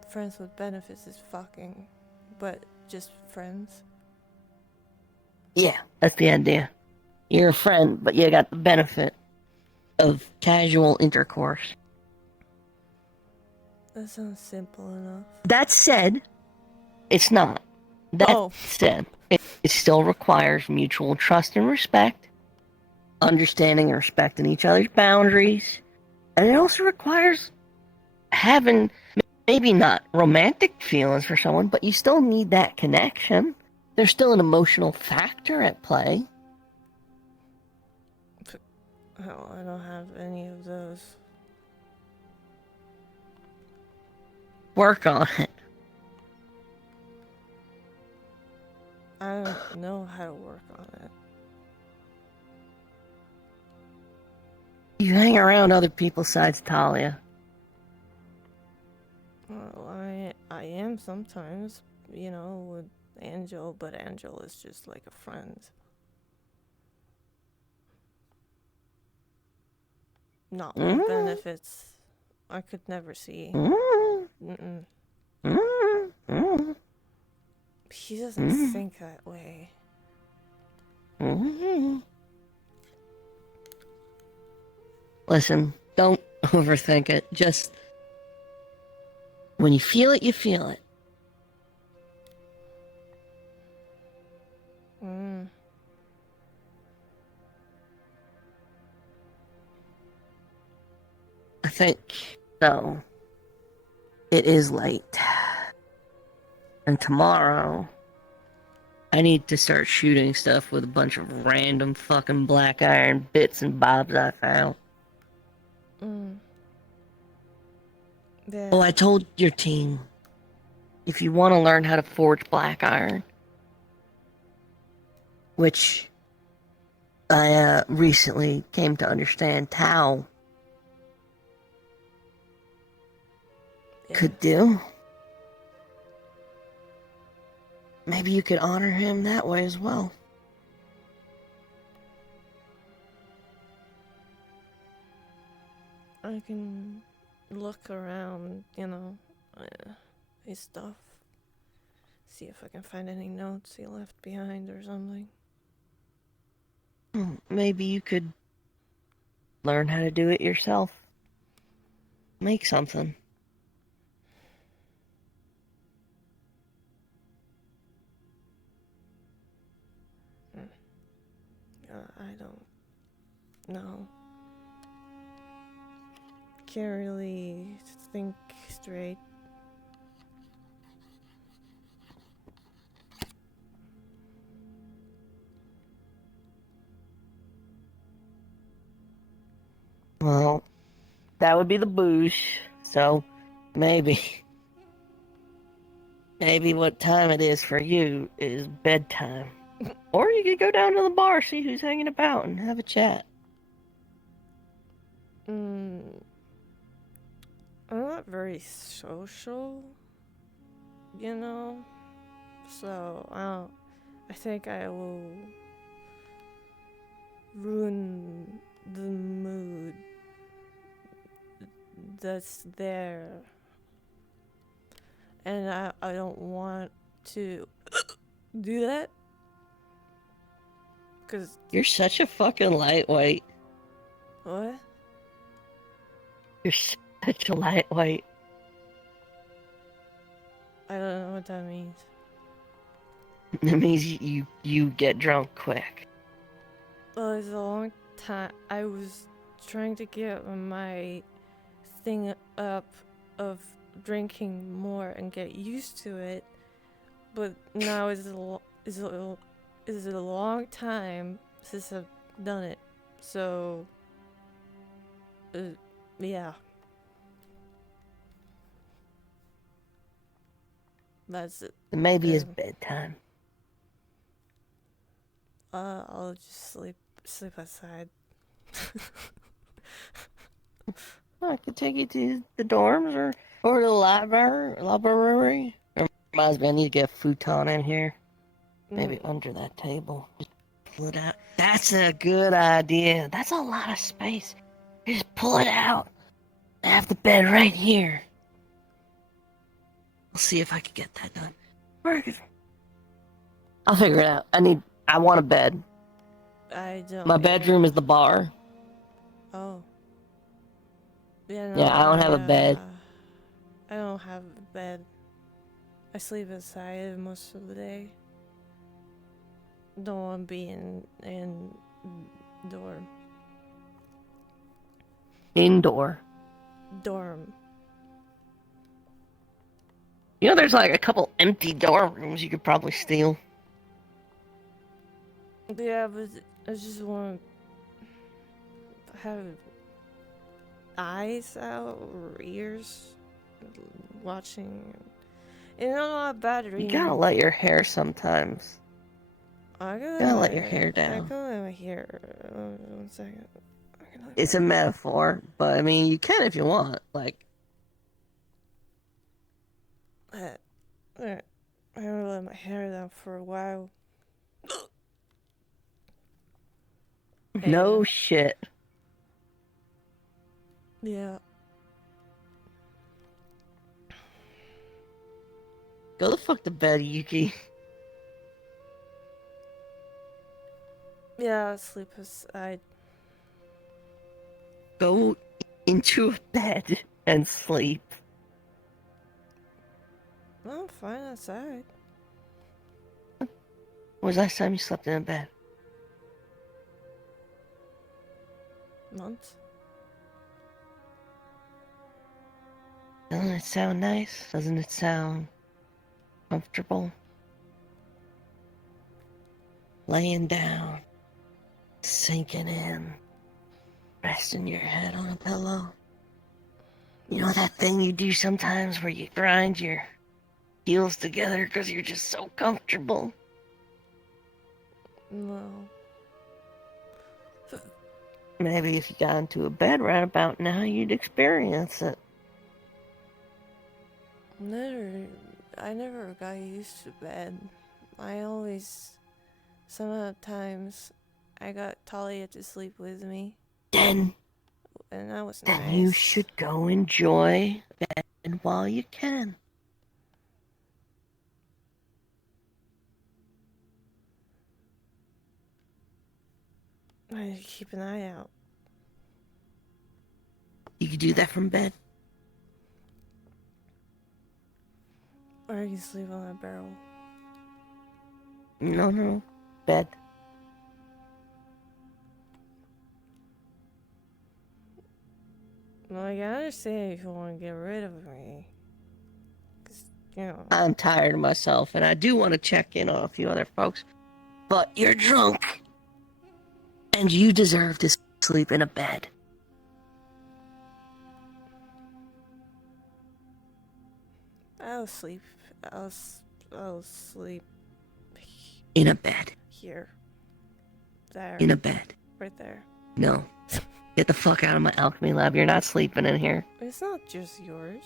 friends with benefits is fucking, but just friends? Yeah, that's the idea. You're a friend, but you got the benefit of casual intercourse. That sounds simple enough. That said, it's not. That said, it still requires mutual trust and respect, understanding and respecting each other's boundaries, and it also requires having maybe not romantic feelings for someone, but you still need that connection. There's still an emotional factor at play. Oh, I don't have any of those. Work on it. I don't know work on it. You hang around other people besides Talia. Well, I am sometimes, you know, with Angel, but Angel is just like a friend. Not with benefits. I could never see. Mm-mm. He doesn't think that way. Listen, don't overthink it. Just when you feel it, you feel it. I think so. It is late. And tomorrow, I need to start shooting stuff with a bunch of random fucking black iron bits and bobs I found. Yeah. Oh, I told your team, if you want to learn how to forge black iron, which I recently came to understand Tao could do, maybe you could honor him that way as well. I can look around, you know, his stuff. See if I can find any notes he left behind or something. Maybe you could learn how to do it yourself. Make something. I don't know. Can't really think straight. Well, that would be the booze, so maybe what time it is for you is bedtime. Or you could go down to the bar, see who's hanging about, and have a chat. I'm not very social, you know, so I think I will ruin the mood that's there, and I don't want to do that, because You're such a fucking lightweight. what? You're such a lightweight. I don't know what that means. It means you get drunk quick. Well, it's a long time. I was trying to get my thing up of drinking more and get used to it, but now is a long time since I've done it. So, yeah. That's it. Maybe it's bedtime. I'll just sleep outside. I could take you to the dorms or the library. Reminds me, I need to get a futon in here. Maybe under that table. Just pull it out. That's a good idea. That's a lot of space. Just pull it out. I have the bed right here. We'll see if I can get that done. I'll figure it out. I want a bed. I don't. My bedroom is the bar. Oh. Yeah, I don't have a bed. I don't have a bed. I sleep outside most of the day. Don't want to be in dorm. Indoor. Dorm. You know, there's like a couple empty dorm rooms you could probably steal. Yeah, but I just want to have eyes out or ears watching. You know, not bad reading. You gotta let your hair sometimes. I can Gotta let your hair I down. can let my hair. 1 second. It's a metaphor, but I mean, you can if you want. Like, I haven't let my hair down for a while. no shit. Yeah. Go the fuck to bed, Yuki. Yeah, sleep aside. Go into a bed and sleep. Well, I'm fine outside. When was the last time you slept in a bed? Months. Doesn't it sound nice? Doesn't it sound comfortable? Laying down, sinking in, resting your head on a pillow. You know that thing you do sometimes where you grind your heels together because you're just so comfortable? No. Maybe if you got into a bed right about now, you'd experience it. I never got used to bed. Sometimes I got Talia to sleep with me. Then And that was Then nice. you should go enjoy bed while you can. I need to keep an eye out. You can do that from bed. Or I can sleep on a barrel. No. Bed. Well, I understand if you want to get rid of me. 'Cause, you know. I'm tired of myself, and I do want to check in on a few other folks. But you're drunk. And you deserve to sleep in a bed. I'll sleep. I'll sleep. In a bed. Here. There. In a bed. Right there. No. Get the fuck out of my alchemy lab. You're not sleeping in here. It's not just yours.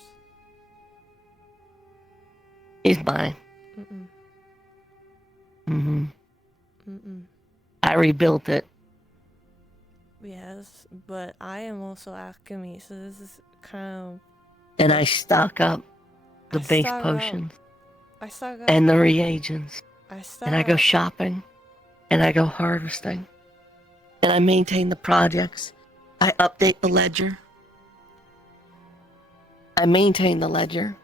It's mine. Mm-mm. Mm-hmm. Mm-mm. I rebuilt it. Yes, but I am also alchemy, so this is kind of... And I stock up the base stock up. potions. I stock up. And the reagents. I stock And I go up. shopping. And I go harvesting. And I maintain the projects. I update the ledger. I maintain the ledger.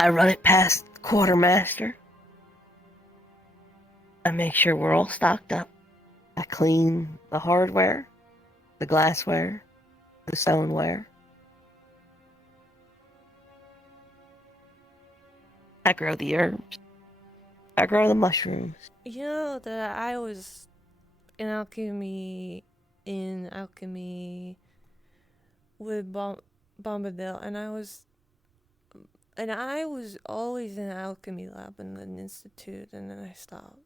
I run it past the quartermaster. I make sure we're all stocked up. I clean the hardware, the glassware, the stoneware. I grow the herbs. I grow the mushrooms. You know that I was in alchemy with Bombadil, and I was always in alchemy lab in an institute, and then I stopped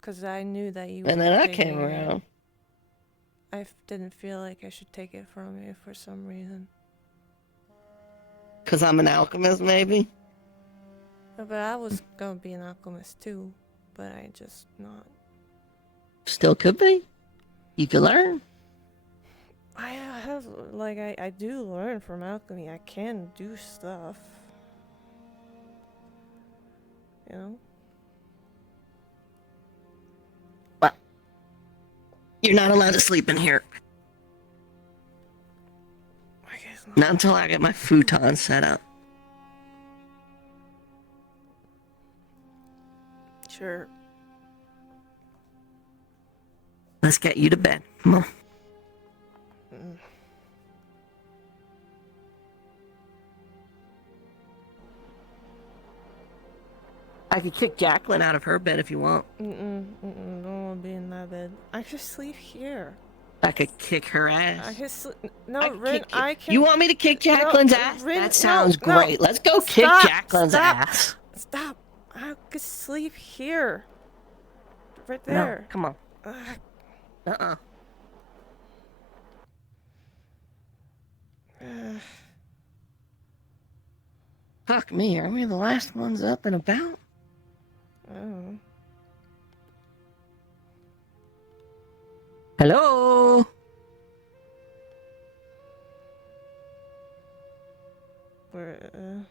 because I knew that you. And were then I taking came it. around. I didn't feel like I should take it from you for some reason. Because I'm an alchemist, maybe? But I was gonna be an alchemist too, but I just not. Still could be. You could learn. I have, like, I do learn from alchemy. I can do stuff. You know? Well, you're not allowed to sleep in here. I guess not. Not until I get my futon set up. Sure. Let's get you to bed. Come on. Mm. I could kick Jacqueline out of her bed if you want. Don't want to be in that bed. I could sleep here. I could kick her I ass. could sleep. No, Rin, I can. You want me to kick Jacqueline's ass? Rin, That sounds no, great. Let's go kick Stop, Jacqueline's stop, ass. Stop. I could sleep here. Right No, there. come on. Uh, Fuck me, are we the last ones up and about? Oh. Hello? Where,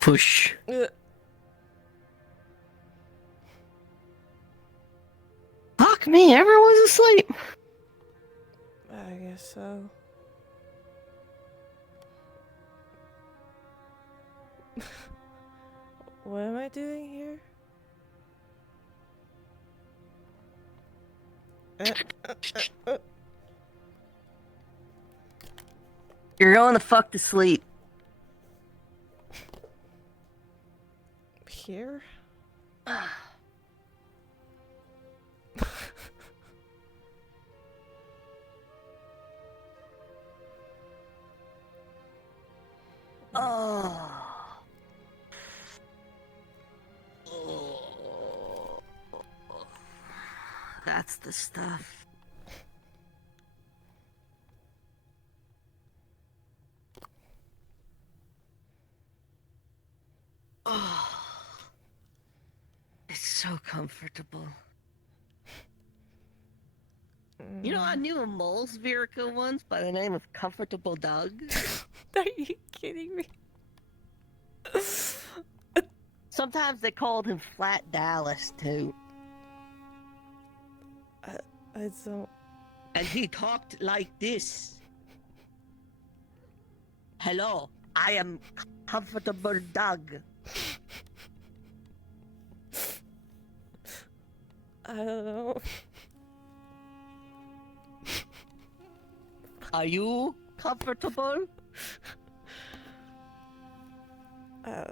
Push. Fuck me, everyone's asleep. I guess so. What am I doing here? You're going the fuck to sleep. Here? Oh. That's the stuff. Oh. It's so comfortable. You know, I knew a mole Spherica once by the name of Comfortable Doug. Are you kidding me? Sometimes they called him Flat Dallas, too. I don't... And he talked like this. Hello, I am Comfortable Doug. I don't know. Are you comfortable? I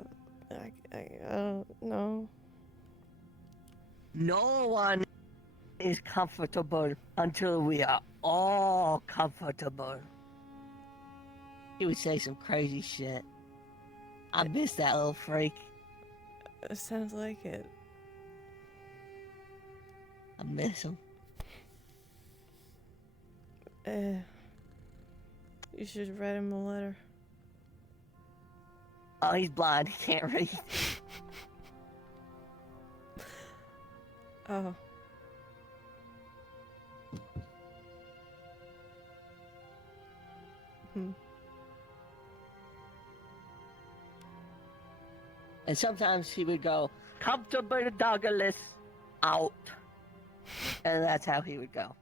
don't know. No one is comfortable until we are all comfortable. He would say some crazy shit. I miss that little freak. It sounds like it. I miss him. You should write him a letter. Oh, he's blind. He can't read. Oh. And sometimes he would go, comfortable doggerless out. And that's how he would go.